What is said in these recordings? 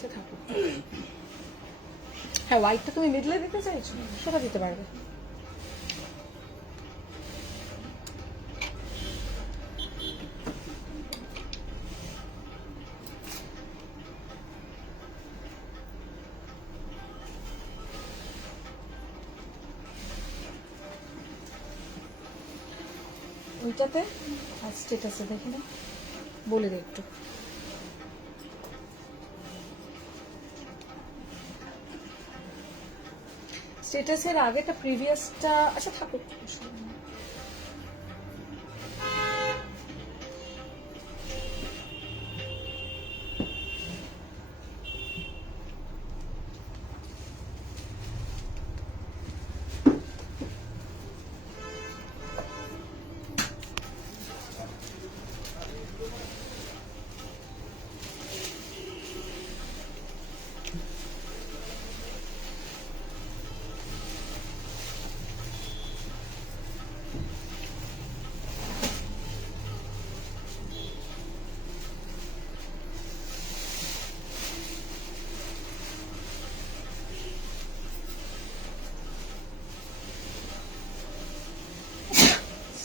আছে থাকুক। হ্যাঁ হোয়াইটটা তুমি মিডলে দিতে চাইছো, সেটা দিতে পারবে। ওইটাতে আর স্টেটাসে দেখে না, বলে দে একটু। স্টেটাসের আগেটা প্রিভিয়াসটা আচ্ছা থাকুক।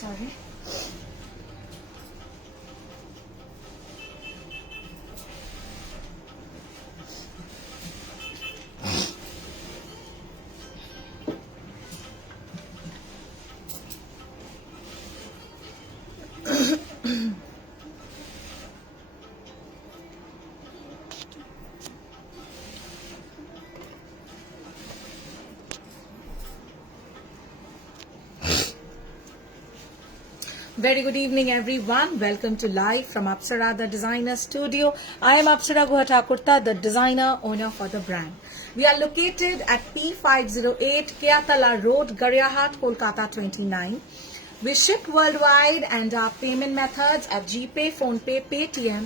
Sorry. Very good evening, everyone. Welcome to live from Apsara, the designer studio. I am Apsara Guhathakurta, the designer owner for the brand. We are located at P508 Keatala Road, Gariahat, Kolkata 29. We ship worldwide and our payment methods are GPay, PhonePe, Paytm,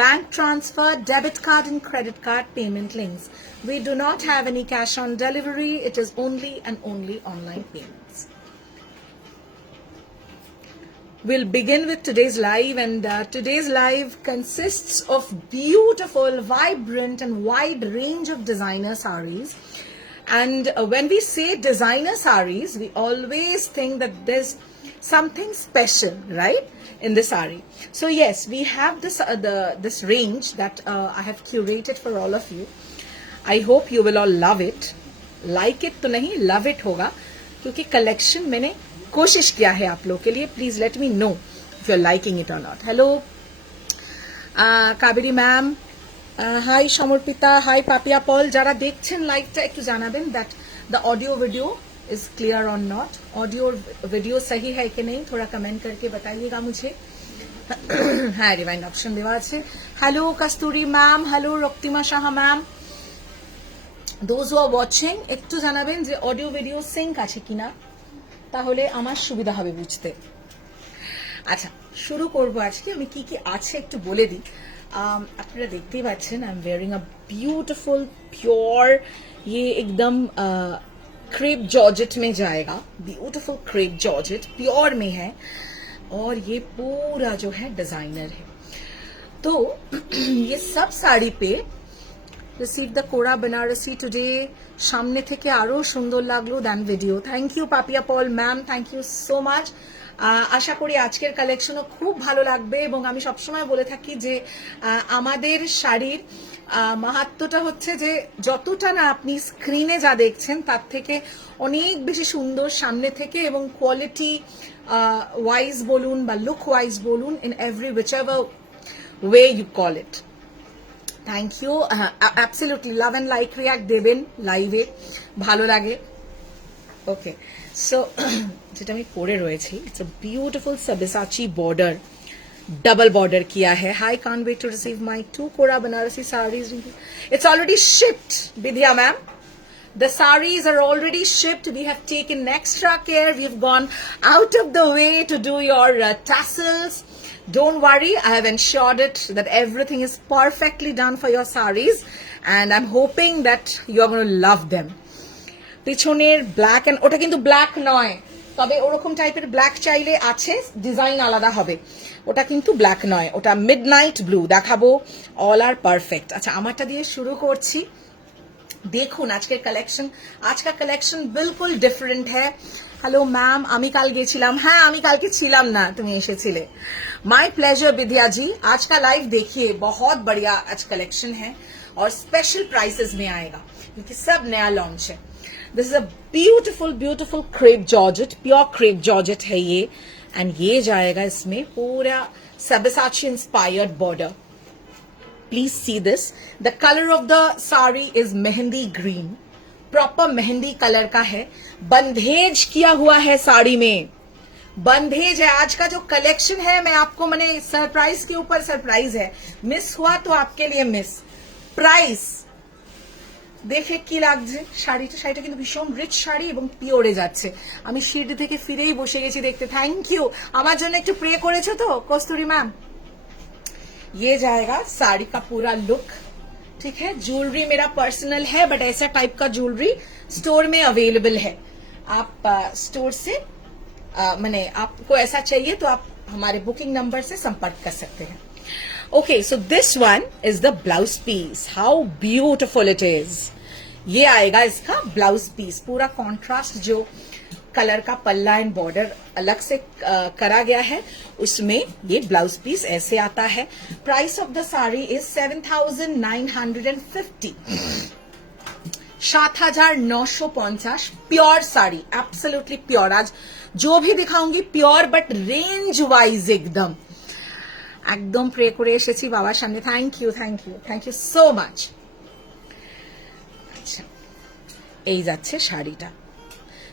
bank transfer, debit card and credit card payment links. We do not have any cash on delivery. It is only and only online payments. We'll begin with today's live, and today's live consists of beautiful, vibrant and wide range of designer sarees. And when we say designer sarees, we always think that there's something special, right, in the saree. So yes, we have this range that I have curated for all of you. I hope you will all love it. Like it तो नहीं, love it होगा, क्योंकि collection मैंने कोशिश किया है आप लोग के लिए. Please let me know if you are liking it or not. Hello Kaveri ma'am, hi Samarpita, hi Papiya Paul. যারা দেখছেন লাইভটা একটু জানাবেন that the audio video is clear or not. Audio video सही है कि नहीं, थोड़ा कमेंट करके बताइएगा मुझे. হ্যাঁ রিমাইন্ড অপশন দেওয়া আছে. Hello Kasturi ma'am, hello Raktima Saha ma'am. Those who are watching একটু জানাবেন যে অডিও ভিডিও সিঙ্ক আছে কিনা, তাহলে আমার সুবিধা হবে বুঝতে. আচ্ছা শুরু করব. আজকে আমি কি কি আছে একটু বলে দিই. আপনারা দেখতেই পাচ্ছেন आई am wearing a beautiful pure, ये एकदम क्रेप जॉर्जेट में जाएगा. ब्यूटीफुल क्रेप जॉर्जेट प्योर में है और ये पूरा जो है डिजाइनर है. तो ये सब साड़ी पे রিসিভ দ্য কোরা বেনারসি টুডে. সামনে থেকে আরো সুন্দর লাগলো than video. Thank you Papiya Paul ma'am, thank you so much. আশা করি আজকের কালেকশনও খুব ভালো লাগবে. এবং আমি সবসময় বলে থাকি যে আমাদের শাড়ির মাহাত্ম্যটা হচ্ছে যে যতটা না আপনি স্ক্রিনে যা দেখছেন তার থেকে অনেক বেশি সুন্দর সামনে থেকে, এবং কোয়ালিটি ওয়াইজ বলুন বা লুক ওয়াইজ বলুন, in every whichever way you call it. Thank you. Absolutely love and like react দেবেন লাইভে, ভালো লাগে. ওকে সো যেটা আমি পরে রয়েছি, it's a beautiful Sabyasachi border, double border किया है. Hi can't wait to receive my 2 kora Banarasi sarees. It's already shipped, Vidya ma'am. The sarees are already shipped. We have taken extra care. We've gone out of the way to do your tassels. Don't worry, I have ensured it that everything is perfectly done for your sarees, and I'm hoping that you are going to love them. পিছনের black and ওটা কিন্তু black নয়, তবে ওরকম টাইপের black চাইলে আছে, design আলাদা হবে. ওটা কিন্তু ব্ল্যাক নয়, ওটা মিডনাইট ব্লু দেখাবো। অল আর পারফেক্ট। আচ্ছা আমারটা দিয়ে শুরু করছি। দেখুন আজকের কালেকশন, আজকা কালেকশন বিলকুল ডিফারেন্ট হ্যাঁ। হ্যালো ম্যাম, আমি কাল গেছিলাম। হ্যাঁ আমি কালকে ছিলাম না, তুমি এসেছিলে। माय प्लेजर विद्या जी। आज का लाइव देखिए, बहुत बढ़िया आज कलेक्शन है और स्पेशल प्राइसेस में आएगा क्योंकि सब नया लॉन्च है। This is a beautiful beautiful crepe georgette, pure crepe georgette है ये। एंड ये जाएगा इसमें पूरा Sabyasachi inspired border. Please see this. The colour of the sari is mehndi green, proper mehndi colour का है। बंधेज किया हुआ है साड़ी में, बंधेज है। आज का जो कलेक्शन है मैं आपको मैंने सरप्राइज के ऊपर सरप्राइज है, मिस हुआ तो आपके लिए मिस। प्राइस দেখে কি লাগছে শাড়িটা, শাড়িটা কিন্তু ভীষণ রিচ শাড়ি এবং পিওরে যাচ্ছে। আমি সিঁড়ি থেকে ফিরেই বসে গেছি দেখতে। থ্যাংক ইউ, আমার জন্য একটু প্রে করেছো তো কস্তুরি ম্যাম। ये जाएगा साड़ी का पूरा लुक, ठीक है। ज्वेलरी मेरा पर्सनल है बट ऐसा टाइप का ज्वेलरी स्टोर में अवेलेबल है। आप स्टोर से मैंने आपको ऐसा चाहिए तो आप हमारे बुकिंग नंबर से संपर्क कर सकते हैं। Okay, so this one is the blouse piece. How beautiful it is. ये आएगा इसका ब्लाउज पीस, पूरा कॉन्ट्रास्ट जो कलर का पल्ला एंड बॉर्डर अलग से करा गया है, उसमें ये ब्लाउज पीस ऐसे आता है। Price of the sari is 7,950, 7,950। Pure sari, absolutely pure. आज जो भी दिखाऊंगी प्योर बट रेंज वाइज एकदम একদম প্রে করে এসেছি বাবার সামনে। Thank you thank you thank you so much. আচ্ছা এই যাচ্ছে শাড়িটা,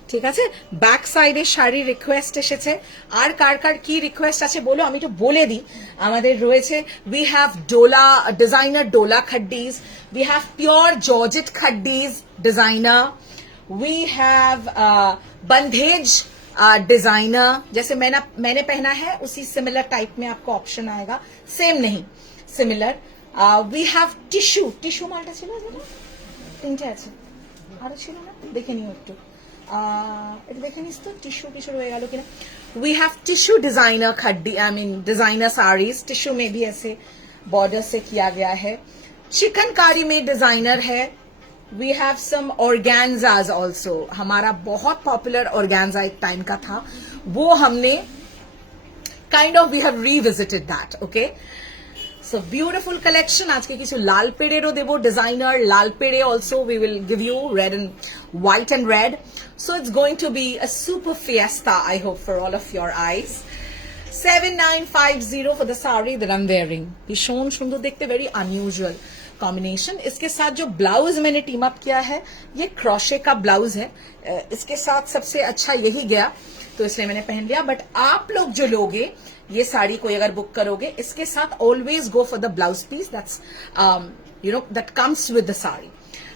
ঠিক আছে। ব্যাক সাইডে শাড়ি রিকোয়েস্ট এসেছে। আর কার কার কি রিকোয়েস্ট আছে বলো, আমি একটু বলে দিই। আমাদের রয়েছে we have Dola designer, Dola khaddis. We have pure georgette khaddis designer. We have bandhej designer, जैसे मैंने पहना है उसी सिमिलर टाइप में आपको ऑप्शन आएगा, सेम नहीं similar. We have tissue, tissue मालटा ছিল যেটা তিনটে আছে, আরো ছিল না দেখে নিও একটু। এটা দেখে নিস তো টিস্যু কিছু রয়ে গেল কিনা। We have tissue designer khaddi, I mean designer saris. Tissue में भी ऐसे बॉर्डर से किया गया है। चिकनकारी में डिजाइनर है। We have some organzas also. हमारा बहुत पॉपुलर ऑर्गेन्जा एक टाइम का था, वो हमने kind of we have revisited that. Okay, so beautiful collection. आज के किसी लाल पेड़ेरो देवो डिजाइनर, लाल पेड़े also we will give you red and white and red. So it's going to be a super fiesta, I hope for all of your eyes. 7,950 for the sari that I am wearing. भीषण सुंदर देखते, very unusual combination. इसके साथ जो blouse मैंने team up किया है ये क्रोशे का ब्लाउज है। इसके साथ सबसे अच्छा यही गया तो इसलिए मैंने पहन लिया। बट आप लोग जो लोगे ये साड़ी कोई अगर बुक करोगे, इसके साथ always go for the blouse piece that's you know that comes with the sari.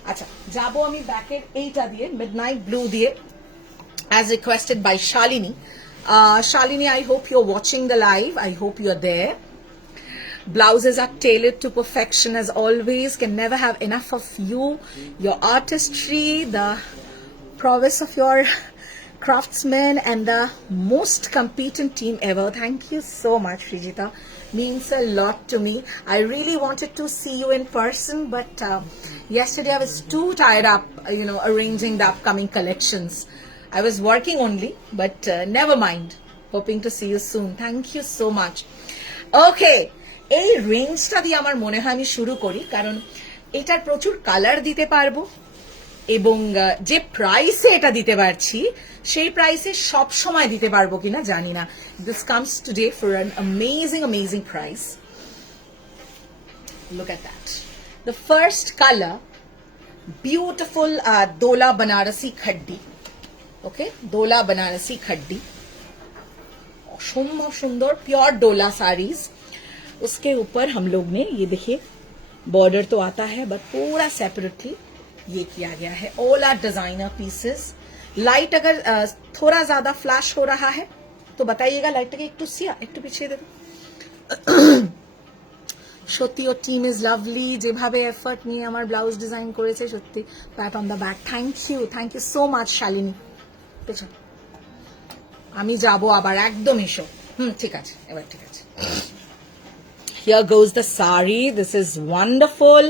अच्छा যাবো আমি ব্যাকের এইটা দিয়ে, মিডনাইট ব্লু দিয়ে, as requested by Shalini. Shalini, I hope you're watching the live. I hope you're there. Blouses are tailored to perfection as always. Can never have enough of you, your artistry, the prowess of your craftsmen and the most competent team ever. Thank you so much, Srijita. Means a lot to me. I really wanted to see you in person, but yesterday I was too tied up, arranging the upcoming collections. I was working only, but never mind. Hoping to see you soon. Thank you so much. Okay. এই রেঞ্জটা দিয়ে আমার মনে হয় আমি শুরু করি, কারণ এটার প্রচুর কালার দিতে পারবো এবং যে প্রাইসে এটা দিতে পারছি সেই প্রাইসে সব সময় দিতে পারবো কিনা জানি না। This comes today for an amazing price. Look at that. The first colour, beautiful Dola Banarasi khaddi. Okay, Dola Banarasi khaddi, অসম্ভব সুন্দর प्योर डोला साड़ीज। उसके ऊपर हम लोग ने ये देखिए बॉर्डर तो आता है बट पूरा सेपरेटली ये किया गया है। All are designer pieces. Light अगर थोड़ा ज्यादा फ्लैश हो रहा है तो बताइएगा। लाइटটাকে একটু একটু পিছিয়ে দেব। সত্যি ও টিম ইজ লাভলি, যেভাবে এফর্ট নিয়ে আমার ব্লাউজ ডিজাইন করেছে, সত্যি pat on the back. Thank you so much Shalini. পেছন আমি যাব আবার, একদম এসো। ঠিক আছে, এবার ঠিক আছে। Here goes the sari. This is wonderful.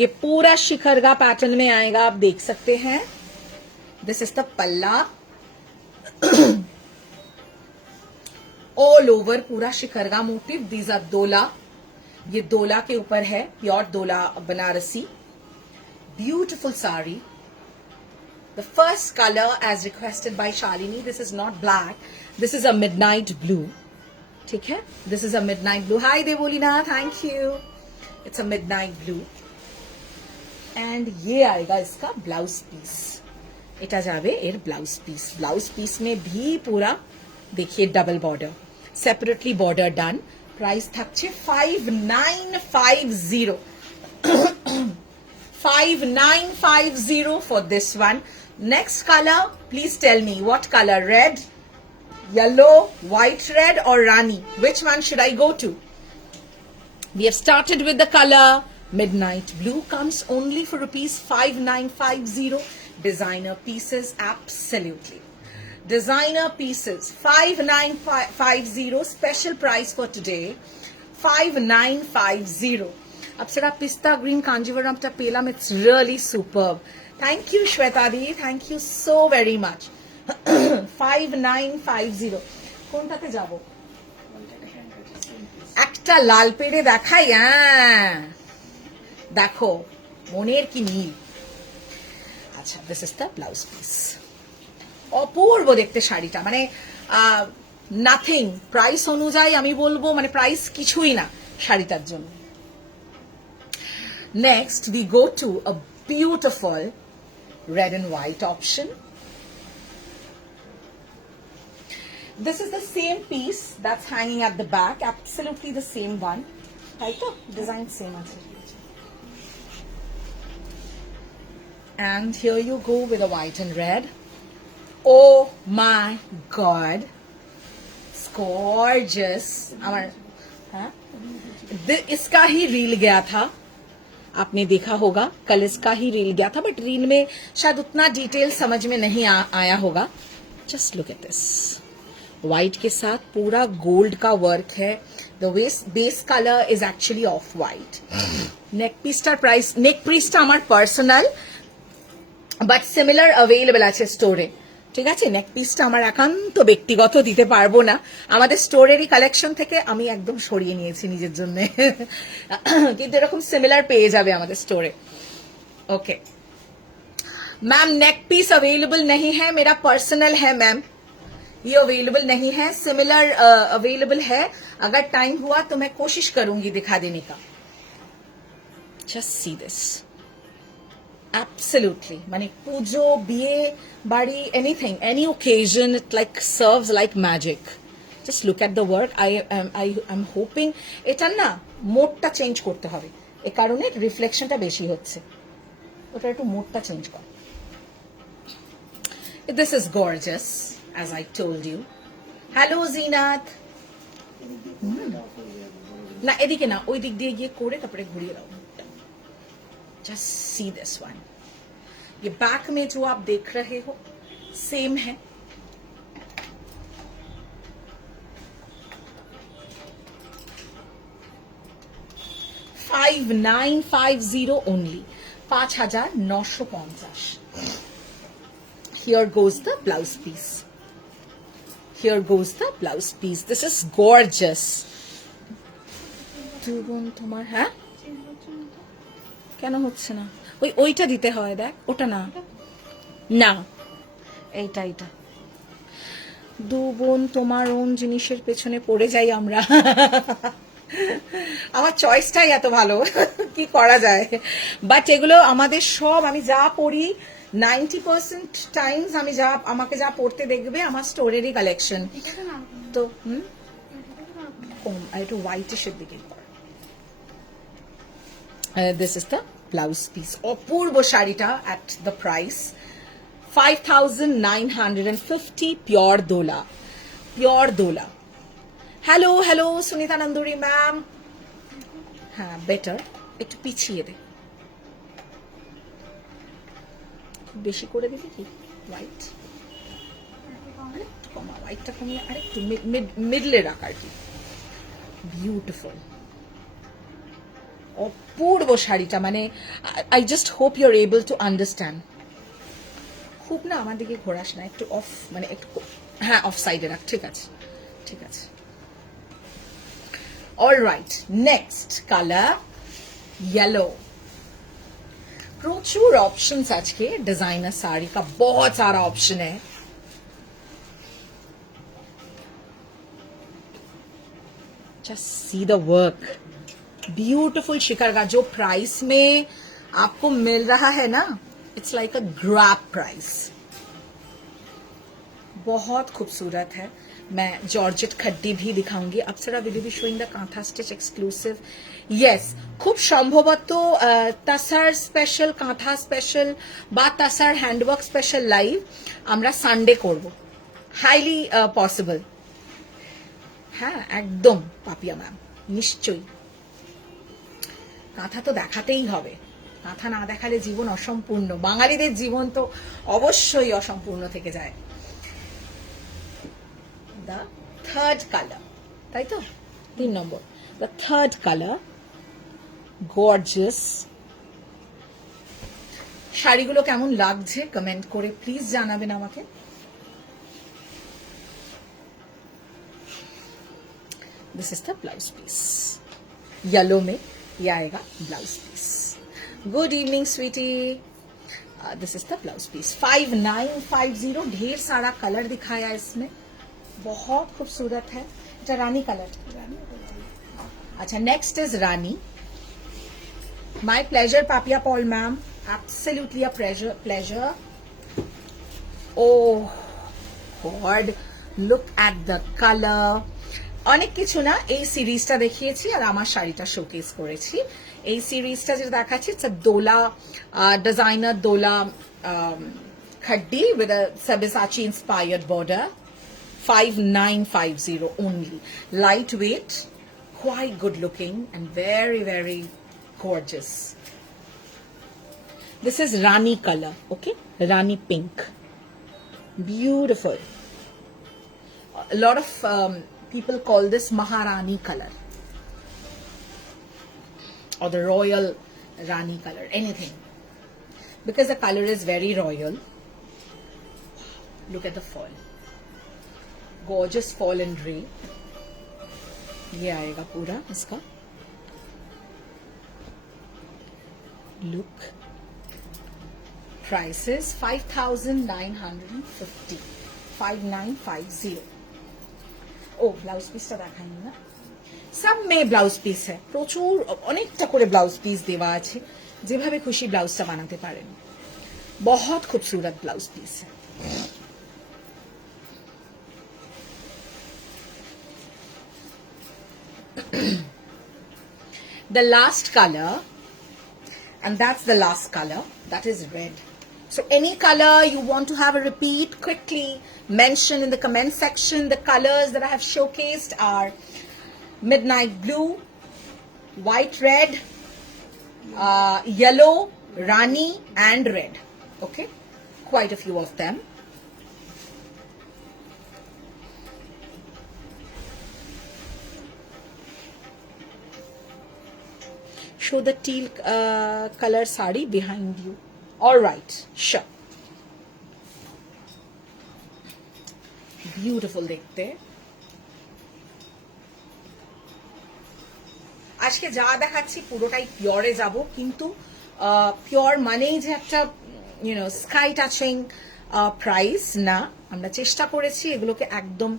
ये पूरा शिखरगा पैटर्न में आएगा, आप देख सकते हैं. This is the palla. All over पूरा शिखरगा मोटिव. These are dola. ये दोला के ऊपर है, pure Dola Banarasi. Beautiful sari. The first color as requested by Shalini. This is not black. This is a midnight blue. ठीक है, this is a midnight blue. Hi Devoleena, thank you. It's a midnight blue and ये आएगा इसका blouse piece. এটা যাবে এর blouse piece. Blouse piece में भी पूरा देखिए double border, separately border done. Price থাকছে 5950. 5950 for this one. Next color, please tell me what color. Red, yellow, white, red or rani? Which one should I go to? We have started with the color midnight blue. Comes only for rupees 5950. Designer pieces, absolutely. Designer pieces 5950. Special price for today 5950. Apsara pista green kanjivaramta pelam. It's really superb. Thank you Shweta di. Thank you so very much. 5950. কোনটাতে যাব? একটা লাল পেড়ে দেখাই. দেখো মনের কি মিল. আচ্ছা, this is the blouse piece. অপূর্ব দেখতে শাড়িটা, মানে নাথিং. প্রাইস অনুযায়ী আমি বলবো মানে প্রাইস কিছুই না শাড়িটার জন্য. Next we go to a beautiful red and white option. This is the same piece that's hanging at the back, absolutely the same one. Right? Design same. And here you go with a white and red. Oh my God, it's gorgeous. इसका ही reel गया था, आपने देखा होगा. कल इसका ही reel गया था, बट रील में शायद उतना डिटेल समझ में नहीं आया होगा. Just look at this. White के साथ पूरा गोल्ड का वर्क है. The base colour is actually off white. Neck पिसटार प्राइस, नेक पिसटा আমার পার্সোনাল, বাট সিমিলার अवेलेबल আছে স্টোরে. ঠিক আছে, নেক পিসটা আমার একান্ত ব্যক্তিগত, দিতে পারবো না. আমাদের স্টোরেরই কালেকশন থেকে আমি একদম সরিয়ে নিয়েছি নিজের জন্য, কিন্তু এরকম সিমিলার পেয়ে যাবে আমাদের স্টোরে. Okay ma'am, neck piece available नहीं है, मेरा पर्सनल है मैम, ये अवेलेबल नहीं है. सिमिलर अवेलेबल है. अगर टाइम हुआ तो मैं कोशिश करूंगी दिखा देने का. Just see this. Absolutely. মানে পুজো, বিয়ে বাড়ি, anything, any occasion, it like serves like magic. Just look at the work. I'm hoping এটা না মোডটা চেঞ্জ করতে হবে, এই কারণে রিফ্লেকশনটা বেশি হচ্ছে. ওটা একটু মোডটা চেঞ্জ কর. This is gorgeous, as I told you. Hello Zeenat. না এদিকে না, ওই দিক দিয়ে গিয়ে করে তারপরে ঘুরিয়ে দাও. Just see this one. ये बैक में जो आप देख रहे हो सेम है. $5950 only. 5950. Here goes the blouse piece. Here goes the blouse piece. This is gorgeous. তোমার হ্যাঁ কেন হচ্ছে না? ওইটা দিতে হয়, দেখ ওটা না, না এইটা. দু বোন তোমার ওন জিনিসের পেছনে পড়ে যাই আমরা. আমার চয়েসটাই এত ভালো, কি করা যায়. বাট এগুলো আমাদের সব, আমি যা পড়ি 90% টাইমস আমি যা আমাকে যা পড়তে দেখবে আমার স্টোরেরই কালেকশন. তো একটু হোয়াইটিশের দিকে. This is the blouse piece. অপূর্ব শাড়িটা at the price 5950. Pure dola. Pure dola. Hello, hello, Sunita Nanduri ma'am. হ্যাঁ, বেটার একটু পিছিয়ে দে. বেশি করে দিবি কি হোয়াইট? কমা, হোয়াইটটা কমিয়ে আরেকটু মিডলে রাখ আর কি। বিউটিফুল, অপূর্ব শাড়িটা, মানে I just hope you are able to understand. খুব না আমার দিকে ঘোরাস না, একটু অফ, মানে একটু, হ্যাঁ অফ সাইডে রাখ, ঠিক আছে ঠিক আছে। Alright, next colour yellow. प्रचुर ऑप्शंस आज के डिजाइनर साड़ी का, बहुत सारा ऑप्शन है। Just see the work, beautiful shikargah, जो प्राइस में आपको मिल रहा है ना, it's like a grab price. बहुत खूबसूरत है। मैं जॉर्जेट खड्डी भी दिखाऊंगी। Apsara will be showing the kantha stitch exclusive. Yes, खूब সম্ভবত তাসার স্পেশাল, কাঁথা স্পেশাল বা তাসার হ্যান্ডওয়ার্ক স্পেশাল লাইভ আমরা সানডে করব, হাইলি পসিবল। হ্যাঁ একদম পাপিয়া ম্যাম, নিশ্চয়ই। কাঁথা তো দেখাতেই হবে, কাঁথা না দেখালে জীবন অসম্পূর্ণ, বাঙালিদের জীবন তো অবশ্যই অসম্পূর্ণ থেকে যায়। The third color, তাই তো 3 নম্বর, the third color, gorgeous। শাড়িগুলো কেমন লাগছে কমেন্ট করে প্লিজ জানাবেন আমাকে। This is the blouse piece, yellow में ये आएगा blouse piece. Good evening sweetie, this is the blouse piece. 5950, ढेर सारा कलर दिखाया इसमें, बहुत खूबसूरत है। अच्छा रानी कलर, अच्छा next is rani. My pleasure Papiya Paul ma'am, absolutely a pleasure. Oh God, look at the colour. অনেক কিছু না, এই সিরিজটা দেখিয়েছি আর আমার শাড়িটা শোকেস করেছি। এই সিরিজটা যেটা দেখাচ্ছি it's a Dola designer, Dola khaddi with a Sabyasachi inspired border. 5950 only, lightweight, quite good looking and very very gorgeous. This is Rani color, okay, Rani pink, beautiful. A lot of people call this Maharani color or the royal Rani color, anything, because the color is very royal. Look at the fall, gorgeous fall and ray। ये आएगा पूरा इसका लुक। Price is 5950, 5950। ও blouse পিসটা দেখাইনি না, সব মে ব্লাউজ পিস হ্যাঁ, প্রচুর অনেকটা করে ব্লাউজ পিস দেওয়া আছে, যেভাবে খুশি ব্লাউজটা বানাতে পারেন। बहुत खूबसूरत ब्लाउज पीस है। The last color, and that's the last color, that is red. So any color you want to have a repeat, quickly mention in the comment section. The colors that I have showcased are midnight blue, white red, yellow, rani and red. Okay, quite a few of them. Show the teal color sari behind you. All right, sure. Beautiful দেখতে। আজকে যা দেখাচ্ছি পুরোটাই puree যাব, কিন্তু pure মানেই যে একটা স্কাই টাচিং প্রাইস না। আমরা চেষ্টা করেছি এগুলোকে একদম,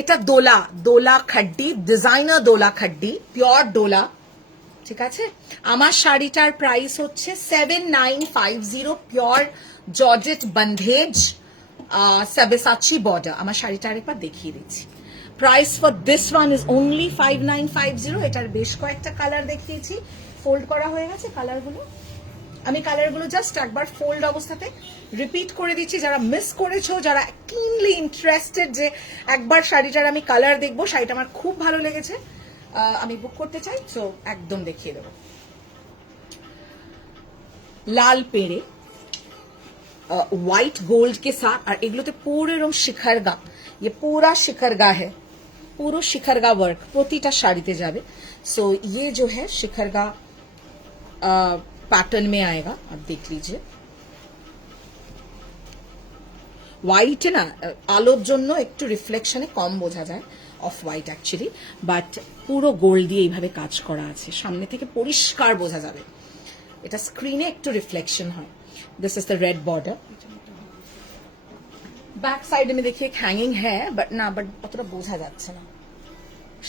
এটা দোলা, দোলা খাড্ডি, ডিজাইনার দোলা খাড্ডি, পিওর দোলা, ঠিক আছে। আমার শাড়িটার প্রাইস হচ্ছে 7950, পিওর জর্জেট বন্ধেজ সাবিসাচি বর্ডার। আমার শাড়িটা আরেকবার দেখিয়ে দিচ্ছি। Price for this one is only 5950। এটার বেশ কয়েকটা কালার দেখিয়েছি, ফোল্ড করা হয়ে গেছে কালারগুলো। আমি কালারগুলো জাস্ট একবার ফোল্ড অবস্থাতে রিপিট করে দিচ্ছি, যারা মিস করেছো, যারা কিনলি ইন্টারেস্টেড যে একবার শাড়িটার আমি কালার দেখবো, শাড়িটা আমার খুব ভালো লেগেছে, আমি বুক করতে চাই, সো একদম দেখিয়ে দেবো। লাল পেড়ে হোয়াইট গোল্ড কে সাথ, আর এগুলোতে পুরো এরকম শিখার গা, ये पूरा शिखरगा है, पूरा शिखरगा वर्क প্রতিটা শাড়িতে যাবে। सो ये जो है शिखरगा पैटर्न में आएगा, आप देख लीजिए। হোয়াইট না আলোর জন্য একটু রিফ্লেকশনে কম বোঝা যায়, অফ হোয়াইট অ্যাকচুয়ালি, বাট পুরো গোল্ড দিয়ে এইভাবে কাজ করা আছে, সামনে থেকে পরিষ্কার বোঝা যাবে। এটা স্ক্রিনে একটু রিফ্লেকশন হয়। This is the red border. Back side में देखिए हैंगिंग है, बट অতটা বোঝা যাচ্ছে না,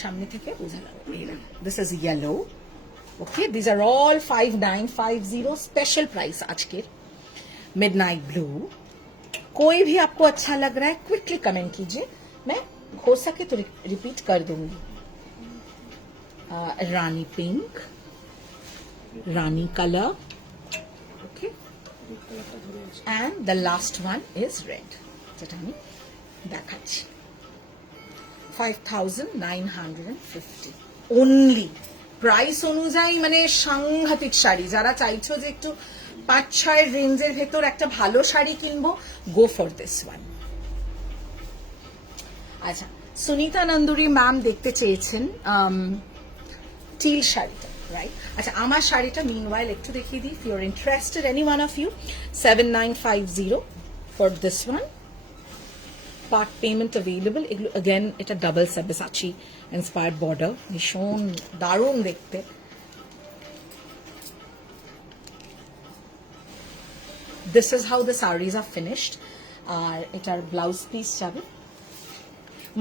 সামনে থেকে বোঝা যাবে। This is yellow. Okay, this are all 5950 special price आज के। Midnight blue. कोई भी आपको अच्छा लग रहा है क्विकली कमेंट कीजिए, मैं हो सके तो रिपीट कर दूंगी। Rani pink, rani colour, okay, and the last one is red, যেটা আমি দেখাচ্ছি। 5950 ओनली। প্রাইস অনুযায়ী মানে সাংঘাতিক শাড়ি। যারা চাইছো যে একটু 5-6 রেঞ্জের ভেতর একটা ভালো শাড়ি কিনবো, গো ফর দিস ওয়ান। আচ্ছা, সুনিতা নন্দুরি ম্যাম দেখতে চেয়েছেন টিল শাড়িটা, রাইট? আচ্ছা, আমার শাড়িটা মিনওয়াইল একটু দেখিয়ে দিই, if you are interested, any one of you. 7950 for this one. Part payment available. এগুলো अगेन এটা ডাবল সাবেসাচি ইন্সপায়ার্ড বর্ডার, ভীষণ দারুণ দেখতে। This is how the saris are finished. আর এটার ব্লাউজ পিস যাবে।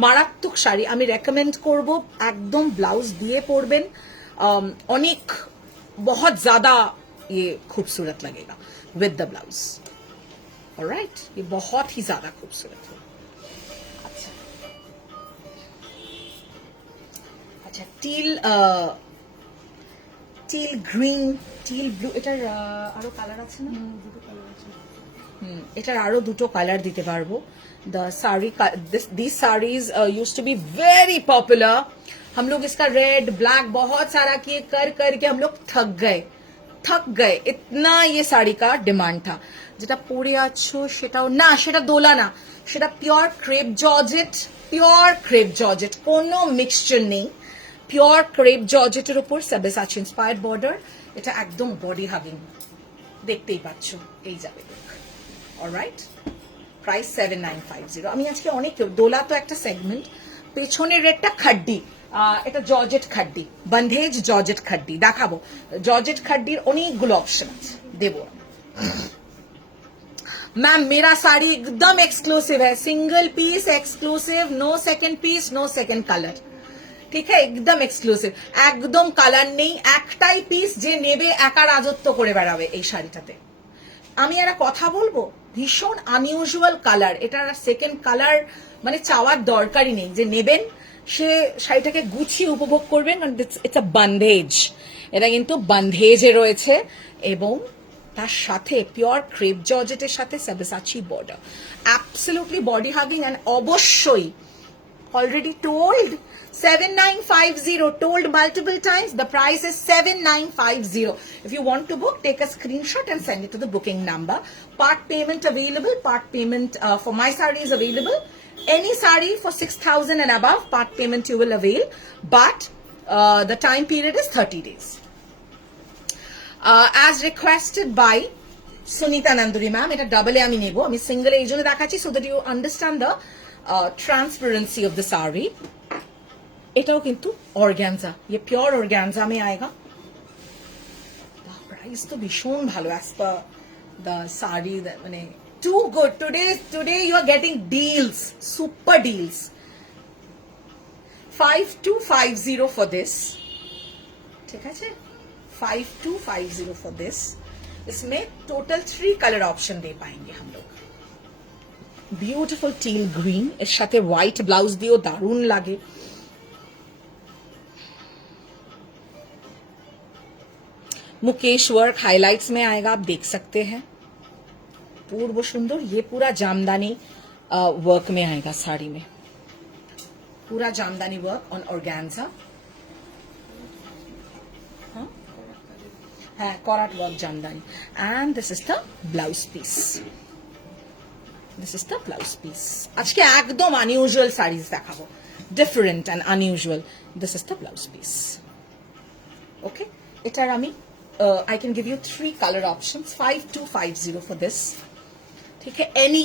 মারাত্মক শাড়ি, আমি রেকমেন্ড করব একদম ব্লাউজ দিয়ে পরবেন, অনেক बहुत ज्यादा ये खूबसूरत लगेगा विद द ब्लाउज। ऑलराइट, ये बहुत ही ज्यादा खूबसूरत है। अच्छा अच्छा, টিল গ্রিন, টিল ব্লু, এটার আরো কালার আছে না? দুটো কালার আছে। এটার আরো দুটো কালার দিতে পারবো। The saree, these sarees used to be very popular। हम लोग इसका रेड ब्लैक बहुत सारा किए करके हम लोग थक गए। इतना ये साड़ी का डिमांड था। যেটা পরে আছো সেটাও না, সেটা দোলা না, সেটা পিওর ক্রেপ জর্জেট, কোনো মিক্সচার নেই। পিওর ক্রেপ জর্জেটের উপর সাবেসাচি ইন্সপায়ার্ড বর্ডার। এটা একদম বডি হাগিং, দেখতেই পাচ্ছ, এই যাবে। Alright, price 7950। আমি আজকে অনেক, দোলা তো একটা সেগমেন্ট, পেছনের রেটটা খাড্ডি, এটা জর্জেট খাড্ডি, বন্ধেজ জর্জেট খাড্ডি দেখাবো। জর্জেট খাড্ডির অনেকগুলো অপশন আছে, দেবো। मैम मेरा साड़ी एकदम एक्सक्लूसिव है, single piece exclusive, no second piece, no second colour, ঠিক আছে? একদম এক্সক্লুসিভ, একদম কালার নেই, একটাই পিস, যে নেবে একা রাজত্ব করে বেড়াবে এই শাড়িটাতে। আমি একটা কথা বলবো, ভীষণ আনইউজুয়াল কালার, এটার সেকেন্ড কালার মানে চাওয়ার দরকারই নেই। যে নেবেন সে শাড়িটাকে গুছিয়ে উপভোগ করবেন, কারণ ইটস আ বন্ধেজ, এটা কিন্তু বন্ধেজে রয়েছে, এবং তার সাথে পিওর ক্রেপ জর্জেটের সাথে Sabyasachi border, absolutely body hugging. And অবশ্যই already told 7950, told multiple times, the price is 7950. If you want to book, take a screenshot and send it to the booking number. Part payment available, part payment for my saree is available. Any saree for 6,000 and above, part payment you will avail, but the time period is 30 days. As requested by Sunita Nanduri ma'am, এটা ডাবলে আমি নেব, আমি সিঙ্গেলে এই জন্য দেখাচ্ছি so that you understand the transparency of the sari. এটাও কিন্তু organza, ये प्योर ऑर्गेन्जा में आएगा। प्राइस तो भीषण ভালো as per the साड़ी, মানে too good। today you are getting deals, super deals। 5250 for this, ঠিক আছে? 5250 for this। इसमें टोटल 3 कलर ऑप्शन दे पाएंगे हम लोग। ब्यूटीफुल टील ग्रीन, এর সাথে হোয়াইট ব্লাউজ দিয়েও দারুণ লাগে। मुकेश वर्क हाइलाइट्स में आएगा, आप देख सकते हैं, पूर्व सुंदर। ये पूरा जामदानी वर्क में आएगा साड़ी में, पूरा जामदानी वर्क ऑन ऑर्गेन्जा। हाँ, कॉराट work jamdani. And this is the blouse piece, This is the blouse piece. আজকে একদম unusual sarees দেখাবো, different and unusual. This is the blouse piece. Okay, এটার আমি I can give you 3 color options. 5250 for this. ठीक है, any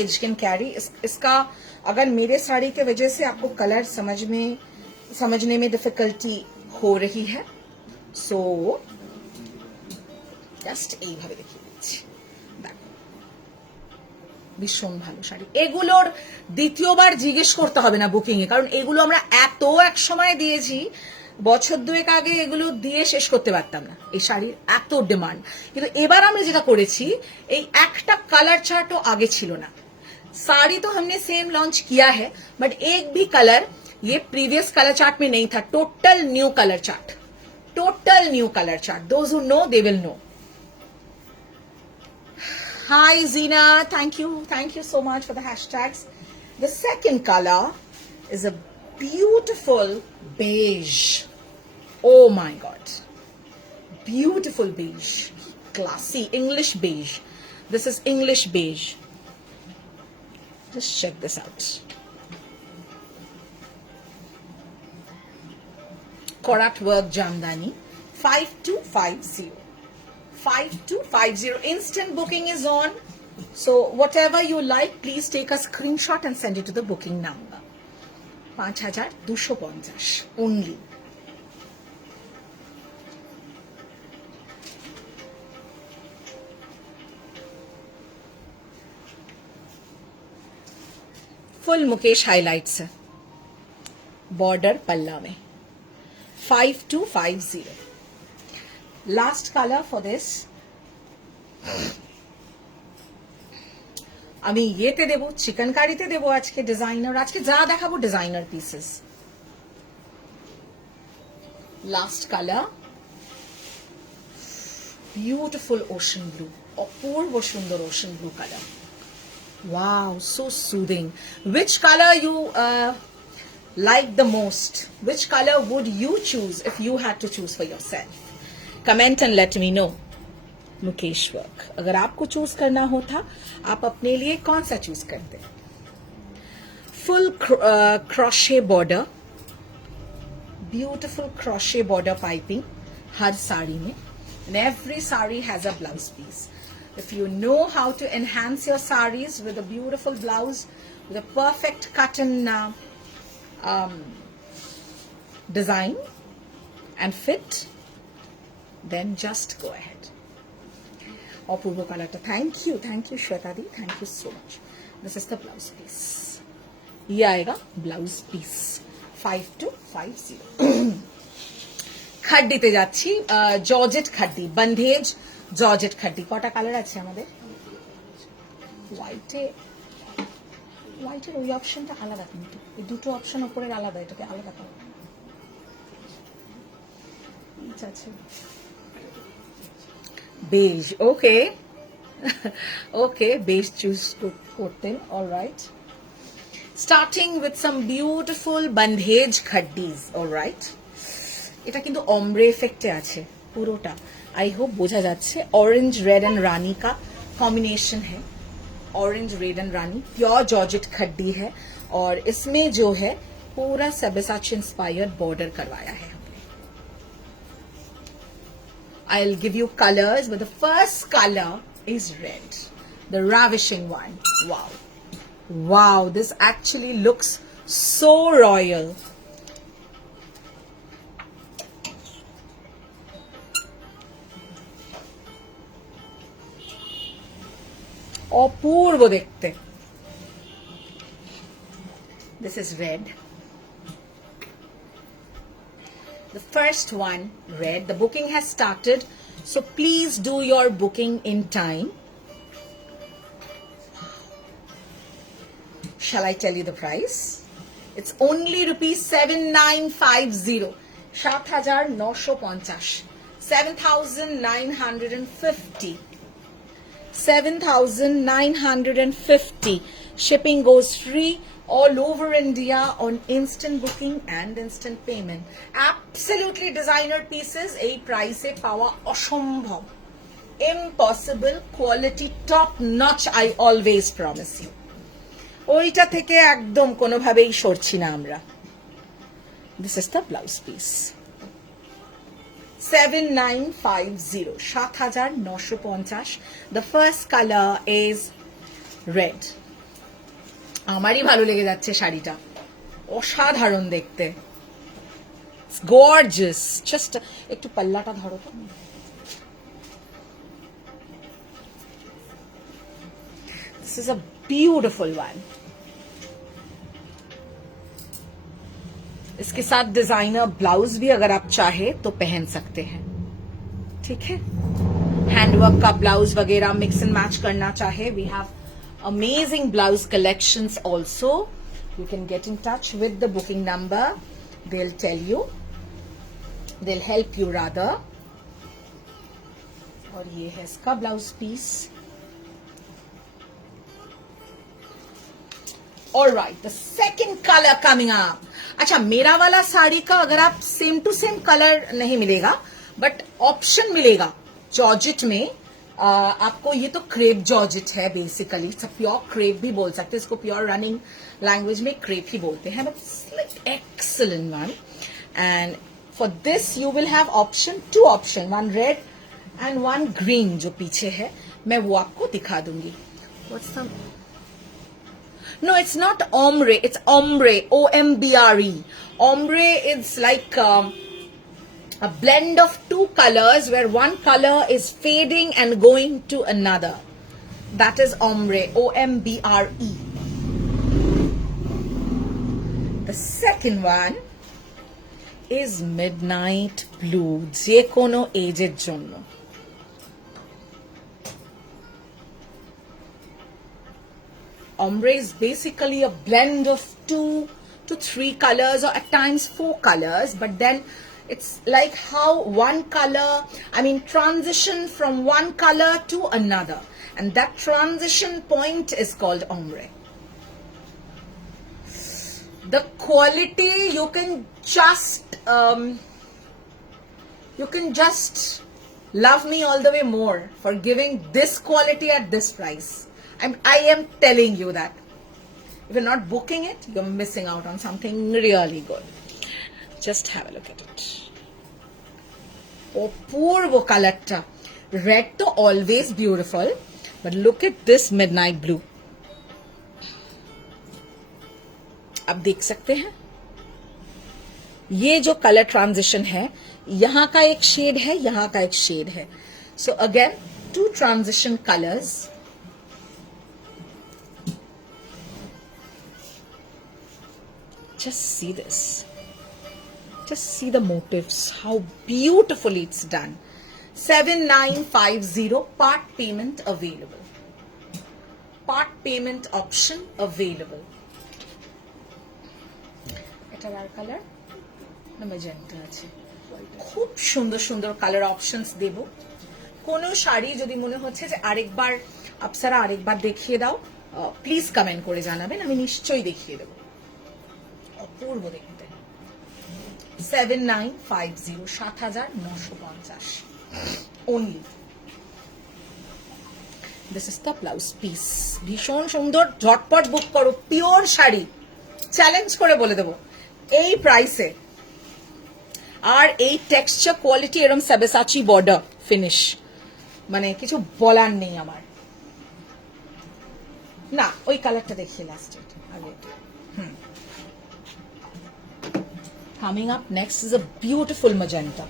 age can carry. इसका अगर मेरे साड़ी के वजह से आपको कलर समझने में डिफिकल्टी हो रही है, सो জাস্ট এইভাবে দেখিয়ে দিচ্ছি। দেখো, ভীষণ ভালো শাড়ি। এগুলোর দ্বিতীয়বার জিজ্ঞেস করতে হবে না বুকিং এ, কারণ এগুলো আমরা এত এক সময় দিয়েছি, বছর দুয়েক আগে এগুলো দিয়ে শেষ করতে পারতাম না, এই শাড়ির এত ডিমান্ড। কিন্তু এবার আমরা যেটা করেছি, এই একটা কালার চার্টও আগে ছিল না। साड़ी तो हमने सेम लॉन्च किया है, बट एक भी कलर ये प्रीवियस कलर चार्ट में नहीं था। Total new colour chart, total new colour chart. Those who know they will know. Hi Zina, thank you so much for the hashtags. The second color is a beautiful beige. Oh my god, beautiful beige, classy English beige. This is English beige. Just check this out. Korat work Jamdani. 5250. 5250. Instant booking is on. So whatever you like, please take a screenshot and send it to the booking number. 5250 only. Full Mukesh highlights है border पल्ला में। 5250 last colour for this. আমি ইয়েতে দেব, chicken কারিতে দেব আজকে designer, আজকে যা দেখাবো designer pieces. Last colour, beautiful ocean blue, অপূর্ব সুন্দর ocean blue colour. Wow, so soothing. Which color you like the most? Which color would you choose if you had to choose for yourself? Comment and let me know. Mukesh work, अगर आपको choose करना होता, आप अपने लिए कौन सा choose करते? Full crochet border, beautiful crochet border piping हर साड़ी में, and every saree has a blouse piece. If you know how to enhance your sarees with a beautiful blouse, with a perfect cotton design and fit, then just go ahead. Apurva Kalata, thank you Shweta di, thank you so much. This is the blouse piece. Ye aayega blouse piece. 5250. খাড্ডিতে যাচ্ছি, georgette খাড্ডি, bandhej georgette খাড্ডি। কটা colour আছে আমাদের? হোয়াইটের ওই অপশনটা আলাদা, কিন্তু এই দুটো অপশন উপরের আলাদা, এটাকে আলাদা করো। আছে beige, okay okay, beige choose করতেন, alright. Starting with some beautiful bandhej khaddis, alright. এটা কিন্তু অমব্রে এফেক্টে আছে পুরোটা, आई होप बोझा जाच्छे। ऑरेंज रेड एंड रानी का कॉम्बिनेशन है, orange red and rani, pure georgette khaddi है, और इसमें जो है पूरा सबेसाची इंस्पायर्ड बॉर्डर करवाया है हमने। I will give you colours, but the first colour is red, the ravishing one. Wow, wow, this actually looks so royal. অপূর্ব দেখতে। This is red. The first one, red. The booking has started, so please do your booking in time. Shall I tell you the price? It's only rupees 7950. 7950. 7950. 7950. Shipping goes free all over India on instant booking and instant payment. Absolutely designer pieces, এই প্রাইসে পাওয়া অসম্ভব, impossible quality, top notch, I always promise you. ওইটা থেকে একদম কোনোভাবেই সরছি না আমরা। This is the blouse piece. 7950, 7950. The first color is red. আমারই ভালো লেগে যাচ্ছে শাড়িটা, অসাধারণ দেখতে, It's gorgeous. Just একটু পাল্লাটা ধরো তো। This is a beautiful one. इसके साथ डिजाइनर ब्लाउज भी अगर आप चाहे तो पहन सकते हैं, ठीक है। हैंडवर्क का ब्लाउज वगैरह मिक्स एंड मैच करना चाहे, we have amazing blouse collections also. You can get in touch with the booking number. They'll tell you, they'll help you rather. और ये है इसका blouse piece. Alright, the second color coming up. अच्छा, मेरा वाला साड़ी का अगर आप सेम टू सेम कलर नहीं मिलेगा, बट ऑप्शन मिलेगा जॉर्जेट में. आपको ये तो क्रेप जॉर्जेट है बेसिकली, प्योर क्रेप भी बोल सकते हैं इसको, प्योर रनिंग लैंग्वेज में क्रेप ही बोलते हैं, but like excellent one. And for this you will have option, two option, one red and one green जो पीछे है, मैं वो आपको दिखा दूंगी. What's the No, it's not ombre. It's ombre. O-M-B-R-E. Ombre is like a blend of two colors where one color is fading and going to another. That is ombre. O-M-B-R-E. The second one is midnight blue. Je kono age er jonno. Ombre is basically a blend of 2 to 3 colors, or at times 4 colors, but then it's like how one color, transition from one color to another, and that transition point is called ombre. The quality, you can just love me all the way more for giving this quality at this price. I am telling you that if you're not booking it, you're missing out on something really good. Just have a look at it. Opurvo color ta. Red to always beautiful, but look at this midnight blue. आप देख सकते हैं ये जो colour transition है, यहां का एक शेड है, यहां का एक शेड है. So again, two transition colours. Just see this. Just see the motifs, how beautifully it's done. 7950, part payment available. Part payment option available. এটার আর কালার না ম্যাজেন্টা আছে. খুব সুন্দর সুন্দর কালার অপশনস দেব. কোন শাড়ি যদি মনে হচ্ছে যে আরেকবার আপসারা আরেকবার দেখিয়ে দাও, প্লিজ কমেন্ট করে জানাবেন, আমি নিশ্চয়ই দেখিয়ে দেব. অপূর্ব দেখতে. 7950, 7950 only. This is the blouse piece. ভীষণ সুন্দর, ঝটপট বুক করো. পিওর শাড়ি, চ্যালেঞ্জ করে বলে দেবো এই প্রাইসে. আর এই টেক্সচার কোয়ালিটি, এরকম সাবেসাচি বর্ডার ফিনিশ, মানে কিছু বলার নেই আমার. না, ওই কালারটা দেখিয়ে লাস্টে আগে. Coming up next is a beautiful magenta.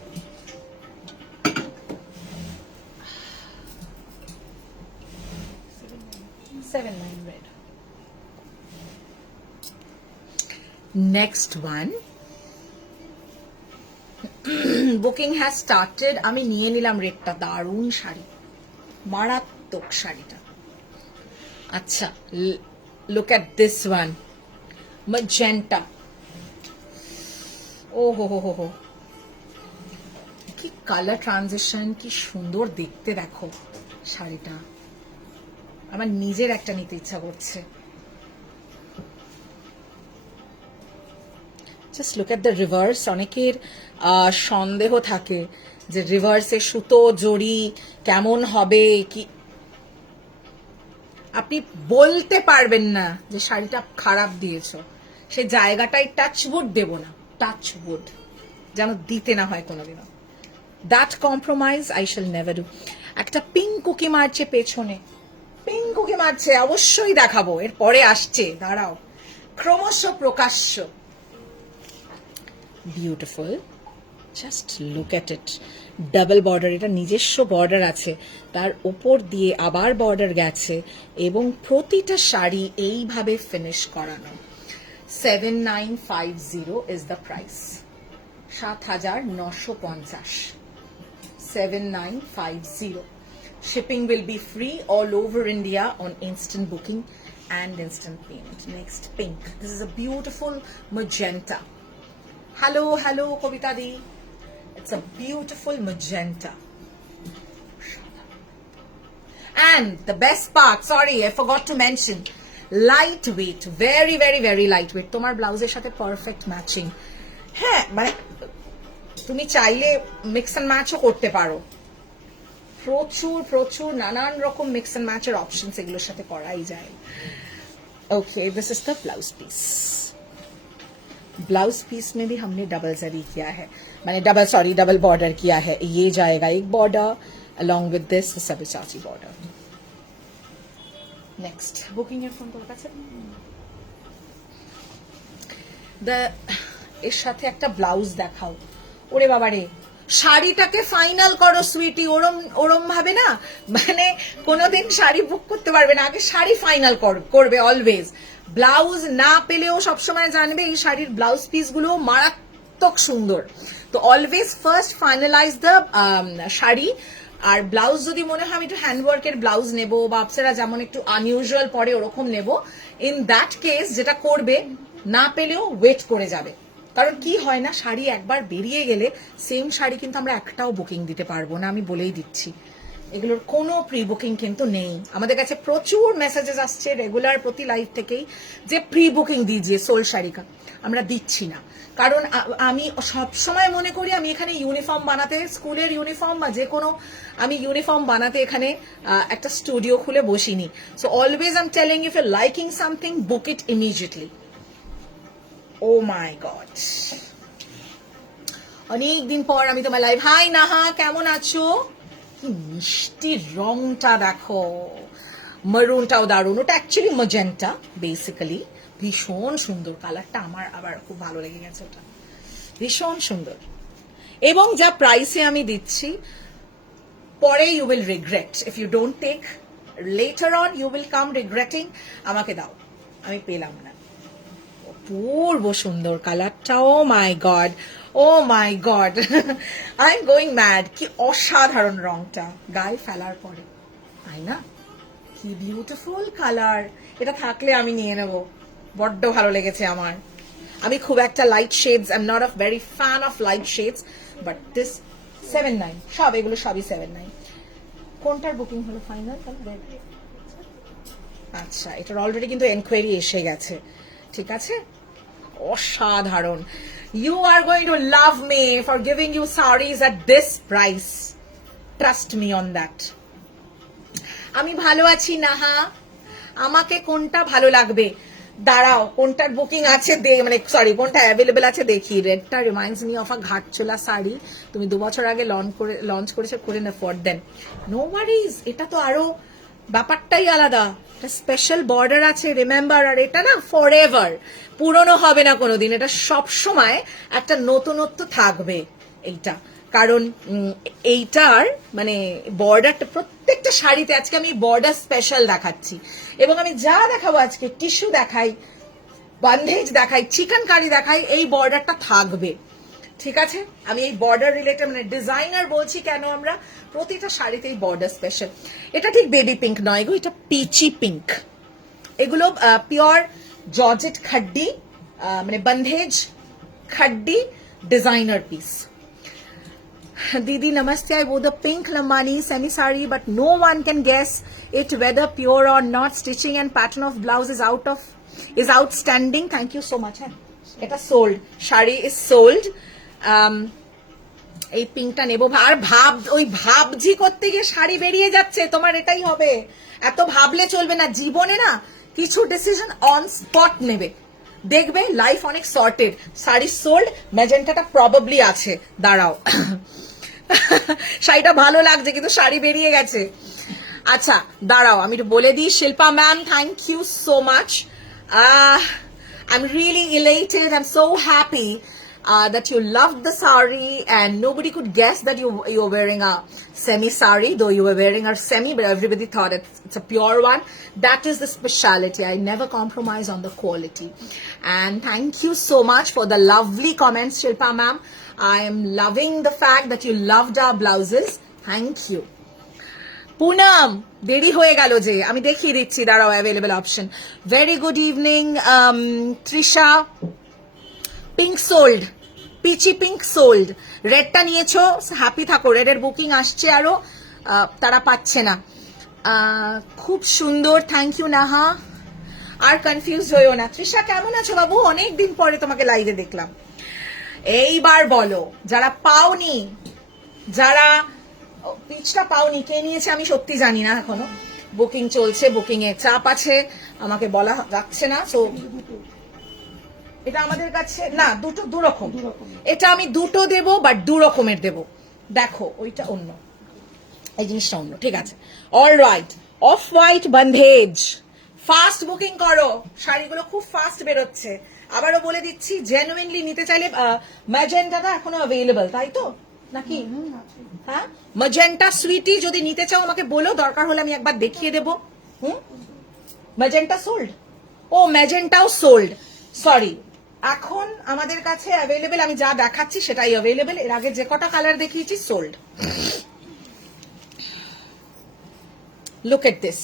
79 red. Next one. Booking has started. আমি নিয়ে নিলাম রেডটা. দারুণ শাড়ি, মারাত্মক শাড়িটা. আচ্ছা, look at this one, magenta. ও হো, কি কালার ট্রানজিশন, কি সুন্দর দেখতে দেখো শাড়িটা. আমার নিজের একটা নিতে ইচ্ছা করছে. Just look at the reverse. অনেকের সন্দেহ থাকে যে রিভার্সে সুতো জড়ি কেমন হবে কি, আপনি বলতে পারবেন না যে শাড়িটা খারাপ দিয়েছো, সে জায়গাটায় টাচউড দেব না, টাচউড যেন দিতে না হয় কোনোদিনও। That compromise I shall never do. একটা পিঙ্ক কুকি মারছে পেছনে, পিঙ্ক কুকি মারছে, অবশ্যই দেখাবো, এর পরে আসছে, দাঁড়াও, ক্রমশ প্রকাশ্য। বিউটিফুল, জাস্ট লুক এট ইট। ডাবল বর্ডার, এটা নিজস্ব বর্ডার আছে, তার উপর দিয়ে আবার বর্ডার গেছে, এবং প্রতিটা শাড়ি এইভাবে ফিনিশ করানো। 7950 is the price, 7950, 7950. Shipping will be free all over India on instant booking and instant payment. Next, pink. This is a beautiful magenta. Hello, hello, Kavita Di. It's a beautiful magenta. And the best part, sorry, I forgot to mention, lightweight, very, very, very lightweight. তোমার ব্লাউজের সাথে perfect matching. হ্যাঁ, মানে তুমি চাইলে mix and ম্যাচও করতে পারো, প্রচুর প্রচুর নানান রকম মিক্স এন্ড ম্যাচের অপশন এগুলোর সাথে করাই যায়। Okay, this is the blouse piece. Blouse piece में भी हमने डबल जरी किया है, मैंने डबल बॉर्डर किया है। ये जाएगा एक border along with this sabachati border. Next, booking it from Kolkata. The এর সাথে একটা ব্লাউজ দেখাও। ওরে বাবা রে, শাড়িটাকে ফাইনাল করো সুইটি, ওরম ওরম ভাবে না, মানে কোনোদিন শাড়ি বুক করতে পারবে না, আগে শাড়ি ফাইনাল করবে অলওয়েজ। ব্লাউজ না পেলেও সবসময় জানবে এই শাড়ির ব্লাউজ পিস গুলো মারাত্মক সুন্দর। তো always first finalise the sari. আর ব্লাউজ যদি মনে হয় আমি একটু হ্যান্ডওয়ার্কের ব্লাউজ নেব, বা আপনারা যেমন একটু আনইউজুয়াল পরে ওরকম নেব, ইন দ্যাট কেস যেটা করবে, না পেলেও ওয়েট করে যাবে। কারণ কি হয় না, শাড়ি একবার বেরিয়ে গেলে সেম শাড়ি কিন্তু আমরা একটাও বুকিং দিতে পারবো না, আমি বলেই দিচ্ছি। এগুলোর কোনো প্রি বুকিং কিন্তু নেই। আমাদের কাছে প্রচুর মেসেজেস আসছে রেগুলার প্রতি লাইভ থেকেই যে প্রি বুকিং দিজিয়ে সোল শাড়ি কা, আমরা দিচ্ছি না। কারণ আমি সবসময় মনে করি আমি এখানে ইউনিফর্ম বানাতে, স্কুলের ইউনিফর্ম বা যে কোনো আমি ইউনিফর্ম বানাতে এখানে একটা স্টুডিও খুলে বসিনি। So always I am telling if you liking something, book it immediately. Oh my God, অনেকদিন পর আমি তোমার লাইভ। হাই নাহা, কেমন আছো? কি মিষ্টি রংটা দেখো, মারুনটাও দারুন, ওটা অ্যাকচুয়ালি ম্যাজেন্টা বেসিক্যালি, ভীষণ সুন্দর কালারটা, আমার আবার খুব ভালো লেগে গেছে, ওটা ভীষণ সুন্দর। এবং যা প্রাইসে আমি দিচ্ছি, পরে you will regret if you don't take, later on you will come regretting. আমাকে দাও, আমি পেলাম না। অপূর্ব সুন্দর কালারটা, oh my God, oh my God, I am going mad. কি অসাধারণ রংটা গায়ে ফেলার পরে, তাই না? কি বিউটিফুল কালার, এটা থাকলে আমি নিয়ে নেব, বড্ড ভালো লেগেছে আমার। আমি খুব একটা light shades, I am not a very fan of light shades, but this 79, সব এগুলো সবই 79। কোনটার বুকিং হলো ফাইনাল? আচ্ছা, এটার অলরেডি কিন্তু এনকোয়ারি এসে গেছে, ঠিক আছে। অসাধারণ। You are going to love me for giving you sarees at this price. Trust me on that. আমি ভালো আছি নাহা, আমাকে কোনটা ভালো লাগবে? দাঁড়াও, কোনটার বুকিং আছে মানে সরি কোনটা অ্যাভেলেবেল আছে দেখি। রেডটা reminds me of a gharchola sari, তুমি 2 বছর আগে লঞ্চ করেছো, করে না ফর দেন। নো ওয়ারিজ, এটা তো আরো ব্যাপারটাই আলাদা, এটা স্পেশাল বর্ডার আছে, রিমেম্বার। আর এটা না ফর এভার, পুরনো হবে না কোনোদিন, এটা সব সময় একটা নতুনত্ব থাকবে এইটা। কারণ এইটার মানে বর্ডারটা প্রত্যেকটা শাড়িতে, আজকে আমি বর্ডার স্পেশাল দেখাচ্ছি, এবং আমি যা দেখাবো আজকে, টিস্যু দেখাই, বান্ধেজ দেখাই, চিকেন কারি দেখাই, এই বর্ডারটা থাকবে, ঠিক আছে। আমি এই বর্ডার রিলেটেড মানে ডিজাইনার বলছি কেন, আমরা প্রতিটা শাড়িতে এই বর্ডার স্পেশাল। এটা ঠিক বেবি পিঙ্ক নয় গো, এটা পিচি পিঙ্ক। এগুলো পিওর জর্জেট খাড্ডি, মানে bandhej khaddi designer piece. Didi, namaste. I wore the pink Lambani semi-sari, but no one can guess it whether pure or not. Stitching and pattern of blouse is outstanding. Thank you so much. এটা sold, sari is sold. এই পিঙ্কটা নেবো, আর ওই ভাবজি করতে গিয়ে শাড়ি বেরিয়ে যাচ্ছে, তোমার এটাই হবে, এত ভাবলে চলবে না জীবনে, না কিছু ডিসিশন অন স্পট নেবে, দেখবে লাইফ অনেক সর্টেড। শাড়ি সোল্ড, ম্যাজেন্টাটা প্রবাবলি আছে, দাঁড়াও শাড়িটা ভালো লাগছে কিন্তু শাড়ি বেরিয়ে গেছে। আচ্ছা দাঁড়াও আমি একটু বলে দিই, Shilpa ma'am thank you so much, I'm really elated, I'm so happy that you loved the sari and nobody could guess that you were wearing a semi sari, though you were wearing a semi, but everybody thought it's a pure one. That is the speciality. I never compromise on the quality. And thank you so much for the lovely comments, Shilpa ma'am. I am loving the fact that you loved our blouses. Thank you. Punam দেরি হয়ে গেল যে, আমি দেখিয়ে দিচ্ছি, দাঁড়াও available option. Very good evening Trisha, pink sold, peachy pink sold, রেডটা নিয়েছো, হ্যাপি থাকো, রেডের বুকিং আসছে আরো, তারা পাচ্ছে না। খুব সুন্দর, থ্যাংক ইউ নাহা, আর কনফিউজ হইও না। তৃষা কেমন আছো বাবু, অনেকদিন পরে তোমাকে লাইভে দেখলাম। এইবার বলো যারা পাওনি, যারা পিচটা পাওনি, কে নিয়েছে আমি সত্যি জানি না, এখনো বুকিং চলছে, বুকিং এর চাপ আছে, আমাকে বলা যাচ্ছে না। সো এটা আমাদের কাছে না, দু রকম, এটা আমি দুটো দেবো বাট দু রকমের দেবো, দেখো ওইটা অন্য, এই জিনিসটা অন্য, ঠিক আছে। All right, off white bandhej, fast booking করো, শাড়িগুলো খুব ফাস্ট বেরোচ্ছে। আবারও বলে দিচ্ছি, জেনুইনলি নিতে চাইলে ম্যাজেন্টাটা এখনো অ্যাভেলেবল, তাই তো নাকি? হ্যাঁ, ম্যাজেন্টা সুইটি যদি নিতে চাও আমাকে বলো, দরকার হলে আমি একবার দেখিয়ে দেবো। ম্যাজেন্টা সোল্ড, ও ম্যাজেন্টাও সোল্ড, সরি, এখন আমাদের কাছে অ্যাভেলেবেল, আমি যা দেখাচ্ছি সেটাই অ্যাভেলেবেল, এর আগে যে কটা কালার দেখিয়েছি সোল্ড। লুক এট দিস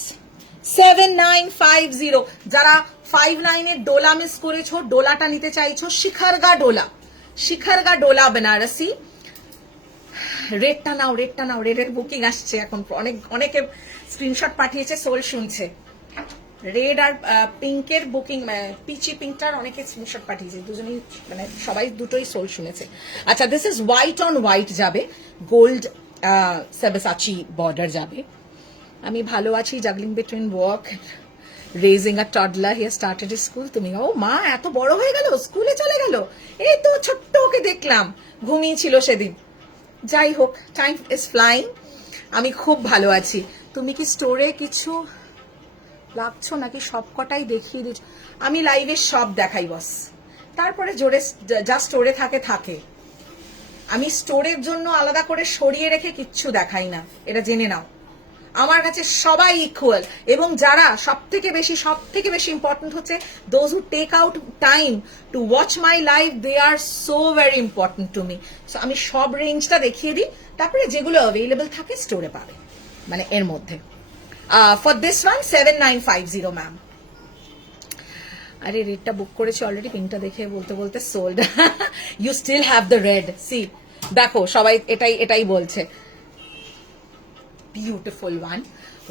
7950, যারা 59 এর ডোলা মিস করেছো, ডোলাটা নিতে চাইছো, শিখরগা ডোলা, শিখরগা ডোলা বেনারসি, রেডটা নাও, রেডটা নাও, রেডের বুকিং আসছে এখন, অনেকে স্ক্রিনশট পাঠিয়েছে, সোল শুনছে, রেড আর পিঙ্কের বুকিং, পিচি পিঙ্কটার অনেকে স্ক্রিনশট পাঠিয়েছে, দুজনেই মানে সবাই দুটোই সোল শুনেছে। আচ্ছা, this is white on white যাবে, গোল্ড সাবেসাচি বর্ডার যাবে। আমি ভালো আছি, juggling between work, raising a toddler, he has started his school. তুমি ও মা এত বড় হয়ে গেল, স্কুলে চলে গেল, এই তো ছোট্ট ওকে দেখলাম, ঘুমিয়েছিল সেদিন। যাই হোক, টাইম ইজ ফ্লাইং, আমি খুব ভালো আছি। তুমি কি স্টোরে কিছু লাগছো নাকি সবকটাই দেখিয়ে দিচ্ছ? আমি লাইভে সব দেখাই বস, তারপরে জোরে যা স্টোরে থাকে। আমি স্টোরের জন্য আলাদা করে সরিয়ে রেখে কিচ্ছু দেখাই না, এটা জেনে নাও। আমার কাছে সবাই ইকুয়াল, এবং যারা সব থেকে বেশি ইম্পর্টেন্ট হচ্ছে those who take out time to watch my live, they are so very important to me. So আমি সব রেঞ্জটা দেখিয়ে দিই, তারপরে যেগুলো অ্যাভেলেবল থাকে স্টোরে পাবে, মানে এর মধ্যে। For this one 7950 ma'am. আরে রেডটা বুক করেছি অলরেডি, পিঙ্কটা দেখে বলতে sold. You still have the red, see দেখো সবাই এটাই বলছে। Beautiful one,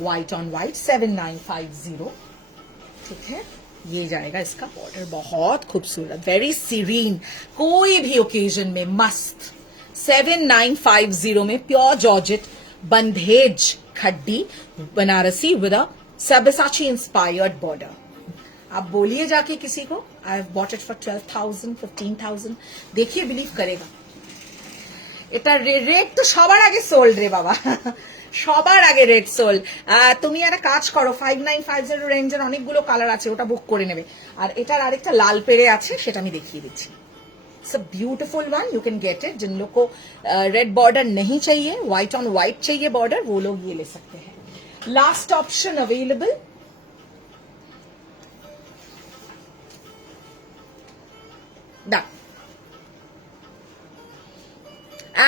white on white 7950, ठीक है। ये जाएगा, इसका बॉर्डर बहुत खूबसूरत, वेरी सीरीन, कोई भी ओकेजन में मस्त। 7950 में pure georgette bandhej khaddi Banarasi with a Sabyasachi inspired border. आप बोलिए जाके किसी को, I have bought it for 12,000 15,000, देखिए बिलीव करेगा। এটা রেড তো সবার আগে সোল্ড রে বাবা, সবার আগে রেড সোল। তুমি একটা কাজ করো, 5950 রেঞ্জের অনেকগুলো কালার আছে, ওটা বুক করে নেবে। আর এটার আরেকটা লাল পেড়ে আছে, সেটা আমি দেখিয়ে দিচ্ছি। It's a beautiful one, you can get it. जिन लोग को रेड बॉर्डर नहीं चाहिए, व्हाइट ऑन व्हाइट चाहिए बॉर्डर, वो लोग ये ले सकते हैं। Last option available, done.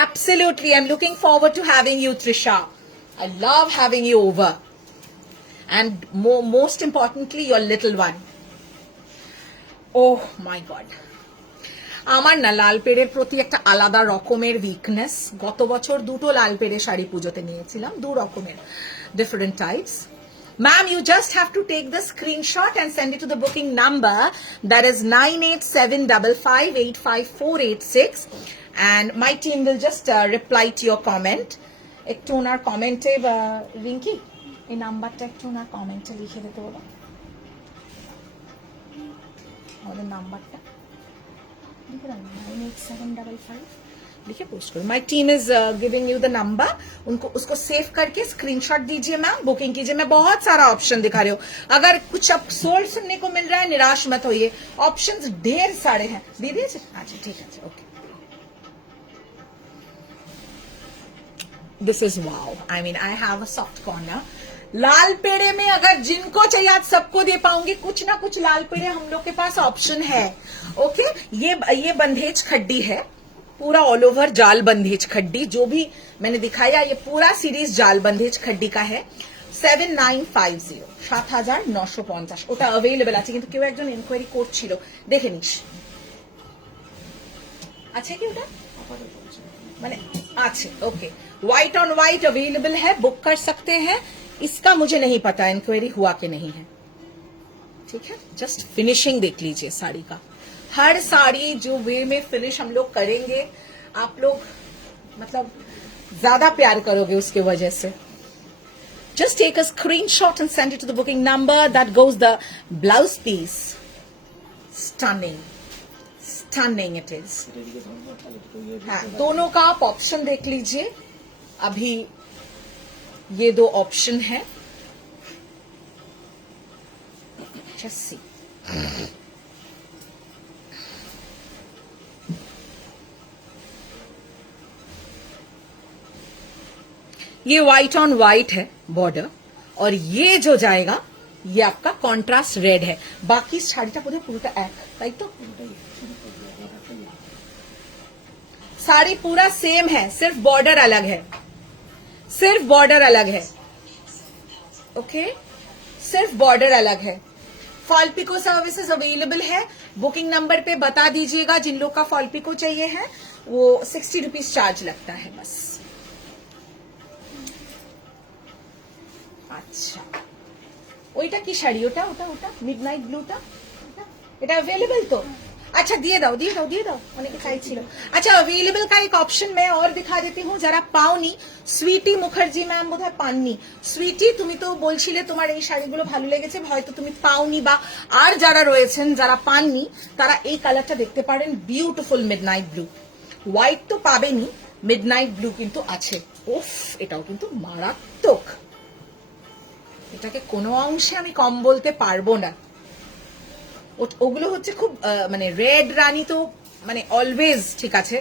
Absolutely, I'm looking forward to having you, Trisha. I love having you over. And most importantly, your little one. Oh my God. আমার না লাল পেড়ের প্রতি একটা আলাদা রকমের উইকনেস। গত বছর দুটো লাল পেড়ে শাড়ি পুজোতে নিয়েছিলাম, দু রকমের different types. Ma'am, you just have to take the screenshot and send it to the booking number, that is 9875585486, and my team will just reply to your comment. একটু ওনার কমেন্টে রিঙ্কি এই নাম্বারটা একটু ওনার কমেন্টে লিখে দিতে বলো, আমাদের নাম্বারটা লিখে দাও 98755 लिखे पोस्ट करो. My team is giving you the number, उनको उसको सेव करके स्क्रीनशॉट दीजिए मैम, बुकिंग कीजिए. मैं बहुत सारा ऑप्शन दिखा रही हूँ. अगर कुछ अब सोल्ड सुनने को मिल रहा है निराश मत होइए, ऑप्शंस ढेर सारे हैं. दीदी अच्छा ठीक है okay. This is wow, I mean I have a soft corner. लाल पेड़े में अगर जिनको चाहिए आज सबको दे पाऊंगी. कुछ ना कुछ लाल पेड़े हम लोग के पास ऑप्शन है. ओके ये बंधेज खड्डी है, पूरा ऑल ओवर जाल बंधेज खड्डी. जो भी मैंने दिखाया ये पूरा सीरीज जाल बंधेज खड्डी का है. 7950 7950 ওটা अवेलेबल আছে, কিন্তু কেউ একজন এনকোয়ারি করছিল, দেখে নিস আছে কি ওটা মানে আছে. Okay white on white available है, बुक कर सकते हैं. इसका मुझे नहीं पता इंक्वायरी हुआ कि नहीं है. ठीक है, जस्ट फिनिशिंग देख लीजिए साड़ी का. हर साड़ी जो वे में फिनिश हम लोग करेंगे, आप लोग मतलब ज्यादा प्यार करोगे उसके वजह से. Just take a screenshot and send it to the booking number. That goes the blouse piece. Stunning stunning it is. हाँ, दोनों का आप ऑप्शन देख लीजिए. अभी ये दो ऑप्शन है. जस्ट सी. ये व्हाइट ऑन व्हाइट है बॉर्डर, और ये जो जाएगा ये आपका कॉन्ट्रास्ट रेड है. बाकी শাড়িটা পুরো পুরোটা এক, তাই তো? साड़ी पूरा सेम है, सिर्फ बॉर्डर अलग है. सिर्फ बॉर्डर अलग है. ओके सिर्फ बॉर्डर अलग है. फॉल पिको सर्विसेज अवेलेबल है. बुकिंग नंबर पे बता दीजिएगा. जिन लोग का फॉल पिको चाहिए है वो 60 रुपीज चार्ज लगता है बस. আচ্ছা ওইটা কি শাড়ি? ওটা ওটা ওটা মিডনাইট ব্লুটা এটা अवेलेबल तो? अच्छा दिए दाओ दिए दाओ दिए दाओ, অনেকে চাইছিল. अच्छा अवेलेबल का एक ऑप्शन मैं और दिखा देती हूँ যারা পাওনি. সুইটি মুখার্জি ম্যাম বোধহয় পাননি. সুইটি তুমি তো বলছিলে তোমার এই শাড়িগুলো ভালো লেগেছে, হয়তো তুমি পাওনি, বা আর যারা রয়েছেন যারা পাননি তারা এই কালারটা দেখতে পারেন. Beautiful midnight blue. হোয়াইট তো পাবেনি, মিডনাইট ব্লু কিন্তু আছে. উফ এটাও কিন্তু মারাত্মক. এটাকে কোনো অংশে আমি কম বলতে পারবো না. ওগুলো হচ্ছে খুব মানে রেড রানী তো মানে অলওয়েজ ঠিক আছে.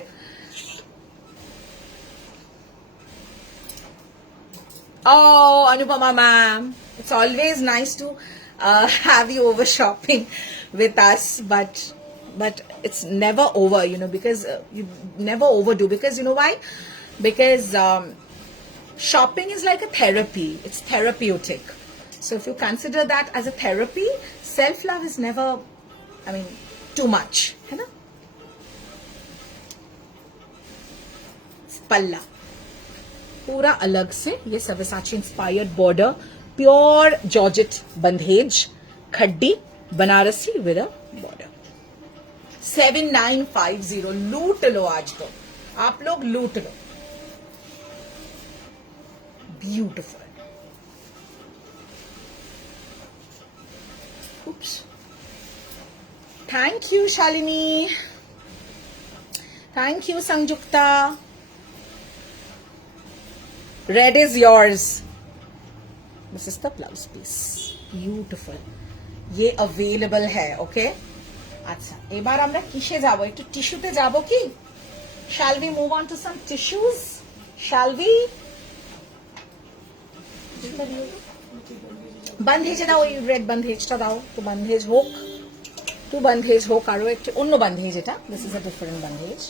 Oh, Anupama ma'am, it's always nice to have you over shopping with us, but it's never over, you know, because you never overdo. Because you know why? Because shopping is like a therapy. It's therapeutic. So if you consider that as a therapy, self-love is never, I mean, too much, है ना? पल्ला पूरा अलग से, ये सव्यसाची inspired border, pure georgette bandhej khaddi Banarasi with a border. 7950. लूट लो आज तो, आप लोग लूट लो. Beautiful. Oops. Thank you, Shalini. Thank you, Sanjukta. Red is yours. This is the blouse piece. Beautiful. ये available है, okay? अच्छा, এবার আমরা কিসে যাব? একটু টিস্যুতে যাব কি? Shall we move on to some tissues? Shall we? बंधेज दाओ, रेड बंधेजটা দাও তো. बंधेज হোক, তো बंधेज হোক. আরো একটা অন্য बंधेज, এটা दिस इज अ डिफरेंट बंधेज.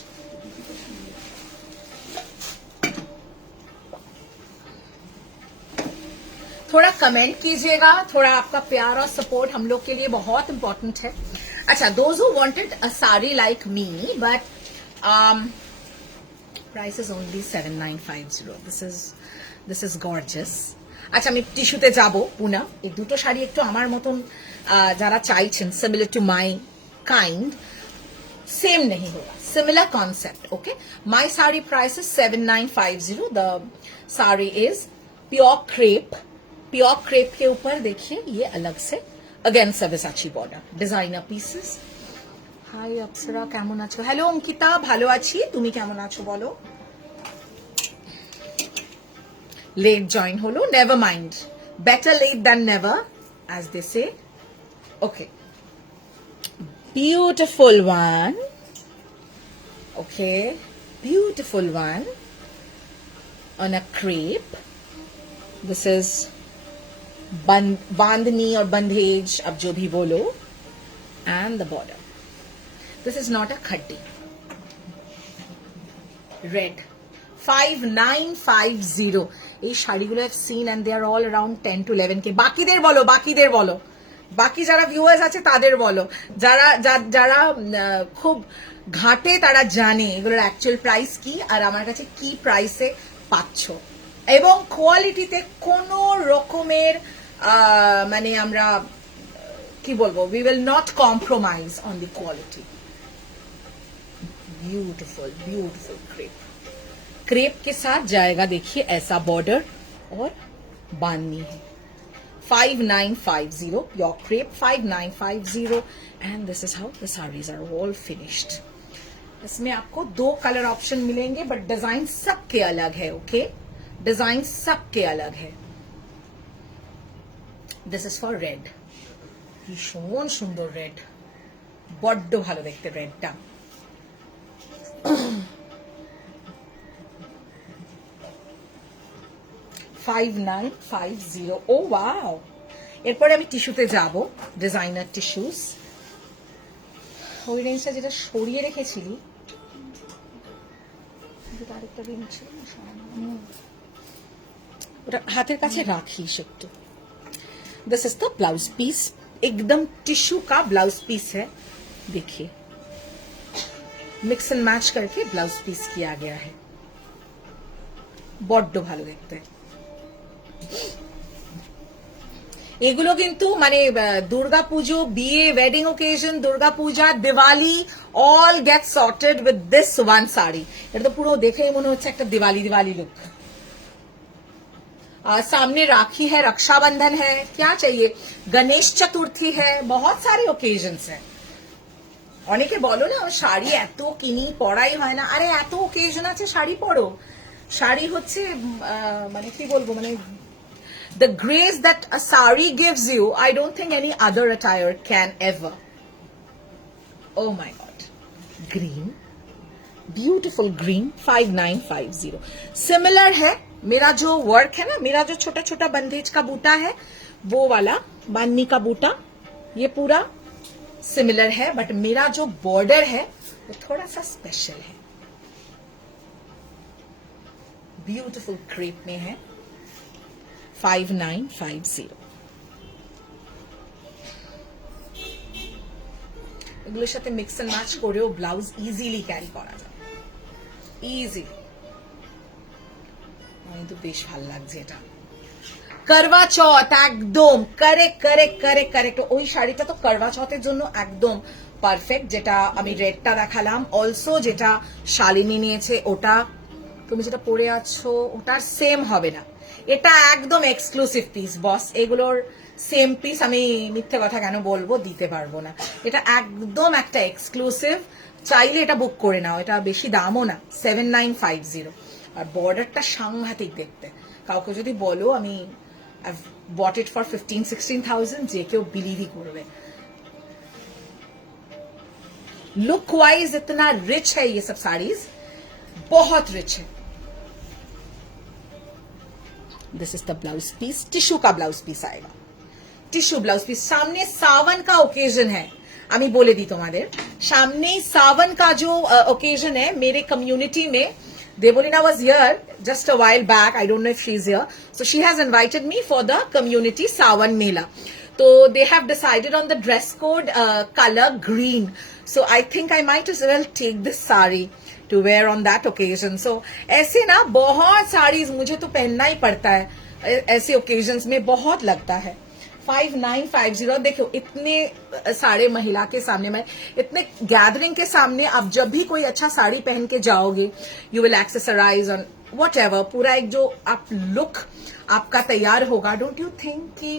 थोड़ा कमेंट कीजिएगा, थोड़ा आपका प्यार और सपोर्ट हम लोग के लिए बहुत इंपॉर्टेंट है. अच्छा, those who wanted a sari like me, but price is only 7950. This is gorgeous. আচ্ছা আমি টিস্যুতে যাব পুনা এই দুটো শাড়ি একটু আমার মতন যারা চাইছেন similar to my kind same नहीं होगा similar concept okay my sari price is 7950 the sari is pure crepe के ऊपर देखिए ये अलग से again Sabyasachi border designer pieces hi Apsara केमन आछो हेलो अंकिता ভালো আছি তুমি কেমন আছো বলো लेट जॉइन হলো never mind better late than never as they say okay beautiful one okay beautiful one on a crepe this is bandhani or bandhej ab jo bhi bolo and the border this is not a khaddi red 5950 এই শাড়িগুলো I've seen and they are all around 10 to 11k বাকিদের বলো বাকি যারা viewers আছে তাদের বলো যারা যারা খুব ঘাটে তারা জানে এগুলোর অ্যাকচুয়াল প্রাইস কি আর আমার কাছে কি প্রাইসে পাচ্ছ এবং কোয়ালিটিতে কোনো রকমের মানে আমরা কি বলবো we will not compromise on the quality beautiful crepe के साथ जाएगा देखिए ऐसा बॉर्डर और बांधनी है 5950 pure crepe 5950 and this is how the saris are all finished इसमें आपको 2 कलर ऑप्शन मिलेंगे बट डिजाइन सबके अलग है ओके डिजाइन सबके अलग है दिस इज फॉर रेड भीषण सुंदर रेड बड्ड ভালো দেখতে রেডটা $5950 ও ওয়াও এরপরে আমি টিস্যুতে যাব ডিজাইনার টিস্যুস ওই রেঞ্জটা যেটা সরিয়ে রেখেছিলি আরেকটা রেঞ্জ ছিল ওটা হাতের কাছে রাখিস একটু this is the blouse piece एकदम टिश्यू का ब्लाउज पीस है देखिए मिक्स एंड मैच करके ब्लाउज पीस किया गया है বড্ড ভালো দেখতে এগুলো কিন্তু মানে দুর্গাপুজো বিয়ে wedding occasion Durga Puja Diwali all gate sorted with this one sari এটা তো পুরো দেখেই মনে হচ্ছে একটা দিওয়ালি লুক सामने राखी है रक्षाबंधन है क्या चाहिए गणेश चतुर्थी है बहुत सारे ओकेजन्स है অনেকে বলো না শাড়ি এত কিনি পরাই হয় না আরে এত ওকেজন আছে শাড়ি পরো শাড়ি হচ্ছে মানে কি বলবো মানে the grace that a sari gives you I don't think any other attire can ever oh my god green beautiful green 5950 similar है मेरा जो वर्क है ना मेरा जो छोटा छोटा बंदेज का बूटा है वो वाला बान्नी का बूटा ये पूरा सिमिलर है बट मेरा जो बॉर्डर है वो थोड़ा सा स्पेशल है ब्यूटीफुल क्रेप में है 5950 এগুলোর সাথে মিক্স এন্ড ম্যাচ করেও ব্লাউজ ইজিলি ক্যারি করা যায় ইজিলি আমি তো বেশ ভালো লাগছে এটা করবা চৌথ একদম কারেক্ট ওই শাড়িটা তো করবা চৌথের জন্য একদম পারফেক্ট যেটা আমি রেডটা দেখালাম অলসো যেটা শালিনী নিয়েছে ওটা তুমি যেটা পরে আছো ওটার সেম হবে না এটা একদম এক্সক্লুসিভ পিস বস এগুলোর সেম পিস আমি মিথ্যে কথা কেন বলবো দিতে পারবো না এটা একদম একটা এক্সক্লুসিভ চাইলে এটা বুক করে নাও এটা বেশি দামও না 7950 আর বর্ডারটা সাংঘাতিক দেখতে কাউকে যদি বলো আমি I've bought it for 15-16,000 যে কেউ বিলিভই করবে लुक वाइज इतना रिच है ये सब साड़ीज बहुत रिच है this is the blouse piece tissue का ब्लाउज पीस आएगा टिश्यू ब्लाउज पीस सामने सावन का ओकेजन है আমি বলে দিই তোমাদের সামনে सावन का जो ओकेजन है मेरे कम्युनिटी में Debolina was here just a while back. I don't know if she's here. So she has invited me for the community Sawan Mela. So they have decided on the dress code color green. So I think I might as well take this sari to wear on that occasion. So ऐसे ना बहुत साड़ीज मुझे तो पहनना ही पड़ता है ऐसे occasions में बहुत लगता है। 5950। देखो इतने सारे महिला के सामने में, इतने गैदरिंग के सामने आप जब भी कोई अच्छा साड़ी पहन के जाओगे, you will accessorise on whatever, पूरा एक जो आप लुक आपका तैयार होगा, डोंट यू थिंक कि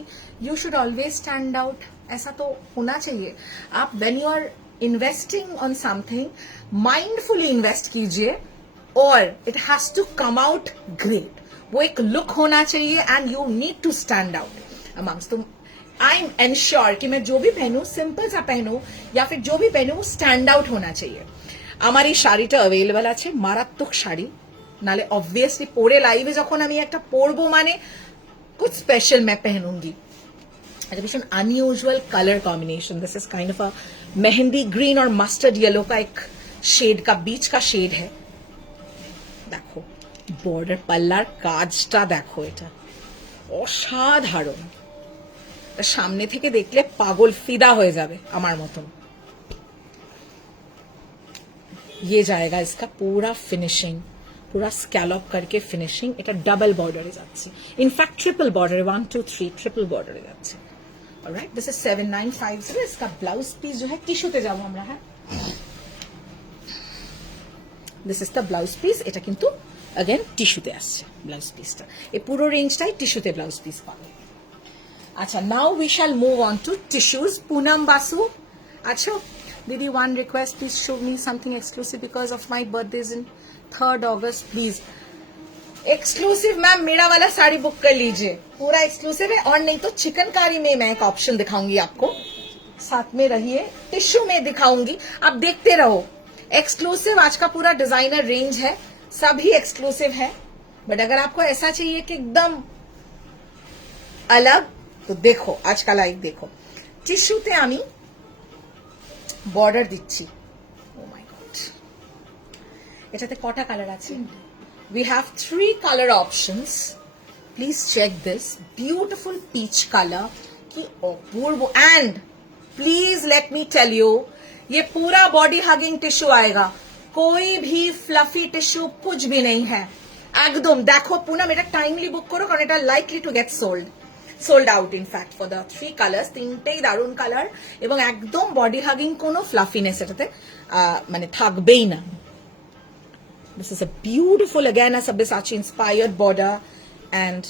you should always stand out? ऐसा तो होना चाहिए। आप when you are investing on something, mindfully invest कीजिए और it has to come out great. वो एक लुक होना चाहिए and you need to stand out amongst. तुम आई एम एनश्योर कि मैं जो भी पहनूं, सिंपल सा पहनूं या फिर जो भी पहनूं, स्टैंड आउट होना चाहिए। আমার এই শাড়িটা অ্যাভেলেবল আছে, মারাত্মক শাড়ি। নালে অবভিয়াসলি পরে লাইভে যখন আমি একটা পরবো মানে कुछ स्पेशल मैं पहनूंगी। अच्छा, भीषण unusual colour combination. This is kind of a mehndi green और मस्टर्ड येलो का एक शेड का बीच का शेड है। देखो बॉर्डर पल्लार काजटा देखो, এটা অসাধারণ। সামনে থেকে দেখলে পাগল ফিদা হয়ে যাবে আমার মতন। ये जाएगा इसका पूरा फिनिशिंग, पूरा स्कैलप करके फिनिशिंग। এটা ডাবল বর্ডারে যাচ্ছে, ইনফ্যাক্ট ট্রিপল বর্ডারে, 1 2 3 ट्रिपल बॉर्डर যাচ্ছে। Alright, this is 7950। इसका ब्लाउज पीस जो है টিস্যুতে যাবো আমরা। হ্যাঁ, this is the blouse piece. এটা কিন্তু अगेन টিস্যুতে আসছে ব্লাউজ পিসটা। এই পুরো রেঞ্জটাই টিস্যুতে ব্লাউজ পিস পাবে। আচ্ছা, now we shall move on to tissues. Poonam Basu, আচ্ছা दीदी, one request, please show me something exclusive because of my birthday is in 3rd August, please। Exclusive ma'am, मेरा वाला साड़ी बुक कर लीजिए, पूरा एक्सक्लूसिव है। और नहीं तो चिकनकारी में मैं एक ऑप्शन दिखाऊंगी आपको, साथ में रहिए। टिश्यू में दिखाऊंगी, आप देखते रहो। एक्सक्लूसिव आज का पूरा डिजाइनर रेंज है, सभी एक्सक्लूसिव है। बट अगर आपको ऐसा चाहिए कि एकदम अलग, तो देखो आज का लाइव देखो। टिश्यूते आमी বর্ডার দিচ্ছি। ও মাই গড, এটাতে কটা কালার আছে? We have 3 colour options. Please check this beautiful peach colour, কি অপূর্ব। And please let me tell you, ये पूरा बॉडी हगिंग टिश्यू आएगा, कोई भी फ्लफी टिश्यू कुछ भी नहीं है একদম। দেখো পুনম, এটা টাইমলি বুক করো কারণ এটা likely to get sold out. In fact for the 3 colours, তিনটেই দারুণ কালার এবং একদম বডি হাগিং, কোনো ফ্লাফিনেস এটাতে মানে থাকবেই না। This is a beautiful again a Sabyasachi inspired border and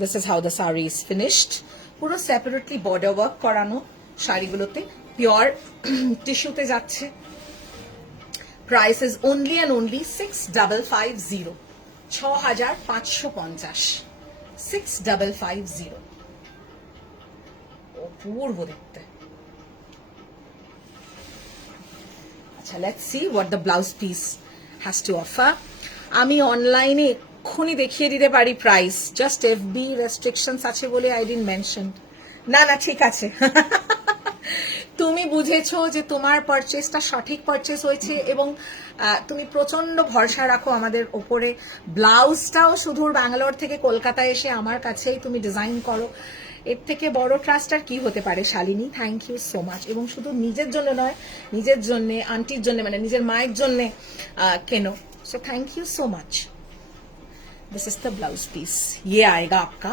this is how the saree is finished। পুরো সেপারেটলি বর্ডার ওয়ার্ক করানো শাড়িগুলোতে, পিওর টিস্যুতে যাচ্ছে। Price is only and only 6550, 6550, 6550। অপূর্ব দেখতে। আচ্ছা, let's see what the blouse piece has to offer. আমি অনলাইনে এক্ষুনি দেখিয়ে দিতে পারি প্রাইস, জাস্ট এফবি রেস্ট্রিকশনস আছে বলে আই ডিডন্ট মেনশন। না না, ঠিক আছে। তুমি বুঝেছো যে তোমার পারচেসটা সঠিক পারচেস হয়েছে এবং তুমি প্রচন্ড ভরসা রাখো আমাদের ওপরে। ব্লাউজটাও সুদূর ব্যাঙ্গালোর থেকে কলকাতায় এসে আমার কাছেই তুমি ডিজাইন করো। এর থেকে বড় ট্রাস্ট আর কি হতে পারে Shalini. Thank you so much. এবং শুধু নিজের জন্য নয়, নিজের জন্য, আন্টির জন্য, মানে নিজের মায়ের জন্য কেনো। So thank you so much. This is the blouse piece. ये आएगा आपका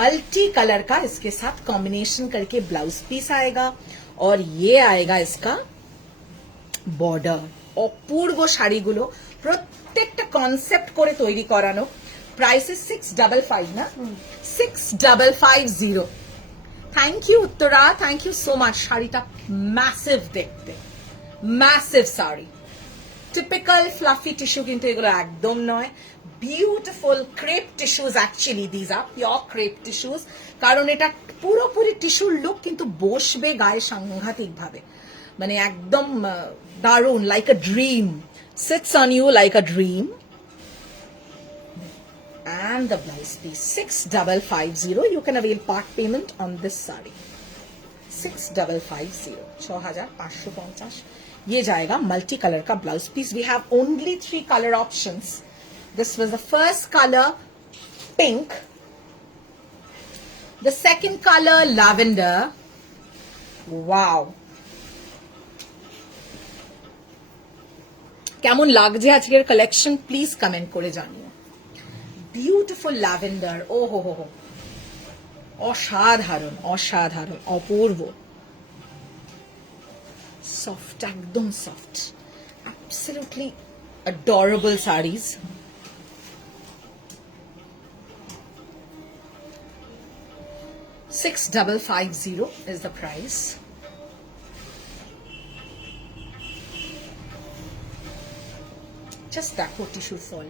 मल्टी कलर का, इसके साथ कॉम्बिनेशन करके ब्लाउज पीस आएगा और ये आएगा इसका बॉर्डर। অপূর্ব শাড়িগুলো প্রত্যেকটা কনসেপ্ট করে তৈরি করানো। প্রাইস ইজ 655 না, 6550। Thank you Uttara, thank you so much. শাড়িটা ম্যাসিভ দেখতে, massive sari. Typical fluffy tissue কিন্তু এগুলো একদম নয়। Beautiful crepe tissues, actually these are pure crepe tissues. কারণ এটা পুরোপুরি টিস্যুর লুক কিন্তু বসবে গায়ে সাংঘাতিক ভাবে, মানে একদম দারুণ, like a dream, sits on you like a dream. And the blouse piece 6550. You can avail part payment on this saree 6550, 6550। ये जाएगा मल्टी कलर का blouse piece. We have only 3 color options. This was the first color, pink. The second color, lavender. Wow, কেমন লাগছে আজকের collection please comment করে জানিও। Beautiful lavender, ও হো হো হো, অসাধারণ অসাধারণ অপূর্ব, সফট, একদম soft, absolutely adorable sarees. $6,550 is the price. Just देखो टिश्यू फॉल,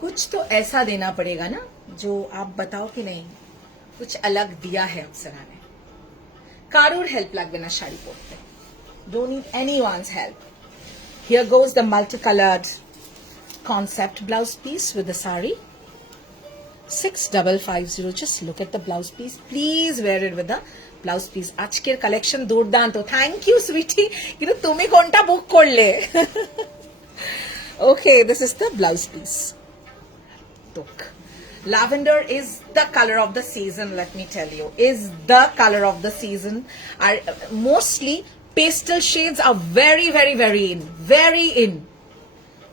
कुछ तो ऐसा देना पड़ेगा ना जो आप बताओ कि नहीं कुछ अलग दिया है अप्सरा ने. कारोर हेल्प লাগবে না শাড়ি পরতে, don't need anyone's help. Here goes the multicolored concept blouse piece with the sari. 6,550. Just look at the blouse piece. Please wear it with the blouse piece. আজকের কালেকশন দুর্দান্ত. Thank you, sweetie. কিন্তু তুমি কোনটা বুক করলে? Okay, this is the blouse piece. Look. Lavender is the color of the season, let me tell you. Is the color of the season. And mostly pastel shades are very, very, very in. Very in.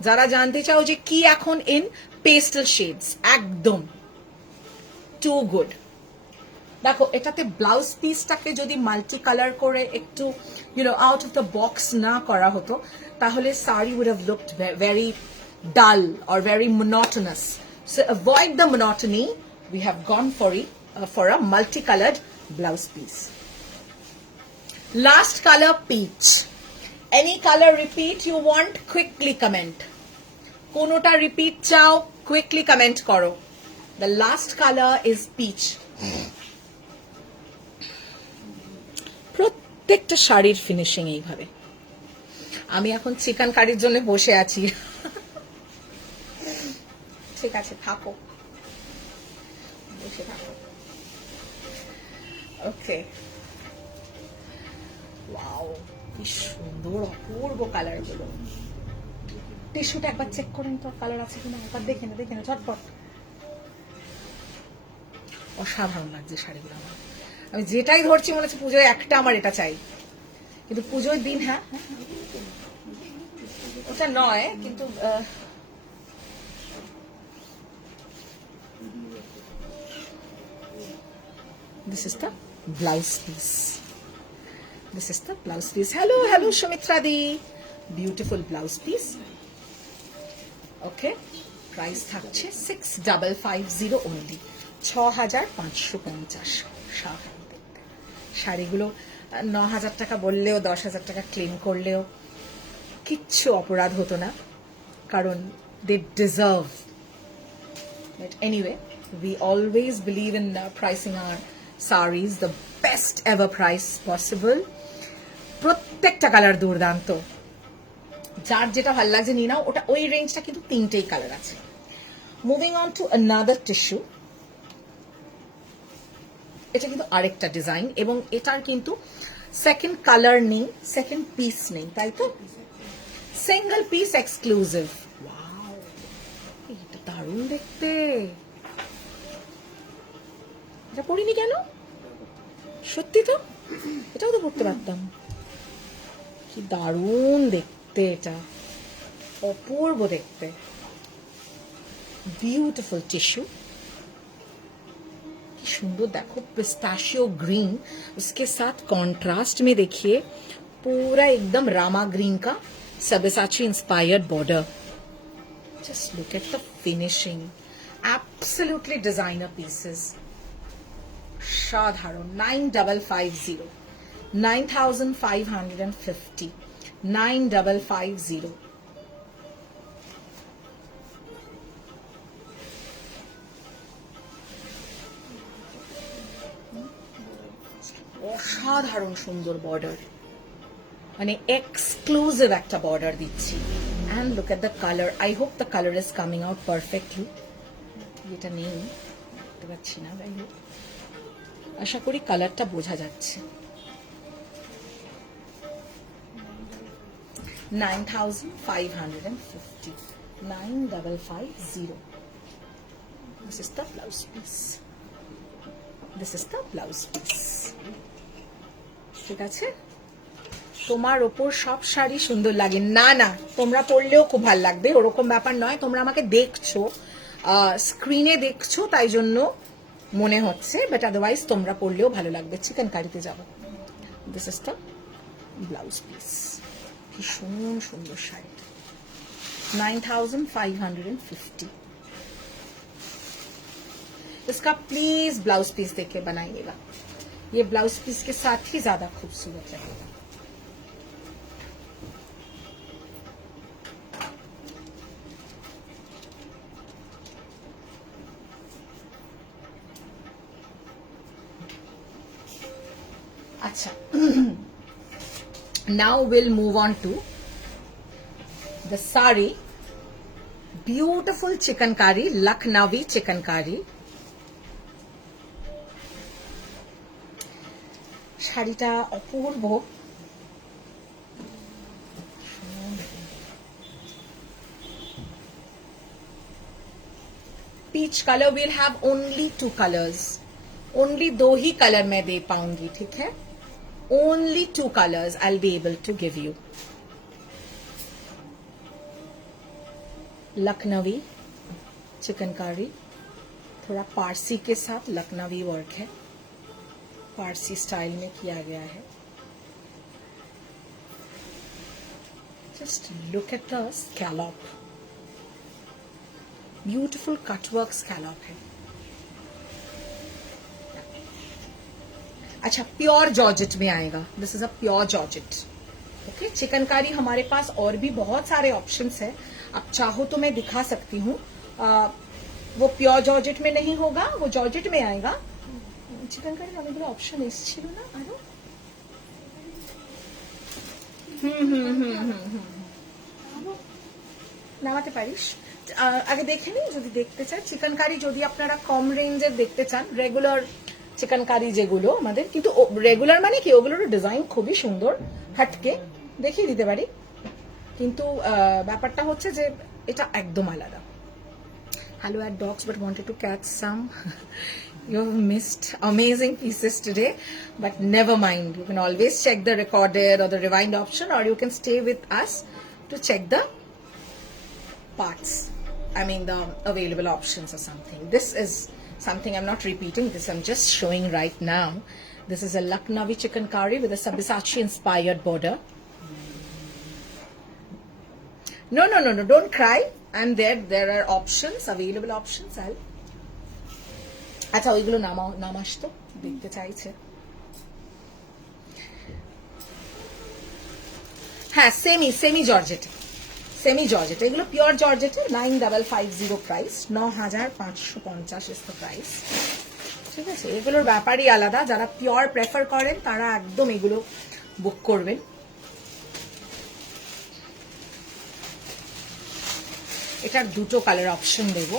যারা জানতে চাও যে কি এখন in, pastel shades. একদম. Too good. দেখো এটাতে blouse পিসটাকে যদি মাল্টি কালার করে একটু আউট অফ দ্য বক্স না করা হতো তাহলে sari would have looked very dull or very monotonous. So avoid the monotony. We have gone for a multicolored blouse piece. Last color, peach. Any color repeat you want, quickly comment. Konota repeat chao, quickly comment koro. The last color is peach. প্রত্যেকটা শাড়ির finishing এইভাবে. আমি এখন chicken কারির জন্য বসে আছি. ঠিক আছে, থাকো, বসে থাকো. ওকে, ওয়াও, কি সুন্দর অপূর্ব কালার গুলো. টিস্যুটা একবার চেক করেন তো কালার আছে কিনা, একবার দেখে না ঝটপট. অসাধারণ লাগছে শাড়িগুলো আমার. আমি যেটাই ধরছি মনে হচ্ছে পুজোয় একটা আমার এটা চাই, কিন্তু পুজোর দিন হ্যাঁ ওটা নয়, কিন্তু this is the blouse piece. This is the blouse piece. Hello Sumitra di, beautiful blouse piece. Okay, price থাকছে 6,550 only. 6,550. শাড়িগুলো 9,000 টাকা বললেও 10,000 টাকা ক্লেম করলেও কিচ্ছু অপরাধ হতো না, কারণ they deserve. But anyway, we always believe in pricing our sarees the best ever price possible. প্রত্যেকটা কালার দুর্দান্ত, যার যেটা ভালো লাগছে নিয়ে নাও. ওটা ওই রেঞ্জটা কিন্তু তিনটেই কালার আছে. Moving on to another tissue. এটা কিন্তু আরেকটা ডিজাইন এবং এটার কিন্তু সেকেন্ড কালার নেই, সেকেন্ড পিস নেই, তাই তো? Single piece exclusive. ওয়াও, এটা দারুণ দেখতে. এটা পরিনি কেন? সত্যি তো, এটাও তো পড়তে পারতাম. কি দারুণ দেখতে, এটা অপূর্ব দেখতে. ब्यूटीफुल टिश्यू, सुंदर देखो पिस्ताशियो ग्रीन, उसके साथ कॉन्ट्रास्ट में देखिए पूरा एकदम रामा ग्रीन का Sabyasachi inspired border. Just look at the finishing, absolutely designer pieces. साधारण 9,550, 9,550, 9,550. অসাধারণ সুন্দর বর্ডার, মানে এক্সক্লুসিভ একটা বর্ডার দিচ্ছি. And look at the colour. I hope the colour is coming out perfectly. এটা নেই, দেখতে পাচ্ছি না, যাই হোক আশা করি কালারটা বোঝা যাচ্ছে. 9,550, 9,550. This is the blouse piece. This is the blouse piece. ঠিক আছে, তোমার ওপর সব শাড়ি সুন্দর লাগে, না না তোমরা পরলেও খুব ভালো লাগবে, ওরকম ব্যাপার নয়। তোমরা আমাকে দেখছো, স্ক্রিনে দেখছো, তাই জন্য মনে হচ্ছে, বাট আদারওয়াইজ তোমরা পরলেও ভালো লাগবে। চিকেন কারিতে যাবো। This is the blouse piece. ভীষণ সুন্দর শাড়ি, 9550। इसका प्लीज ब्लाउज पीस देख के बनाइएगा, ये ब्लाउज पीस के साथ ही ज्यादा खूबसूरत लगेगा। अच्छा, now we'll move on to the sari, beautiful chicankari, Lucknowi chicankari। শাড়িটা অপূর্ব, peach colour. we'll have only 2 colors, only 2 ही कलर मैं दे पाऊंगी, ठीक है? only 2 colors I'll be able to give you। Lucknowi chikankari, थोड़ा पारसी के साथ लखनवी वर्क है, पारसी स्टाइल में किया गया है। Just look at the scallop, beautiful cutwork scallop है। अच्छा, प्योर जॉर्जेट में आएगा, this is a pure georgette. Okay, chikankari हमारे पास और भी बहुत सारे ऑप्शंस है, आप चाहो तो मैं दिखा सकती हूँ। वो प्योर जॉर्जेट में नहीं होगा, वो जॉर्जेट में आएगा। চিকেনকারি অনেকগুলো অপশন এসেছিল না আরো। নামাতে পারিস, আগে দেখে নিই যদি দেখতে চান। চিকেনকারি যদি আপনারা কম রেঞ্জের দেখতে চান, রেগুলার চিকেনকারি যেগুলো আমাদের, কিন্তু রেগুলার মানে কি, ওগুলোর ডিজাইন খুবই সুন্দর, হাটকে দেখিয়ে দিতে পারি, কিন্তু ব্যাপারটা হচ্ছে যে এটা একদম আলাদা। Hello at dogs, but wanted to catch some. You have missed amazing pieces today, but never mind. You can always check the recorded or the rewind option, or you can stay with us to check the parts. I mean the available options or something. This is something I'm not repeating. This I'm just showing right now. This is a Lucknowi chicankari with a Sabyasachi inspired border. No, don't cry. And there are options, available options. আচ্ছা, ওইগুলো নামাস তো, দেখতে চাইছে। হ্যাঁ, semi georgette, এগুলো pure জর্জেটের। 9550 price, 9550 is the price, ঠিক আছে? এগুলোর ব্যাপারই আলাদা, যারা পিওর প্রেফার করেন তারা একদম এগুলো বুক করবেন। এটার দুটো কালার অপশন দেব।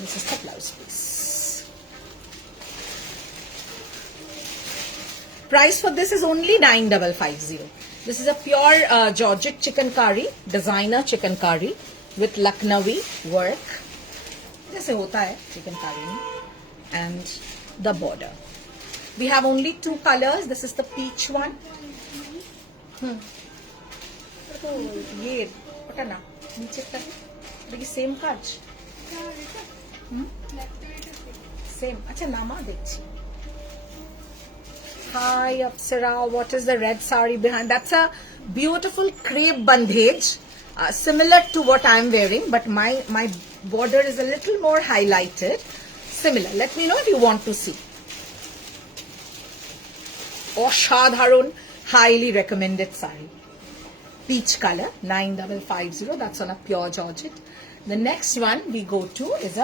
This is the blouse piece. Price for this is only 9550. This is a pure Georgette chicankari, designer chicankari with Lucknowi work. जैसे होता है chicankari में, and the border. We have only 2 colors. This is the peach one. तो ये पता ना नीचे तक देखिए सेम काज, सेम। अच्छा, नामा देखिए। Hi Apsara, what is the red sari behind? That's a beautiful crepe bandhage, similar to what I'm wearing, but my border is a little more highlighted. Similar. Let me know if you want to see. Oshadharon, highly recommended sari. Peach color, 9550. That's on a pure Georgette. The next one we go to is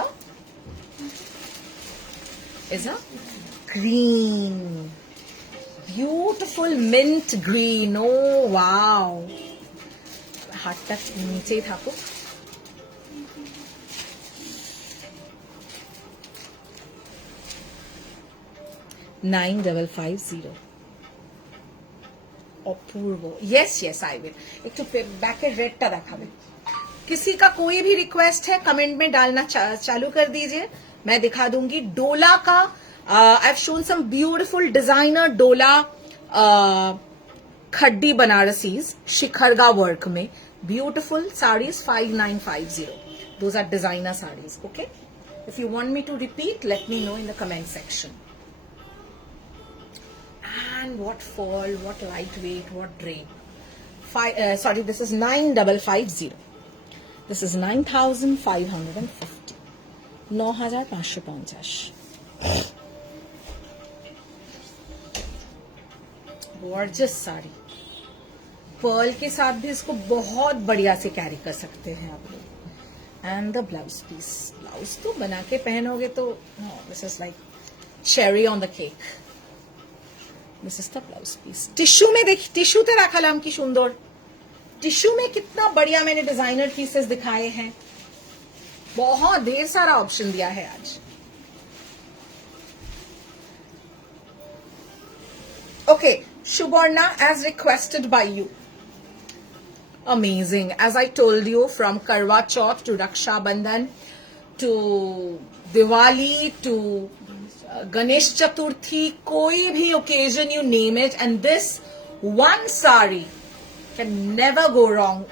a green. Beautiful mint green. Oh wow, হাতটা নিচেই থাকুক। $9550 अपूर्व। Yes I will. एक तो बैकेर रेडटा देखाबे। किसी का कोई भी रिक्वेस्ट है कमेंट में डालना चालू कर दीजिए, मैं दिखा दूंगी। डोला का, I've shown some beautiful designer Dola khaddi Banarasis shikargah work में beautiful sarees 5950. Those are designer sarees. Okay, if you want me to repeat, let me know in the comment section. And what fall, what lightweight, what drape. Sorry, this is 9550. This is 9550. 9550. Gorgeous sari. Perl के साथ भी इसको बहुत बढ़िया से carry कर सकते हैं आप लोग. And the blouse piece. Blouse तो बना के पहनोगे तो this is like cherry on the cake. This is the blouse piece. Tissue में देखिए, टिश्यू ते राखालाम की सुंदर. टिश्यू में कितना बढ़िया मैंने डिजाइनर पीसेस दिखाए हैं. बहुत ढेर सारा ऑप्शन दिया है आज. Okay, Shubarna, as requested by you. Amazing. As I told you, from Karwa Chauth to Raksha Bandhan to Diwali to Ganesh Chaturthi, koi bhi occasion you name it, and this one sari can never go wrong.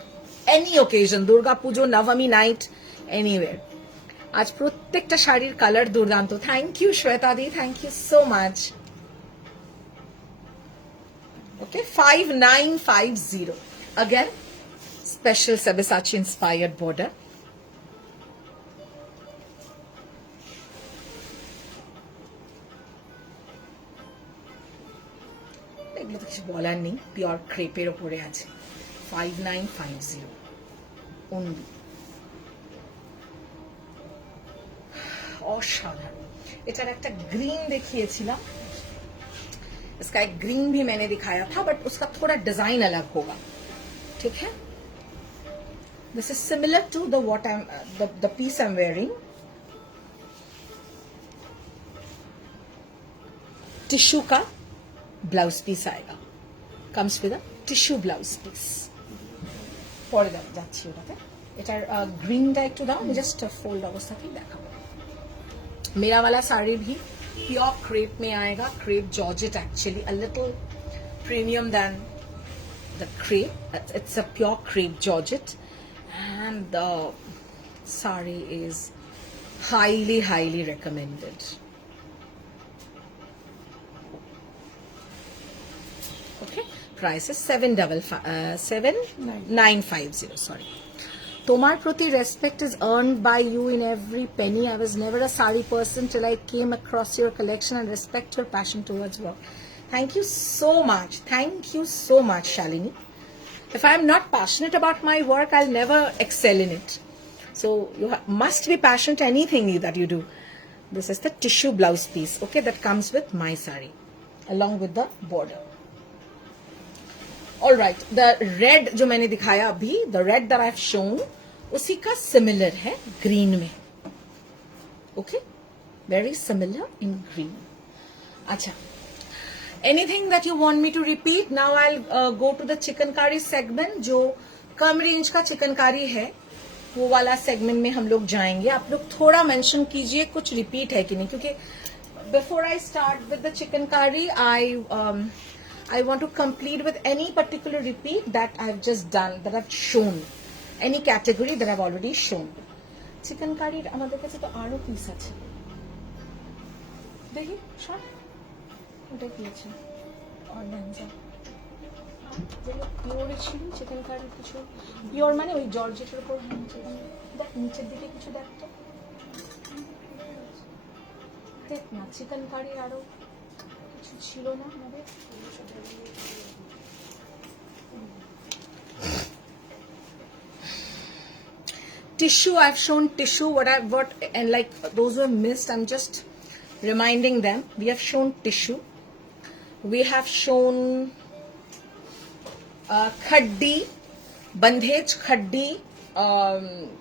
Any occasion, Durga Pujo, Navami night, anywhere. আজ প্রত্যেকটা শাড়ির colour দুর্দান্ত. Thank you Shweta দি, thank you so much. Okay, 5950. Again, special Sabyasachi inspired border. এগুলো তো কিছু বলার নেই, পিওর ক্রেপের ওপরে আছে. 5950 only. অসাধারণ. এটার একটা গ্রিন দেখিয়েছিলাম. इसका एक ग्रीन भी मैंने दिखाया था, बट उसका थोड़ा डिजाइन अलग होगा. ठीक है. This is similar to the what I am the piece I am wearing. Tissue का ब्लाउज पीस आएगा. Comes with a tissue blouse piece. পরে যাচ্ছি ওটাতে. এটার গ্রিনটা একটু দাও, আমি জাস্ট ফোল্ড অবস্থাতেই দেখাবো. मेरा वाला साड़ी भी प्योर क्रेप में आएगा. Crepe georgette, actually a little premium than the crepe. It's a pure crepe georgette, and the sari is highly recommended. Okay, price is 7950. Sorry. Tomar Proti, respect is earned by you in every penny. I was never a sari person till I came across your collection, and respect your passion towards work. Thank you so much. Thank you so much, Shalini. If I am not passionate about my work, I'll never excel in it. So you must be passionate anything that you do. This is the tissue blouse piece, okay, that comes with my sari along with the border. All right, the red जो मैंने दिखाया अभी, the red that I've shown, उसी का similar है green में. Okay, very similar in green. अच्छा, anything that you want me to repeat. Now I will go to the chikankari segment. जो कम रेंज का चिकनकारी है वो वाला सेगमेंट में हम लोग जाएंगे. आप लोग थोड़ा मेंशन कीजिए कुछ रिपीट है कि नहीं, क्योंकि before I start with the chikankari I want to complete with any particular repeat that I've just done, that I've shown. Any category that I've already shown. Chicken curry, আমাদের কাছে তো আরো পিস আছে. দেখি, শর্ট. ওটা কি আছে? অর্গানজা. যেগুলো পিওর ছিল চিকেন কারি কিছু. পিওর মানে ওই জর্জেটের উপর দেখ, নিচের দিকে কিছু দেখ তো. দেখ না, চিকেন কারি আরো কিছু ছিল না আমাদের. Tissue, I've shown tissue. And like those who have missed, I'm just reminding them. We have shown tissue. We have shown khaddi, bandhej khaddi.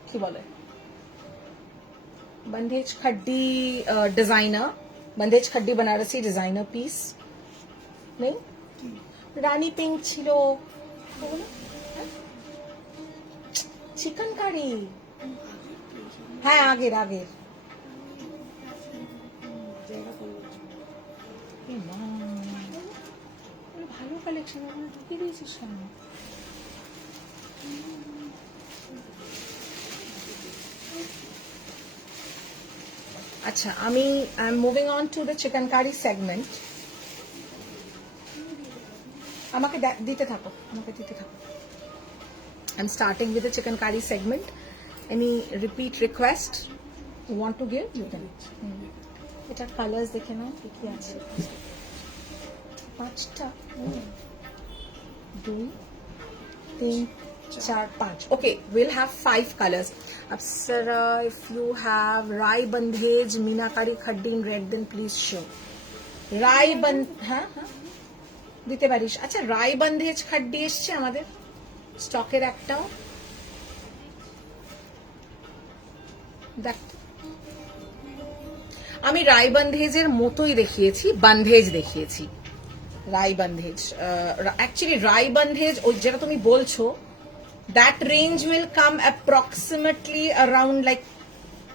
কি বলে? bandhej khaddi designer. bandhej khaddi Banarasi designer piece. नहीं? रानी pink छिलो. Chikankari. হ্যাঁ, আগের ভালো collection ওখানে ঢুকিয়ে দিয়েছিস কেন? আচ্ছা, আমি I am moving on to the chikankari segment. আমাকে দিতে থাকো, আমাকে দিতে থাকো। I'm starting with the chicken curry segment. Any repeat request you want to give? You can. এটা কালার্স দেখে নাও কি আছে। 5টা 2 3 4 5. Okay, we'll have 5 colors. Apsara, if you have Rai Bandhej, Meenakari Khaddi in red, then please show. Rai Band, হ্যাঁ দিতে পারিস। আচ্ছা, রাই বন্ধেজ খাড্ডি এসছে আমাদের স্টকের একটাও দেখ। আমি রাই বন্ধেজের মতোই দেখিয়েছি, বন্ধেজ দেখিয়েছি, রাই বন্ধেজ। অ্যাকচুয়ালি রাই বন্ধেজ ওই যেটা তুমি বলছো, that range will come approximately around like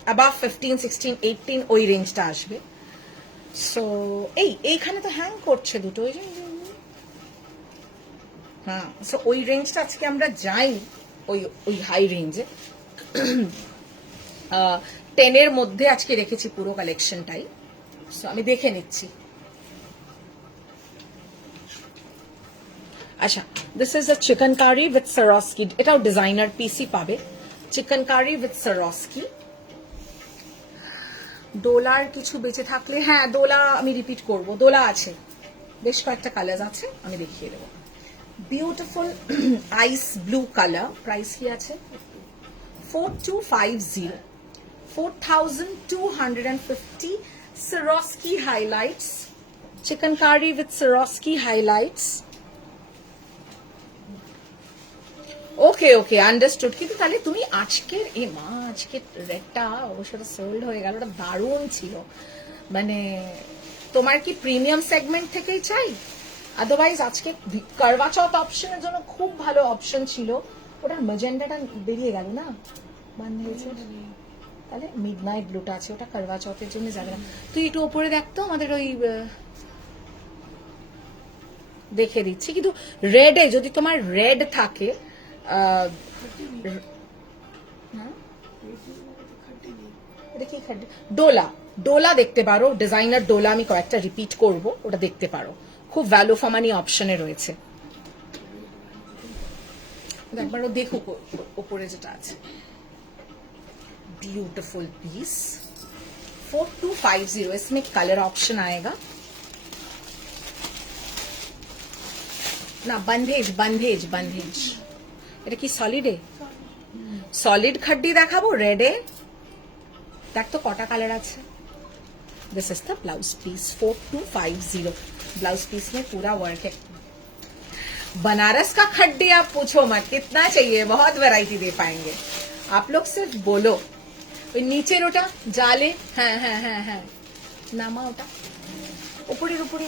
above 15, 16, 18 ওই রেঞ্জটা আসবে। সো এইখানে তো হ্যাং করছে দুটো, ওই যে হ্যাঁ। সো ওই রেঞ্জটা আজকে আমরা যাই, ওই হাই রেঞ্জে। 10 মধ্যে আজকে রেখেছি পুরো কালেকশনটাই। সো আমি দেখে নিচ্ছি। আচ্ছা, this is a chikankari with Swarovski. এটাও ডিজাইনার পিসি পাবে। Chicken curry with সারস্কি। ডোলার কিছু বেঁচে থাকলে, হ্যাঁ ডোলা আমি রিপিট করব। ডোলা আছে, বেশ কয়েকটা কালার আছে, আমি দেখিয়ে দেবো। বিউটিফুল আইস ব্লু কালার। প্রাইস কি আছে? 4250, 4250। Swarovski highlights, chicken curry with Swarovski highlights. Okay understood. কিন্তু তাহলে তুমি আজকের আজকের রেটটা অবশ্যই সোল্ড হয়ে গেল, ওটা দারুণ ছিল। মানে তোমার কি প্রিমিয়াম সেগমেন্ট থেকেই চাই? আদারওয়াইজ আজকে কারওয়া চৌথ অপশনের জন্য খুব ভালো অপশন ছিল, ওটার ম্যাজেন্ডাটা বেরিয়ে গেল না, তাহলে মিডনাইট ব্লুটা আছে, ওটা কারওয়া চৌথের জন্য যাবে না। তুই একটু ওপরে দেখতো আমাদের ওই দেখে দিচ্ছি। কিন্তু রেডে যদি তোমার রেড থাকে, ডোলা ডোলা দেখতে পারো, ডিজাইনার ডোলা আমি কয়েকটা রিপিট করব, ওটা দেখতে পারো, খুব ভ্যালু ফর মানি অপশনে রয়েছে। একবারও দেখো উপরে যেটা আছে। Beautiful piece 4250। इसमें कलर ऑप्शन आएगा না। বন্ধেজ বন্ধেজ বন্ধেজ। এটা কি সলিডে? সলিড খাড্ডি দেখাবো রেডে। দেখ তো কটা কালার আছে। This is the blouse piece 4250। Blouse piece में पूरा वर्क है। बनारस का खड्डी आप पूछो मत, कितना चाहिए, बहुत वैरायटी दे पाएंगे। आप लोग सिर्फ बोलो। ওই নিচের ওটা জালে, হ্যাঁ হ্যাঁ হ্যাঁ হ্যাঁ, নামা ওটা উপরের উপরে।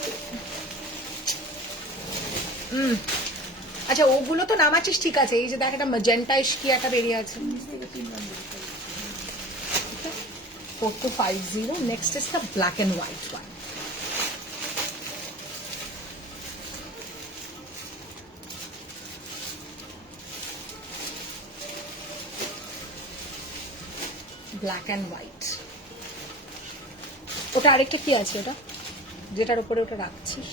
আচ্ছা, ওগুলো তো নামাচ্ছিস, ঠিক আছে। এই যে দেখ, একটা ম্যাজেন্টা ইশকি একটা বেরিয়ে আছে। 4250। Next is the black and white one. Black and white. ওটা আরেকটা কি আছে, ওটা যেটার উপরে ওটা রাখছিস?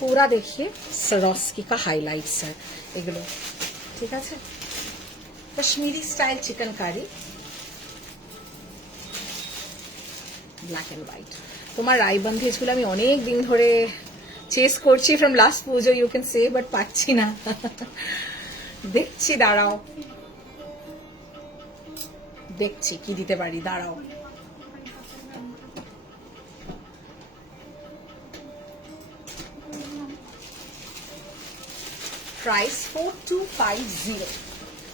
पूरा देखिए सरोस्की का हाइलाइट्स है এগুলো, ঠিক আছে। Kashmiri style chikankari, black and white. তোমার রাইবন্ধেজগুলো আমি অনেক দিন ধরে চেস করছি, from last Puja you can say, but পাচ্ছি না। দেখছি, দাঁড়াও দেখছি কি দিতে পারি, দাঁড়াও। প্রাইস 4250।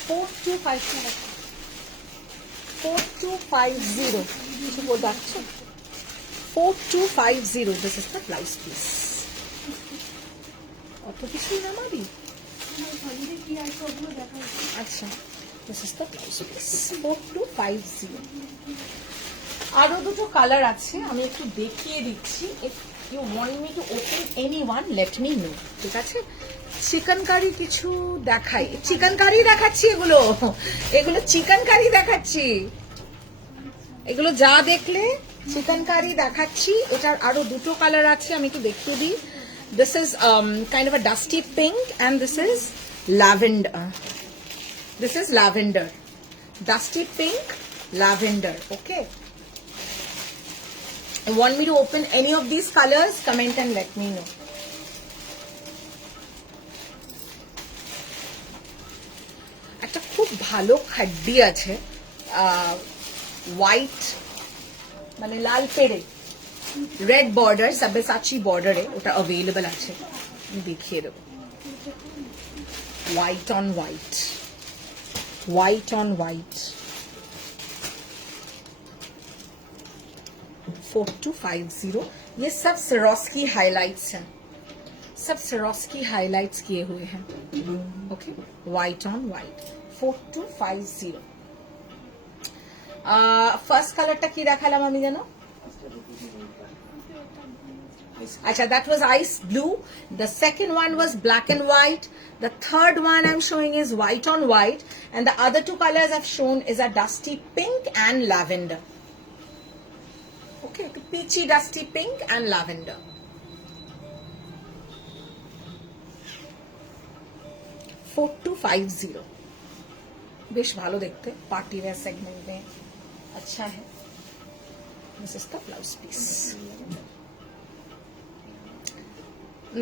4250 কিছু বলতে পারছো? 4250। This is the blouse piece. অত কিছু নামাবি? আচ্ছা, this is the blouse piece 4250। আরো দুটো কালার আছে, আমি একটু দেখিয়ে দিচ্ছি। If you want me to open any one let me know, ঠিক আছে? চিকেন কারি কিছু দেখাই, চিকেন কারি দেখাচ্ছি, এগুলো এগুলো চিকেন কারি দেখাচ্ছি, এগুলো যা দেখলে চিকেন কারি দেখাচ্ছি। এটার আরো দুটো কালার আছে, আমি একটু দেখিয়ে দিই। This is kind of a dusty pink and this is lavender. This is lavender, dusty pink, lavender. Okay, you want me to open any of these colors? Comment and let me know. একটা খুব ভালো খাড্ডি আছে, white মানে লাল পেড়ে, red border, সাবেসাচি বর্ডারে ওটা available আছে, আমি দেখিয়ে দেবো। White on white, white on white, 4250। ये सब Swarovski हाइलाइट्स हैं, सब Swarovski हाइलाइट्स किए हुए हैं। Okay, white on white, 4250। First কালারটা কি দেখালাম আমি জানো? আচ্ছা, that was ice blue. The second one was black and white. The third one I'm showing is white on white, and the other two colors I've shown is a dusty pink and lavender. Okay, peachy dusty pink and lavender. 4250, বেশ ভালো দেখতে, party wear সেগমেন্টে अच्छा है। This is the blouse piece।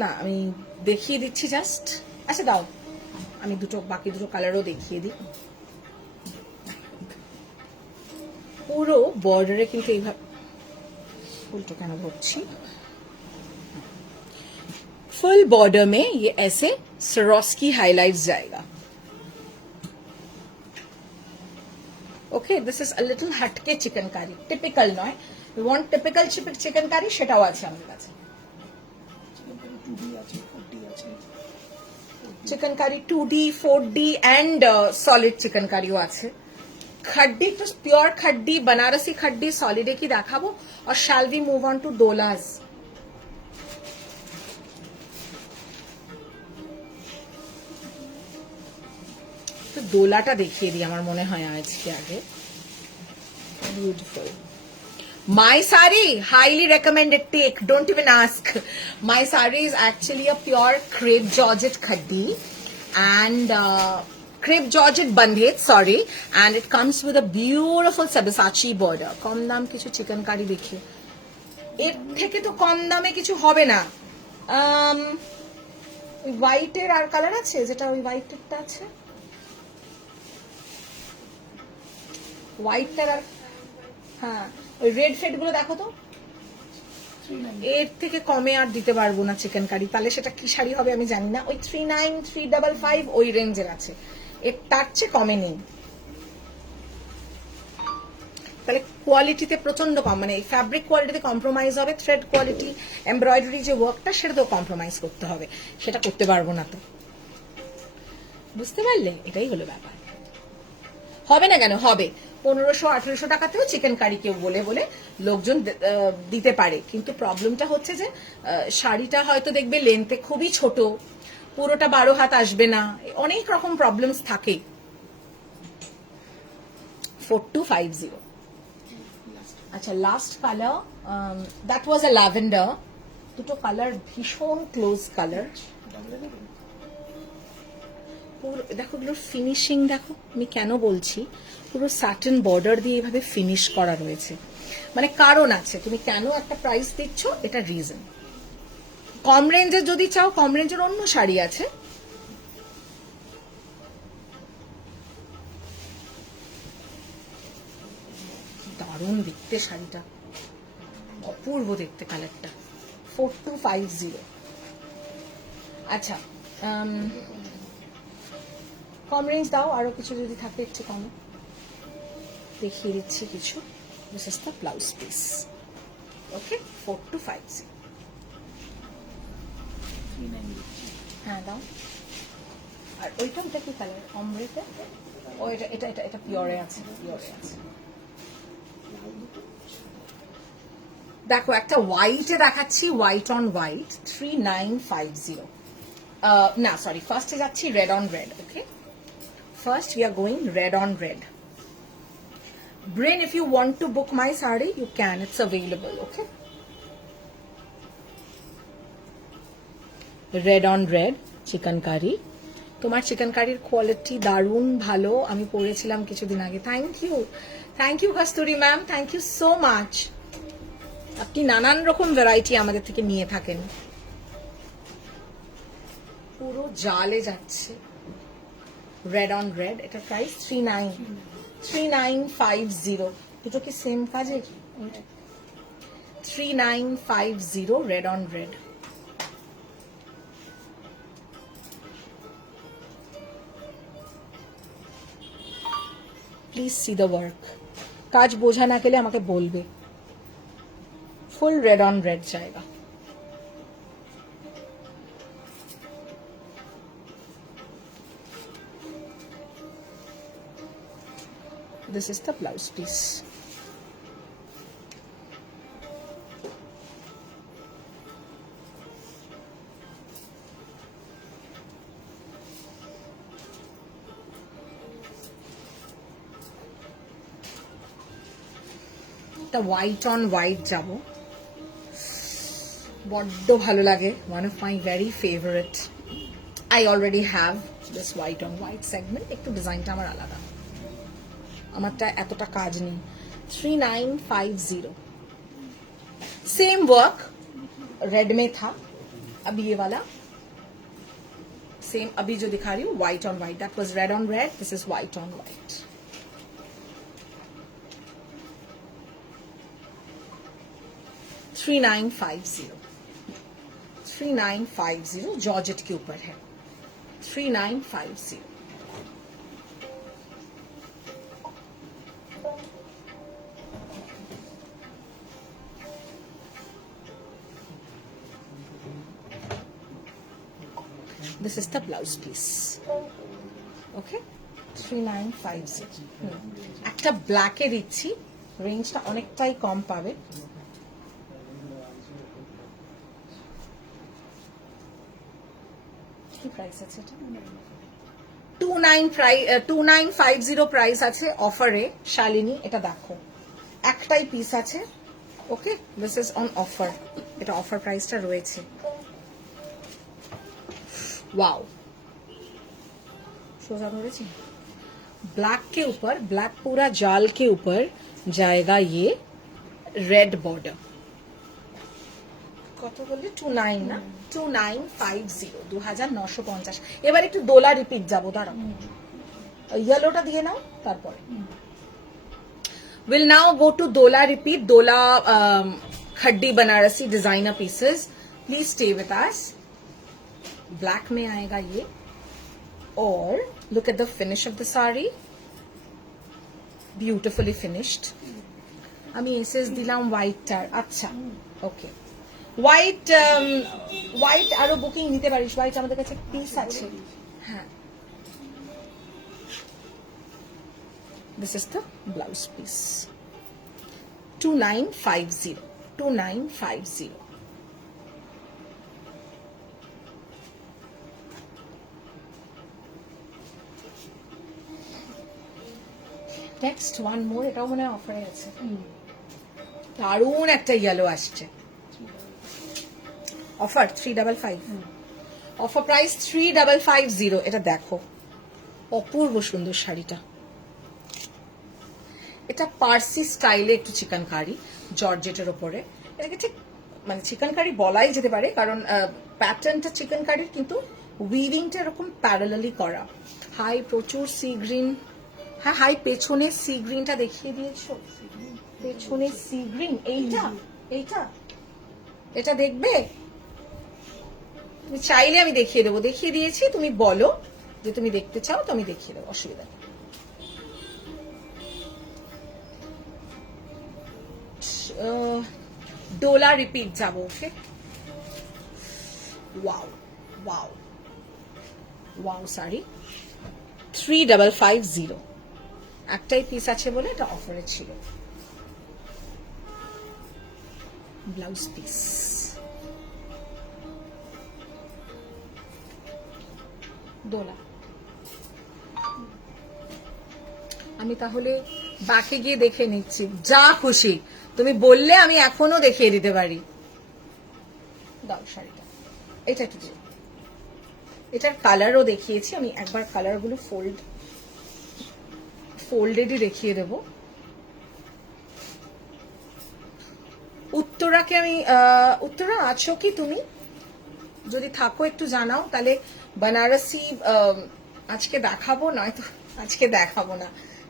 না, আমি দেখিয়ে দিচ্ছি জাস্ট। আচ্ছা দাও, আমি বাকি দুটো কালারও দেখিয়ে দিই। পুরো বর্ডারে কিন্তু এইভাবে उल्टो क्या भरছি, फुल बॉर्डर में ये ऐसे Swarovski हाइलाइट्स जाएगा। Okay, this is a little हटके चिकनकारी, टिपिकल नয়। यू वांट टिपिकल चिकनकारी, সেটাও আছে আমাদের কাছে। Chikankari 2D 4D and solid চিকনকারিও আছে। खड्डी तो प्योर खड्डी, बनारसी खड्डी सॉलिड की देखाबो। और shall we move on to dolas. तो डोलाटा देखिए दी আমার মনে হয় আজকে আগে। Beautiful my saree, highly recommended, take, don't even ask। my saree is actually a pure crepe georgette khaddi and crepe georgette bandhet, sorry, and it comes with a beautiful Sabyasachi border। কম দাম কিছু chicken curry দেখি, এর থেকে তো কম দামে কিছু হবে না। হোয়াইটের আর কালার আছে, যেটা ওই হোয়াইটেরটা আছে, হোয়াইটটার আর হ্যাঁ ওই রেড ফেড গুলো দেখো তো, এর থেকে কমে আর দিতে পারবো না চিকেন কারি। তাহলে সেটা কি শাড়ি হবে আমি জানি না। ওই 39355 ওই রেঞ্জের আছে, এর তার চেয়ে কমে নেই। তাহলে কোয়ালিটিতে প্রচন্ড কম, মানে ফ্যাব্রিক কোয়ালিটিতে কম্প্রোমাইজ হবে, থ্রেড কোয়ালিটি, এমব্রয়ডারি যে ওয়ার্কটা সেটাতেও কম্প্রোমাইজ করতে হবে, সেটা করতে পারবো না। তো বুঝতে পারলে, এটাই হলো ব্যাপার। হবে না কেন, হবে। 1500-1800 টাকাতেও চিকেন কারি কেউ বলে বলে লোকজন দিতে পারে, কিন্তু প্রবলেমটা হচ্ছে যে শাড়িটা হয়তো দেখবে লেন্থে খুবই ছোট, পুরোটা 12 হাত আসবে না, অনেক রকম প্রবলেমস থাকে। 4250। আচ্ছা, last colour, that was a lavender. দুটো কালার ভীষণ ক্লোজ কালার। পুরো দেখো, এগুলোর ফিনিশিং দেখো, আমি কেন বলছি, পুরো স্যাটিন বর্ডার দিয়ে এভাবে ফিনিশ করা রয়েছে, মানে কারণ আছে। তুমি কেন একটা প্রাইস দিচ্ছ, এটা রিজন। কম রেঞ্জের যদি চাও, কম রেঞ্জের অন্য শাড়ি আছে। দারুণ দেখতে শাড়িটা, অপূর্ব দেখতে কালারটা। 4250। আচ্ছা, কম রেঞ্জ দাও, আরো কিছু যদি থাকে একটু কমে দেখিয়ে দিচ্ছি কিছু। This is the blouse piece. Okay, 4250। হ্যাঁ দাও। আর ওইটা ওটা কি কালার, অমৃতে? ও এটা এটা এটা এটা পিওরে আছে, পিওরে আছে। দেখো একটা হোয়াইটে দেখাচ্ছি, হোয়াইট অন হোয়াইট 3950 না সরি ফার্স্টে যাচ্ছি red on red. Okay first we are going red on red. Brain, if you want to book my saree you can, it's available. Okay, red on red chikankari. তোমার চিকেনকারির quality দারুণ ভালো, আমি পড়েছিলাম কিছুদিন আগে। Thank you Kasturi ma'am, thank you so much. আপনি নানান রকম ভ্যারাইটি আমাদের থেকে নিয়ে থাকেন। পুরো জালে যাচ্ছে রেড অন রেড। এটা প্রাইস 3950। দুটো কি সেম কাজের? 3950 red on red. Please see the work. কাজ বোঝা না গেলে আমাকে বলবে। ফুল রেড অন রেড জায়গা। This is the blouse piece. The white on white যাব, বড্ড ভালো লাগে, one of my very favorite. I already have this white on white segment. একটু ডিজাইনটা আমার আলাদা, আমারটা এতটা কাজ নেই। 3950 सेम वर्क रेड में था, अभी ये वाला सेम अभी जो दिखा रही हूँ white on white, that was red on red, this is white on white. $3950 georgette के ऊपर है। 3950। This is the blouse piece. Okay, 3950। একটা ব্ল্যাকে দিচ্ছি, রেঞ্জটা অনেকটাই কম পাবে। কি প্রাইস আছে এটা? 2950 প্রাইস আছে অফারে। শালিনী এটা দেখো, একটাই পিস আছে। ওকে, দিস ইজ অন অফার, এটা অফার প্রাইসটা রয়েছে। वाओ, सोजा धरेছি। ब्लैक के ऊपर, ब्लैक पूरा जाल के ऊपर जाएगा ये रेड बॉर्डर। কত বললি? 29 না? 2950, 2950। এবার একটু দোলা রিপিট যাব, দাঁড়াও ইয়েলোটা দিয়ে নাও তারপরে। We'll now go to dola repeat, dola khaddi Banarasi designer pieces. Please stay with us. Black में आएगा ये, और look at the finish of the sari, beautifully finished. আমি এসএস দিলাম হোয়াইটটার। আচ্ছা ওকে, হোয়াইট আরো বুকিং নিতে পারিস, হোয়াইট আমাদের কাছে পিস আছে। হ্যাঁ, this is the blouse piece. 2950। Next one more, এটাও মনে হয় অফারে আছে। দারুণ একটা ইয়েলো আসছে, অফার 355, অফার প্রাইস 3550। এটা দেখো, অপূর্ব সুন্দর শাড়িটা। এটা পার্সি স্টাইলে একটু চিকেনকারি জর্জেটের ওপরে। এটাকে ঠিক মানে চিকেনকারি বলাই যেতে পারে, কারণ প্যাটার্নটা চিকেনকারির, কিন্তু উইভিংটা এরকম প্যারালালি করা। হাই প্রচুর সি গ্রিন। হ্যাঁ হাই, পেছনে সি গ্রিনটা দেখিয়ে দিয়েছো, পেছনে সি গ্রিন। এইটা এটা দেখবে তুমি চাইলে, আমি দেখিয়ে দেবো, দেখিয়ে দিয়েছি। তুমি বলো যে তুমি দেখতে চাও, তো আমি দেখিয়ে দেবো, অসুবিধা নেই। ডোলা রিপিট যাবো। Okay, wow wow wow sari. 3550, একটাই পিস আছে বলে এটা অফারে ছিল। Blouse piece. দোলা। আমি তাহলে বাকি গিয়ে দেখে নিচ্ছি, যা খুশি তুমি বললে আমি এখনো দেখিয়ে দিতে পারি। দাও শাড়িটা, এটা একটু দিও। এটার কালারও দেখিয়েছি আমি, একবার কালারগুলো ফোল্ডেডই দেখিয়ে দেব। উত্তরাকে আমি, উত্তরা আছো কি তুমি? যদি থাকো একটু জানাও, তাহলে বেনারসি আজকে দেখাবো, নয়তো আজকে দেখাবো না।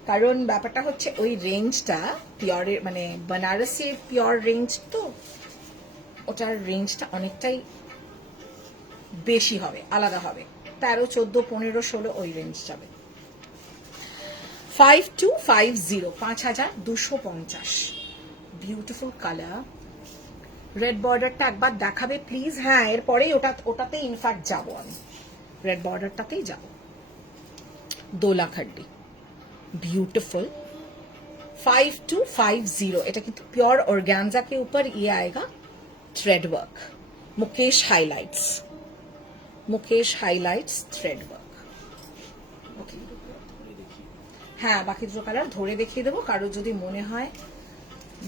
কারণ ব্যাপারটা হচ্ছে ওই রেঞ্জটা পিওরের, মানে বেনারসি পিওর রেঞ্জ, তো ওটার রেঞ্জটা অনেকটাই বেশি হবে, আলাদা হবে। 13, 14, 15, 16 ওই রেঞ্জ যাবে। 5250, 5250। Beautiful colour. রেড বর্ডারটা একবার দেখাবে প্লিজ? হ্যাঁ, এরপরেই ওটাতে ইনফ্যাক্ট যাবো আমি, রেড বর্ডারটাতেই যাব। দোলা খাড্ডি, ब्यूटिफुल। 5250। এটা কিন্তু प्योर ऑर्गेन्जा के ऊपर ये आएगा thread work, Mukesh highlights, Mukesh highlights thread work. Okay, হ্যাঁ বাকি দুটো কালার ধরে দেখিয়ে দেবো, কারো যদি মনে হয়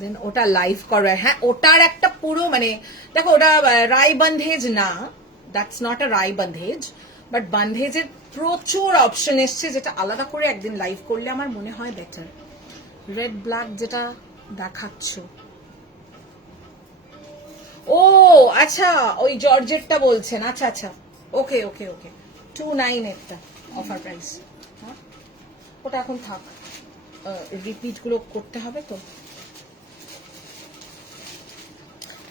দেন ওটা লাইভ করবে। হ্যাঁ, ওটার একটা পুরো মানে দেখো, ওটা রায় বন্ধেজ না, that's not a Rai bandhej, but বন্ধেজের প্রচুর অপশন এসছে, যেটা আলাদা করে একদিন লাইভ করলে আমার মনে হয় বেটার। রেড ব্ল্যাক যেটা দেখাচ্ছ, ও আচ্ছা ওই জর্জেটটা বলছেন, আচ্ছা আচ্ছা, ওকে ওকে ওকে। 29 একটা অফার প্রাইস। হ্যাঁ, ওটা এখন থাক, রিপিট গুলো করতে হবে তো।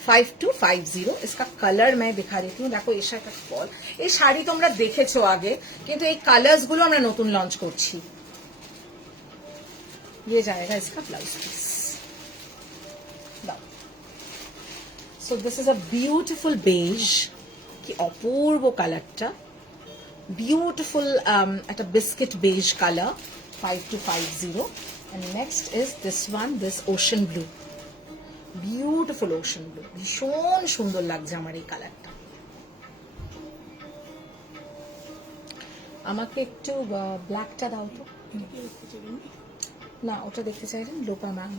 5250। इसका कलर मैं दिखा देती हूँ। देखो এসা একটা ফল, এই শাড়ি তোমরা দেখেছো আগে, কিন্তু এই কালার্স গুলো আমরা নতুন লঞ্চ করছি। ये जाएगा इसका blouse piece. So this is a beautiful beige, কি অপূর্ব কালারটা, বিউটিফুল একটা biscuit beige colour. 5250। and next is this one, this ocean blue, beautiful ocean blue. ভীষণ সুন্দর লাগছে আমার এই কালারটা। আমাকে একটু ব্ল্যাকটা দাও তো। না, ওটা দেখতে চাইলেন লোপা ম্যাম।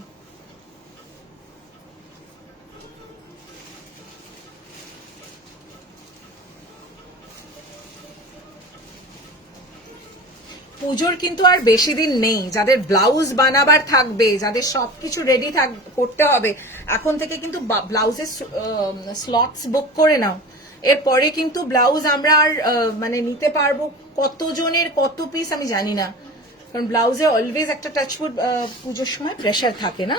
পুজোর কিন্তু আর বেশি দিন নেই, যাদের ব্লাউজ বানাবার থাকবে, যাদের সবকিছু রেডি করতে হবে, এখন থেকে কিন্তু ব্লাউজের স্লটস বুক করে নাও। এরপরে কিন্তু ব্লাউজ আমরা আর মানে নিতে পারবো কতজনের কত পিস আমি জানি না, কারণ ব্লাউজে অলওয়েজ একটা টাচউড পুজোর সময় প্রেশার থাকে না।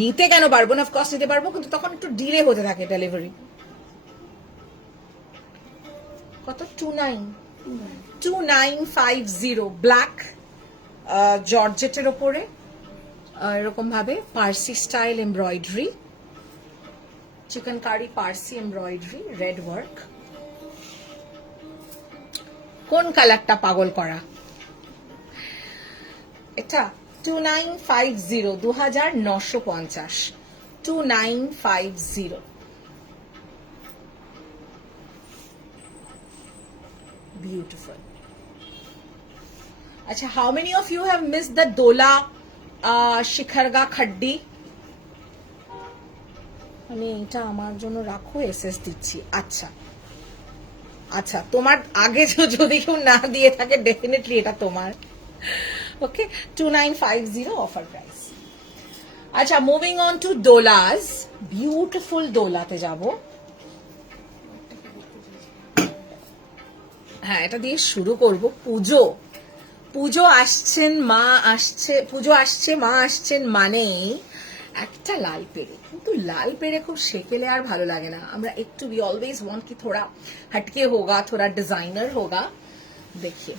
নিতে কেন পারবো না, অফকোর্স নিতে পারবো, কিন্তু তখন একটু ডিলে হতে থাকে ডেলিভারি। কত? 2950। ব্ল্যাক জর্জেটের ওপরে এরকম ভাবে Parsi style embroidery, chikankari Parsi embroidery, red work. কোন কালারটা পাগল করা? এটা 2950, 2950, 2950। Beautiful. Acha, how many of you have missed the Dola Shikharga Khaddi? আমি এটা আমার জন্য রাখো, এসএস দিচ্ছি। আচ্ছা আচ্ছা, তোমার আগে যদি কেউ না দিয়ে থাকে ডেফিনেটলি এটা তোমার। ওকে, 2950 অফার প্রাইস। আচ্ছা, মুভিং অন টু ডোলাস। বিউটিফুল ডোলাতে যাব। হ্যাঁ, এটা দিয়ে শুরু করব। পুজো, পুজো আসছেন, মা আসছে, পুজো আসছে, মা আসছেন, মানে একটা লাল পেড়ে। কিন্তু লাল পেড়ে খুব সেকেলে আর ভালো লাগে না, আমরা একটু উই অলওয়েজ ওয়ান্ট কি থোড়া হটকে হোগা, থোড়া ডিজাইনার হোগা। देखिए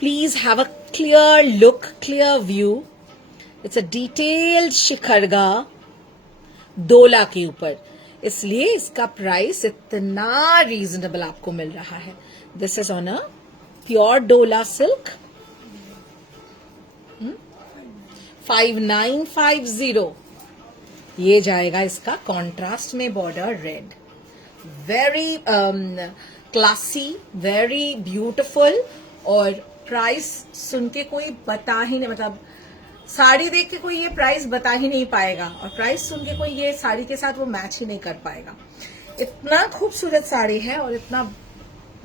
please have a clear look, clear view. It's a detailed shikargah dola के ऊपर, इसलिए इसका प्राइस इतना रीजनेबल आपको मिल रहा है। This is on a pure डोला सिल्क। 5950। ये जाएगा इसका कॉन्ट्रास्ट में border red, very classy, very beautiful. और प्राइस सुन के कोई बता ही नहीं, मतलब साड़ी देख के कोई ये प्राइस बता ही नहीं पाएगा, और प्राइस सुन के कोई ये साड़ी के साथ वो मैच ही नहीं कर पाएगा। इतना खूबसूरत साड़ी है और इतना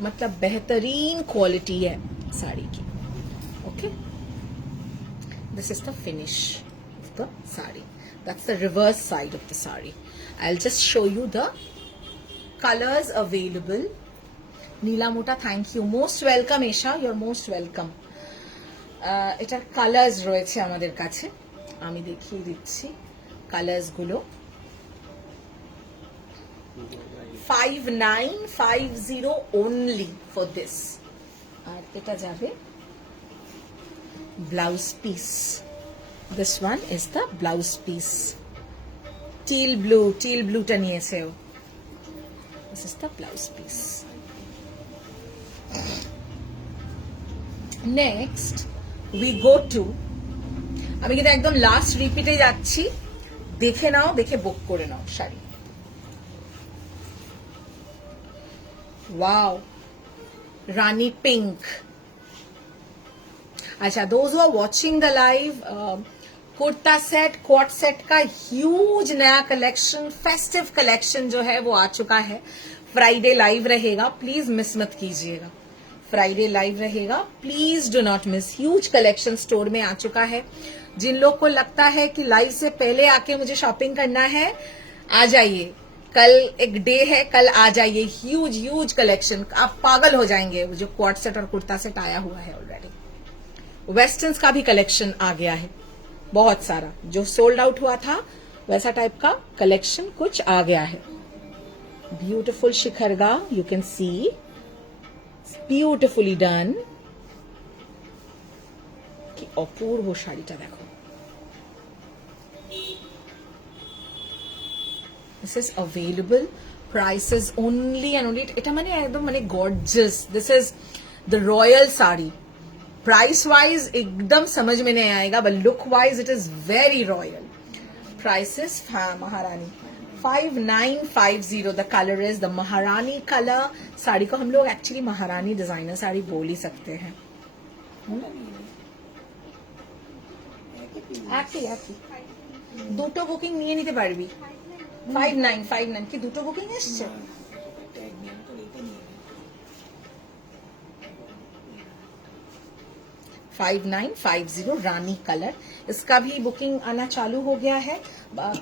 मतलब बेहतरीन क्वालिटी है साड़ी की। Okay, this is the finish of the sari, that's the reverse side of the sari. I will just show you the colors available. Neela মোটা, thank you, most welcome Esha, your most welcome. এটার কালার্স রয়েছে আমাদের কাছে, আমি দেখিয়ে দিচ্ছি কালার্স গুলো। 5950 only for this। আর এটা যাবে blouse piece. This one is the blouse piece, teal ব্লুটা নিয়েছে ও। This is the blouse piece. Next we go to, আমি কিন্তু একদম লাস্ট রিপিটে যাচ্ছি, দেখে নাও, দেখে বুক করে নাও শাড়ি। ওয়াও, রানী পিঙ্ক। अच्छा, those who are watching the live, kurta set, quad set का ह्यूज नया कलेक्शन, फेस्टिव कलेक्शन जो है वो आ चुका है। फ्राइडे लाइव रहेगा, प्लीज मिस मत कीजिएगा। फ्राइडे लाइव रहेगा, please do not miss. Huge collection store में आ चुका है। जिन लोग को लगता है कि लाइव से पहले आके मुझे शॉपिंग करना है, आ जाइए, कल एक डे है, कल आ जाइए। ह्यूज कलेक्शन, आप पागल हो जाएंगे। वो जो क्वाड सेट और कुर्ता सेट आया हुआ है ऑलरेडी, वेस्टर्न्स का भी कलेक्शन आ गया है बहुत सारा। जो सोल्ड आउट हुआ था वैसा टाइप का कलेक्शन कुछ आ गया है। Beautiful shikargah, you can see, beautifully done. কি অপূর্ব শাড়িটা দেখো। This is available, prices only and only। এটা মানে একদম মানে gorgeous. This is the royal saree। Price wise एकदम समझ में नहीं आएगा, but look wise it is very royal. Prices महारानी 5950। द कलर इज द महारानी कलर। साड़ी को हम लोग एक्चुअली महारानी डिजाइनर साड़ी बोल ही सकते हैं। দুটো বুকিং নিয়ে নিতে পারবি। 5959 কি দুটো বুকিং এসছে? 5950 रानी कलर, इसका भी बुकिंग आना चालू हो गया है।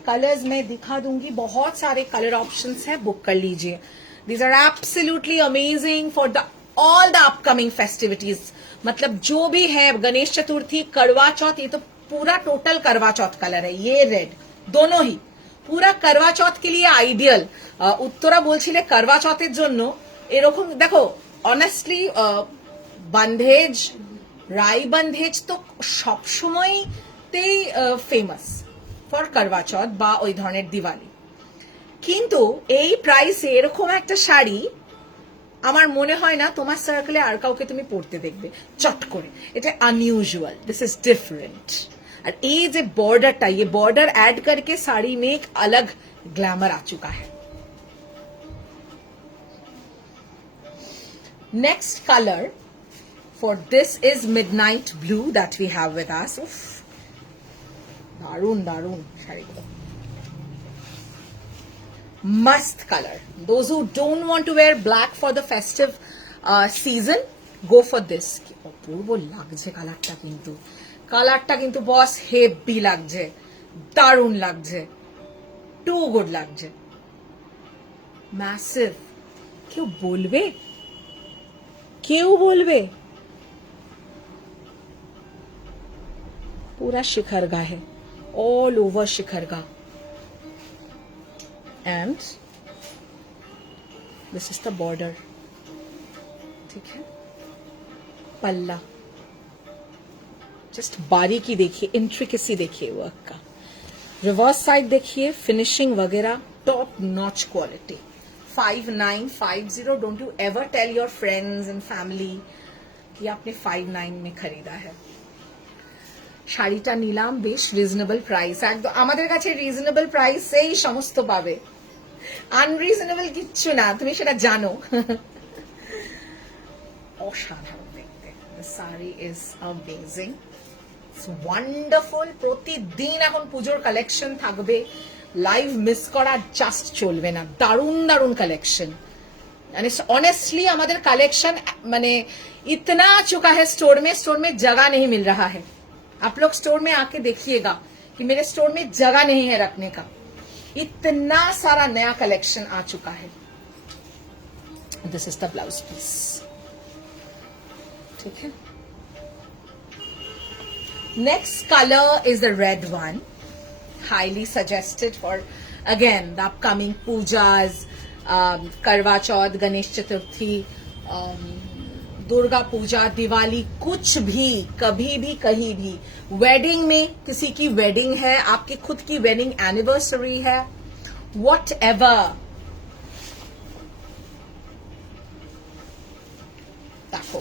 कलर्स मैं दिखा दूंगी, बहुत सारे कलर ऑप्शंस हैं, बुक कर लीजिए। These are absolutely amazing for the all the upcoming festivities. मतलब जो भी है, गणेश चतुर्थी, करवा चौथ, ये तो पूरा टोटल करवा चौथ कलर है। ये रेड दोनों ही পুরা করবা চৌথ के लिए আইডিয়াল। উত্তরা বলছিলে করবা চৌথের জন্য এরকম দেখো, অনেস্টলি বন্ধেজ, রাই বন্ধেজ তো সবসময়তেই ফেমাস ফর করবা চৌথ বা ওই ধরনের দিওয়ালি, কিন্তু এই প্রাইসে এরকম একটা শাড়ি আমার মনে হয় না তোমার সার্কেলে আর কাউকে তুমি পড়তে দেখবে চট করে। এটা আনইউজুয়াল, দিস ইজ ডিফারেंट। और ये जो बॉर्डर, ये बॉर्डर ऐड करके साड़ी में एक अलग ग्लैमर आ चुका है। Next colour for this is midnight blue that we have with us. दारुण दारुण शाड़ी, मस्त colour. Those who don't want to wear black for the festive season, go for this. অপূর্ব লাগছে কালারটা, কিন্তু কালারটা কিন্তু বস হেভি লাগছে, দারুণ লাগছে, টু গুড লাগছে, ম্যাসিভ। কেউ বলবে, কেউ বলবে पूरा शिखरगा है, all over shikargah. And this is the border, ठीक है। पल्ला, जस्ट बारीकी देखिए, इंट्रिकेसी देखिए वर्क का। रिवर्स साइड देखिए, फिनिशिंग वगैरह top notch quality. 5950। Don't you ever tell your friends and family कि आपने 59 में खरीदा है। শাড়িটা নিলাম বেশ রিজনেবল প্রাইস, একদম আমাদের কাছে রিজনেবল প্রাইসেই সমস্ত পাবে, আনরিজনেবল কিচ্ছু না, তুমি সেটা জানো। অসাধারণ দেখতে, the saree is amazing, it's wonderful। প্রতিদিন এখন পুজোর কালেকশন থাকবে, লাইভ মিস করা জাস্ট চলবে না, দারুণ দারুণ কালেকশন। ऑनेस्टली हमारे कलेक्शन माने इतना चुका है स्टोर में जगह नहीं मिल रहा है। आप लोग स्टोर में आके देखिएगा कि मेरे स्टोर में जगह नहीं है रखने का, इतना सारा नया कलेक्शन आ चुका है। This is the blouse piece, ठीक है। Next colour is the red one, highly suggested for again the upcoming Pujas, Karva Chauth, Ganesh Chaturthi, Durga Puja, Diwali, कुछ भी, कभी भी, कहीं भी, वेडिंग में किसी की वेडिंग है, आपकी खुद की वेडिंग एनिवर्सरी है, वॉट एवर, देखो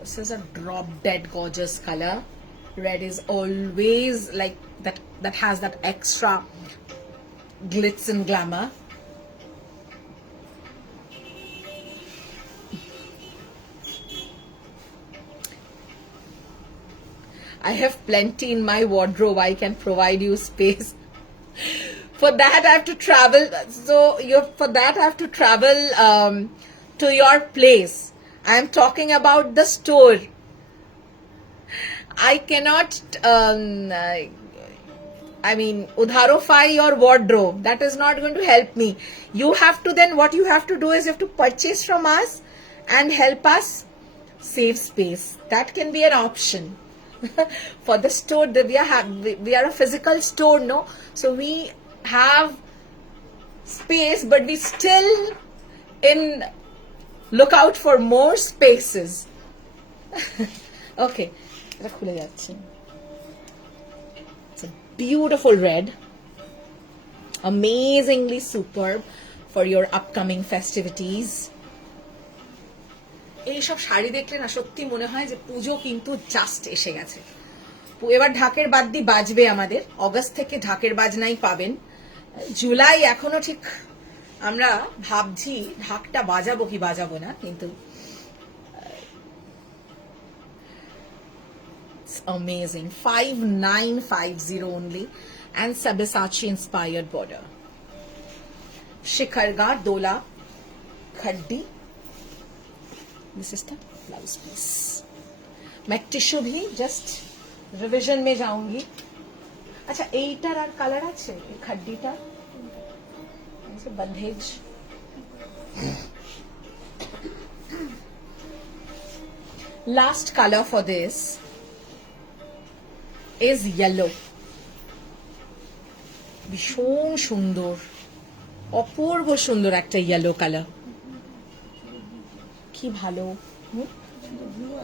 this is a drop dead gorgeous colour. Red is always like that has that extra glitz and glamour। I have plenty in my wardrobe, I can provide you space। For that I have to travel, so for that I have to travel to your place। I am talking about the store, I cannot udharofy your wardrobe, that is not going to help me। You have to, then what you have to do is you have to purchase from us and help us save space, that can be an option। For the store, we are a physical store, no, so we have space, but we still look out for more spaces। okay, it's a beautiful red, amazingly superb for your upcoming festivities। এইসব শাড়ি দেখলে না সত্যি মনে হয় যে পুজো কিন্তু just এসে গেছে। এবার ঢাকের বাদ্যি বাজবে আমাদের, অগস্ট থেকে ঢাকের বাজনাই পাবেন। জুলাই এখনো ঠিক আমরা ভাবছি ঢাকটা বাজাবো কি বাজাবো না, কিন্তু amazing 5950 only and Sabyasachi inspired border, shikargah dola khaddi. This is the blouse piece. मैं टिश्यू भी जस्ट रिविजन में जाऊंगी। अच्छा এইটার আর কালার আছে, এই খड्डीটা बंधेज। Last color for this is yellow, ভীষণ সুন্দর, অপূর্ব সুন্দর একটা ইয়েলো কালার, কি ভালো।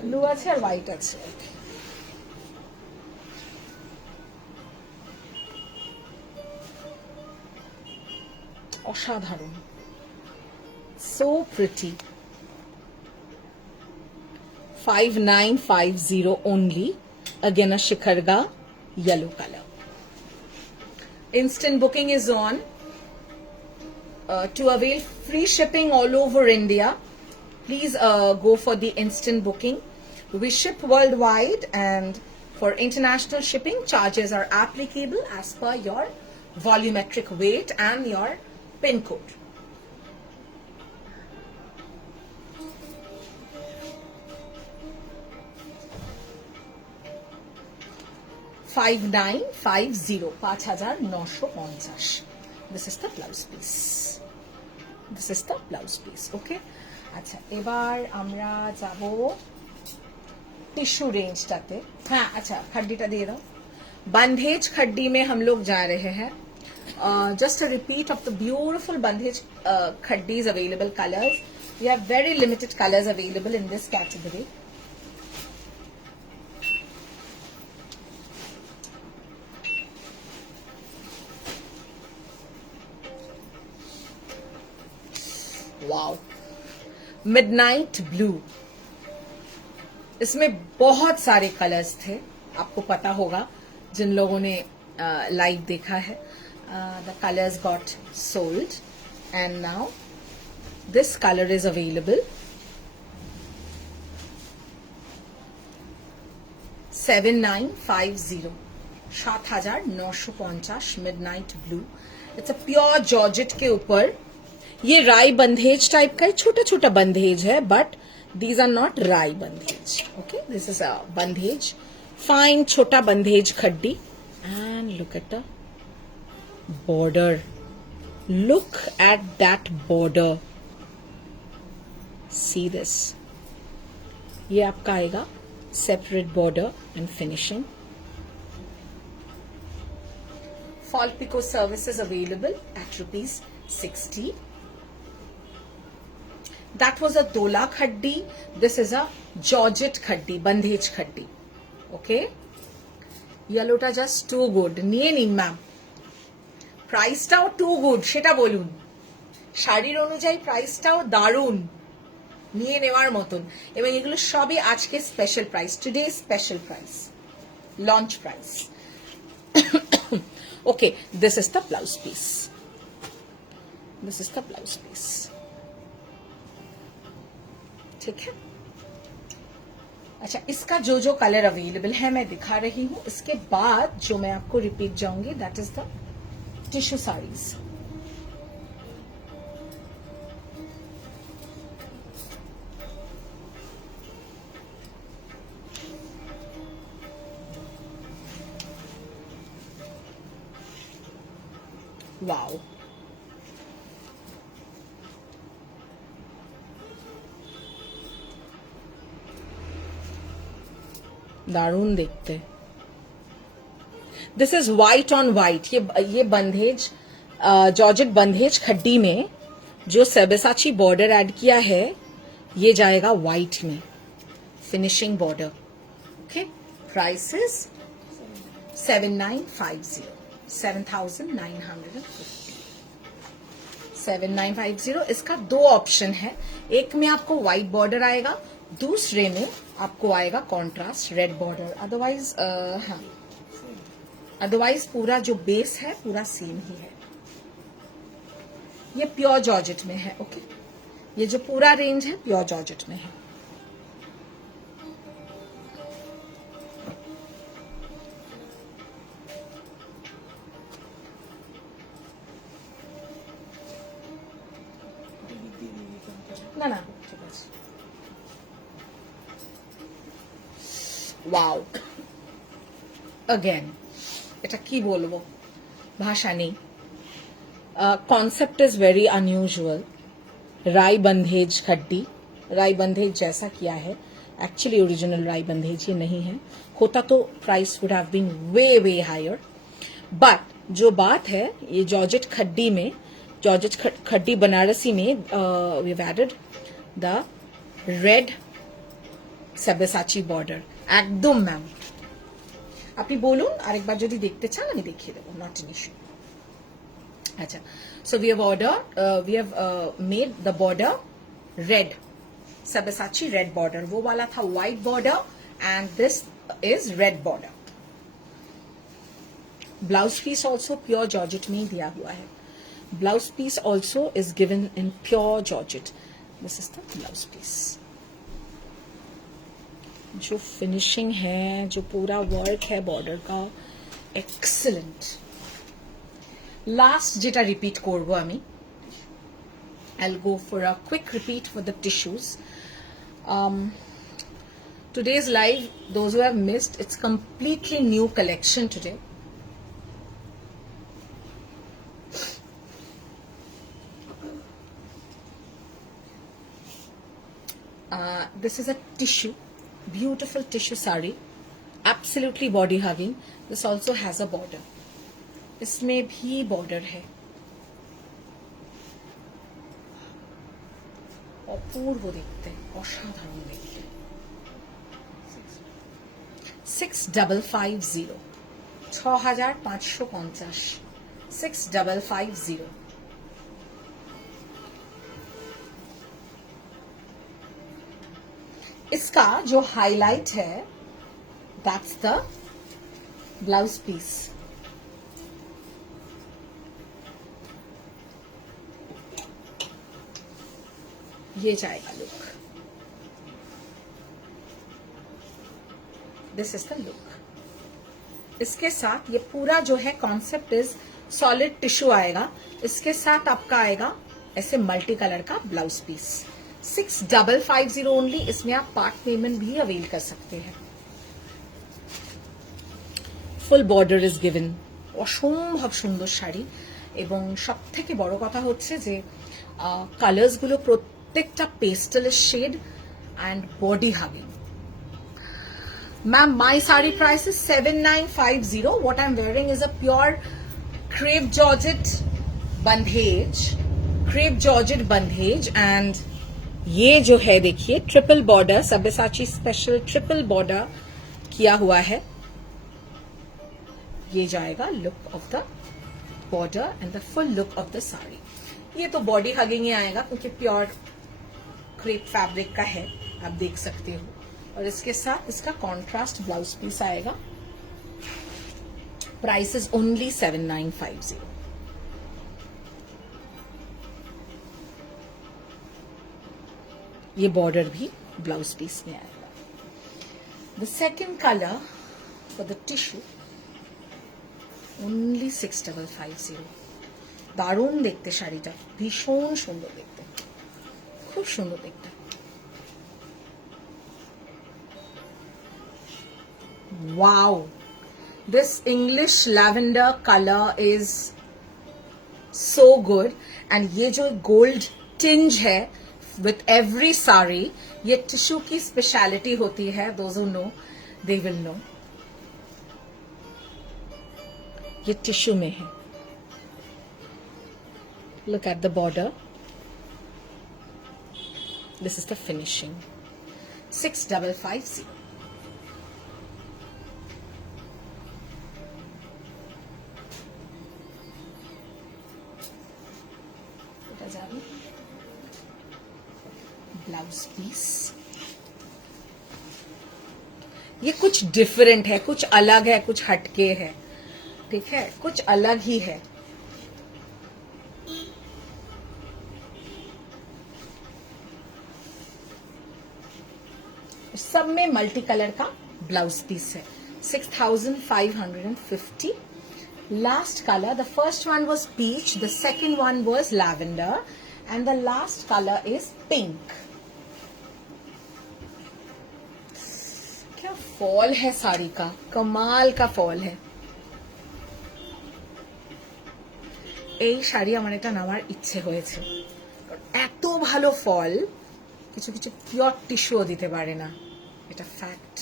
ব্লু আছে আর হোয়াইট আছে, অসাধারণ, so pretty। 5950 only, again a shikarga yellow color। Instant booking is on to avail free shipping all over India। Please go for the instant booking। We ship worldwide, and for international shipping charges are applicable as per your volumetric weight and your PIN code। $5950, 5950। This is the blouse piece, this is the blouse piece। okay, আচ্ছা এবার আমরা যাব tissue रेंजटाते। हाँ अच्छा खड्डीटा दिए दो। बंधेज खड्डी में हम लोग जा रहे हैं। Just a repeat of the beautiful bandhej khaddis available colours. We have very limited colours available in this category. Wow, midnight blue, इसमें बहुत सारे कलर्स थे, आपको पता होगा जिन लोगों ने लाइव देखा है. The colours got sold and now this colour is available. 7950 7950 midnight blue. It's a pure georgette के ऊपर. ये राई बंधेज टाइप का है, छोटा छोटा बंधेज है, but these are not rai bandhej. Okay, this is a bandhej, fine chota bandhej khaddi. And look at the border. Look at that border. See this. ये आपका आएगा separate border and finishing. Fall pico service is available at ₹60. That was a dola khaddi. This is a georgette khaddi, bandhej khaddi. Okay, yellowta just too good. নিয়ে নিন ma'am, প্রাইসটাও two good সেটা বলুন. শাড়ির অনুযায়ী প্রাইসটাও দারুণ, নিয়ে নেওয়ার মতন. এবং এগুলো সবই আজকে special price, today special price, launch price. Okay, this is the blouse piece. This is the blouse piece. ठीक है. अच्छा, इसका जो जो कलर अवेलेबल है मैं दिखा रही हूं. इसके बाद जो मैं आपको रिपीट जाऊंगी, that is the tissue saris. Wow, दारुण देखते. This is white on white. ये बंधेज, जॉर्जेट बंधेज खड्डी में जो सेबेसाची बॉर्डर ऐड किया है, ये जाएगा व्हाइट में, finishing border. Okay, price is 7950, 7950, 7950. इसका दो ऑप्शन है. एक में आपको व्हाइट बॉर्डर आएगा, दूसरे में आपको आएगा कॉन्ट्रास्ट रेड बॉर्डर. अदरवाइज हाँ, अदरवाइज पूरा जो बेस है पूरा सेम ही है. ये प्योर जॉर्जेट में है. ओके, ये जो पूरा रेंज है प्योर जॉर्जेट में है. না না, ঠিক আছে. वाओ, अगेन এটা কি বলবো, ভাষা নেই. Concept is very unusual. राई बंधेज खड्डी, राई बंधेज जैसा किया है. एक्चुअली ओरिजिनल राई बंधेज ये नहीं है. होता तो price would have been way way higher. But जो बात है, ये जॉर्जेट खड्डी में, जॉर्जेट खड्डी बनारसी में we have added the red Sabyasachi border. একদম ম্যাম, আপনি বলুন, আরেকবার যদি দেখতে চান আমি দেখিয়ে দেবো, নট এন ইস্যু. अच्छा, so we have made the border red, Sabyasachi red border. वो वाला था white border and this is red border. Blouse piece also pure georgette में दिया हुआ है. Blouse piece also is given in pure georgette. This is the blouse piece. जो finishing है, जो पूरा वर्क है बॉर्डर का, एक्सीलेंट. लास्ट जेटा रिपीट करबो आमी. I'll go for a quick repeat for the tissues. Today's live, those who have missed, it's completely new collection today. This is a tissue, beautiful tissue sari, absolutely body hugging. This also has a border. इसमें भी border है. अपूर्व देखते हैं, असाधारण देखते हैं. 6550, 6550, 6550. इसका जो हाईलाइट है दैट्स द ब्लाउज पीस। ये जाएगा look, this is the look. इसके साथ ये पूरा जो है कॉन्सेप्ट इज सॉलिड टिश्यू आएगा, इसके साथ आपका आएगा ऐसे मल्टी कलर का ब्लाउज पीस। 6550 ओनली। इसमें आप पार्ट पेमेंट भी अवेल कर सकते हैं। ফুল বর্ডার ইজ গিভেন। অসম্ভব সুন্দর শাড়ি এবং সবথেকে বড় কথা হচ্ছে যে কালার্সগুলো প্রত্যেকটা পেস্টেলের shade and body hugging. Ma'am, my sari price is 7950. What I'm wearing is a pure crepe georgette bandhage, and ये जो है देखिए triple border, Sabyasachi special triple border किया हुआ है। ये जाएगा look of the border and the full look of the sari. ये तो बॉडी हगिंग ही आएगा क्योंकि प्योर क्रेप फैब्रिक का है, आप देख सकते हो। और इसके साथ इसका कॉन्ट्रास्ट ब्लाउज पीस आएगा। Price is only 7950। ये बॉर्डर भी ब्लाउज पीस में आएगा। The second colour for the tissue only 6550। দারুণ দেখতে শাড়িটা, ভীষণ সুন্দর দেখতে, খুব সুন্দর দেখতে। Wow, this English lavender color is so good, and ये जो gold tinge है with every sari, ये टिश्यू की स्पेशलिटी होती है। those who know they will know। ये टिश्यू में है। look at the border, this is the finishing। 6550। Blouse piece ये कुछ डिफरेंट है, कुछ अलग है, कुछ हटके है, ठीक है, कुछ अलग ही है। सब में मल्टी कलर का ब्लाउज पीस है। 6550। Last colour, the first one was peach, the second one was lavender, and the last colour is pink. क्या फॉल है साड़ी का, कमाल का फॉल है। এই শাড়ি আমার এটা নেওয়ার ইচ্ছে হয়েছে, এত ভালো ফল কিছু কিছু পিওর টিস্যুও দিতে পারে না, এটা ফ্যাক্ট।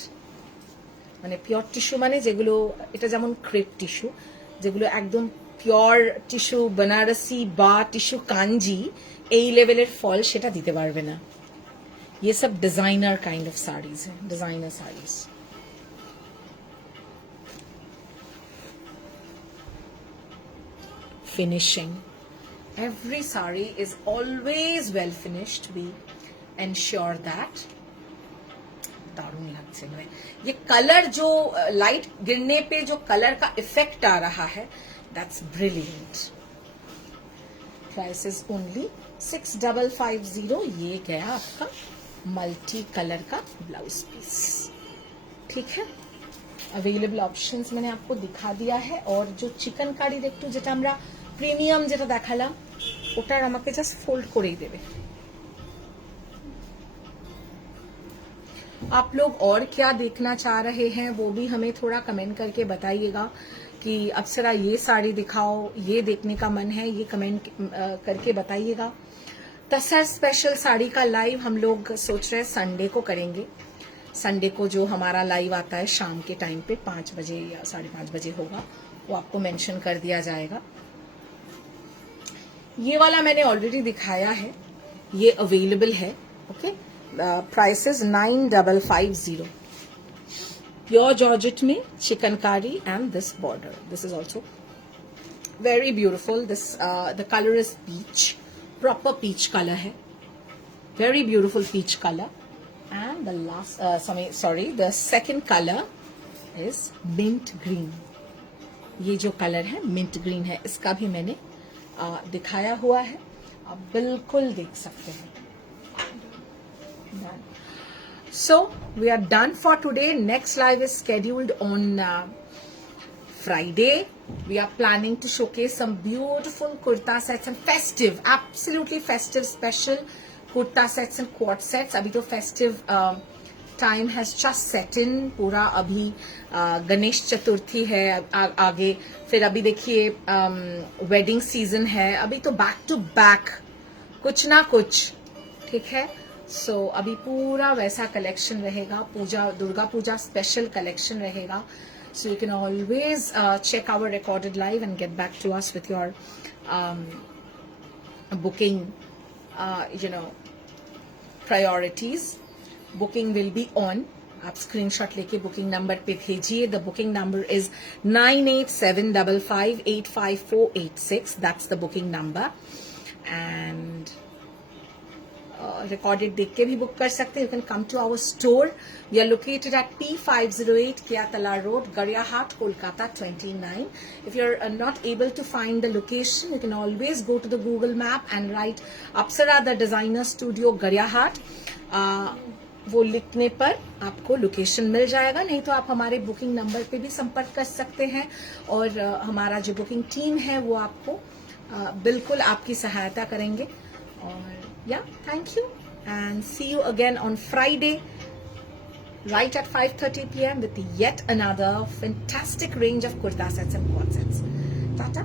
মানে পিওর টিস্যু মানে যেগুলো, এটা যেমন ক্রেপ টিস্যু, যেগুলো একদম পিওর টিস্যু बनारसी বা টিস্যু কাঞ্জি, এই লেভেলের ফল সেটা দিতে পারবে না। ये सब डिजाइनर काइंड ऑफ साड़ीज है, designer saris. Finishing, every sari is always well finished। We ensure that। दारुण लगते हैं ये कलर, जो लाइट गिरने पे जो कलर का इफेक्ट आ रहा है, that's brilliant। Price is only 6550। ये गया आपका मल्टी कलर का ब्लाउज पीस, ठीक है। अवेलेबल ऑप्शंस मैंने आपको दिखा दिया है। और जो चिकन कारी देखो যেটা আমরা প্রিমিয়াম যেটা দেখালাম, ওটার আমাকে জাস্ট ফোল্ড করেই দেবে। आप लोग और क्या देखना चाह रहे हैं वो भी हमें थोड़ा कमेंट करके बताइएगा कि अप्सरा ये साड़ी दिखाओ, ये देखने का मन है, ये कमेंट करके बताइएगा। तसर स्पेशल साड़ी का लाइव हम लोग सोच रहे हैं संडे को करेंगे। संडे को जो हमारा लाइव आता है शाम के टाइम पे 5 बजे या 5:30 बजे होगा, वो आपको मेंशन कर दिया जाएगा। ये वाला मैंने ऑलरेडी दिखाया है, ये अवेलेबल है, okay. Price is 9550। Pure georgette में chikankari and this border, this is also very beautiful. This the colour is peach, proper peach colour है, very beautiful peach colour. and the last the second color is mint green. ये जो colour है mint green है, इसका भी मैंने दिखाया हुआ है, आप बिल्कुल देख सकते हैं. So we are done for today. Next live is scheduled on Friday. We are planning to showcase some beautiful kurta sets and festive, absolutely festive, special kurta sets and quad sets. अभी तो festive time has just set in. पूरा अभी गणेश चतुर्थी है आगे, फिर अभी देखिए wedding season है, अभी तो बैक टू बैक कुछ ना कुछ, ठीक है. सो अभी पूरा वैसा कलेक्शन रहेगा, दुर्गा पूजा स्पेशल कलेक्शन रहेगा. So you can always check our recorded live and get back to us with your booking, priorities. Booking will be on. आप स्क्रीनशॉट लेके बुकिंग नंबर पे भेजिए. The booking number is 9875585486. That's the booking number. And recorded देख के भी book कर सकते हैं. You can come to our store. We are located at P508 Kiatala Road, Garyahat, Kolkata 29. If you're not able to find the location, you can always go to the Google map and write Apsara the Designer Studio, Garyahat. वो लिखने पर आपको location मिल जाएगा. नहीं तो आप हमारे booking number पे भी संपर्क कर सकते हैं, और हमारा जो बुकिंग टीम है वो आपको बिल्कुल आपकी सहायता करेंगे. और yeah, thank you and see you again on Friday right at 5:30 p.m. with yet another fantastic range of kurta sets and quad sets. Tata.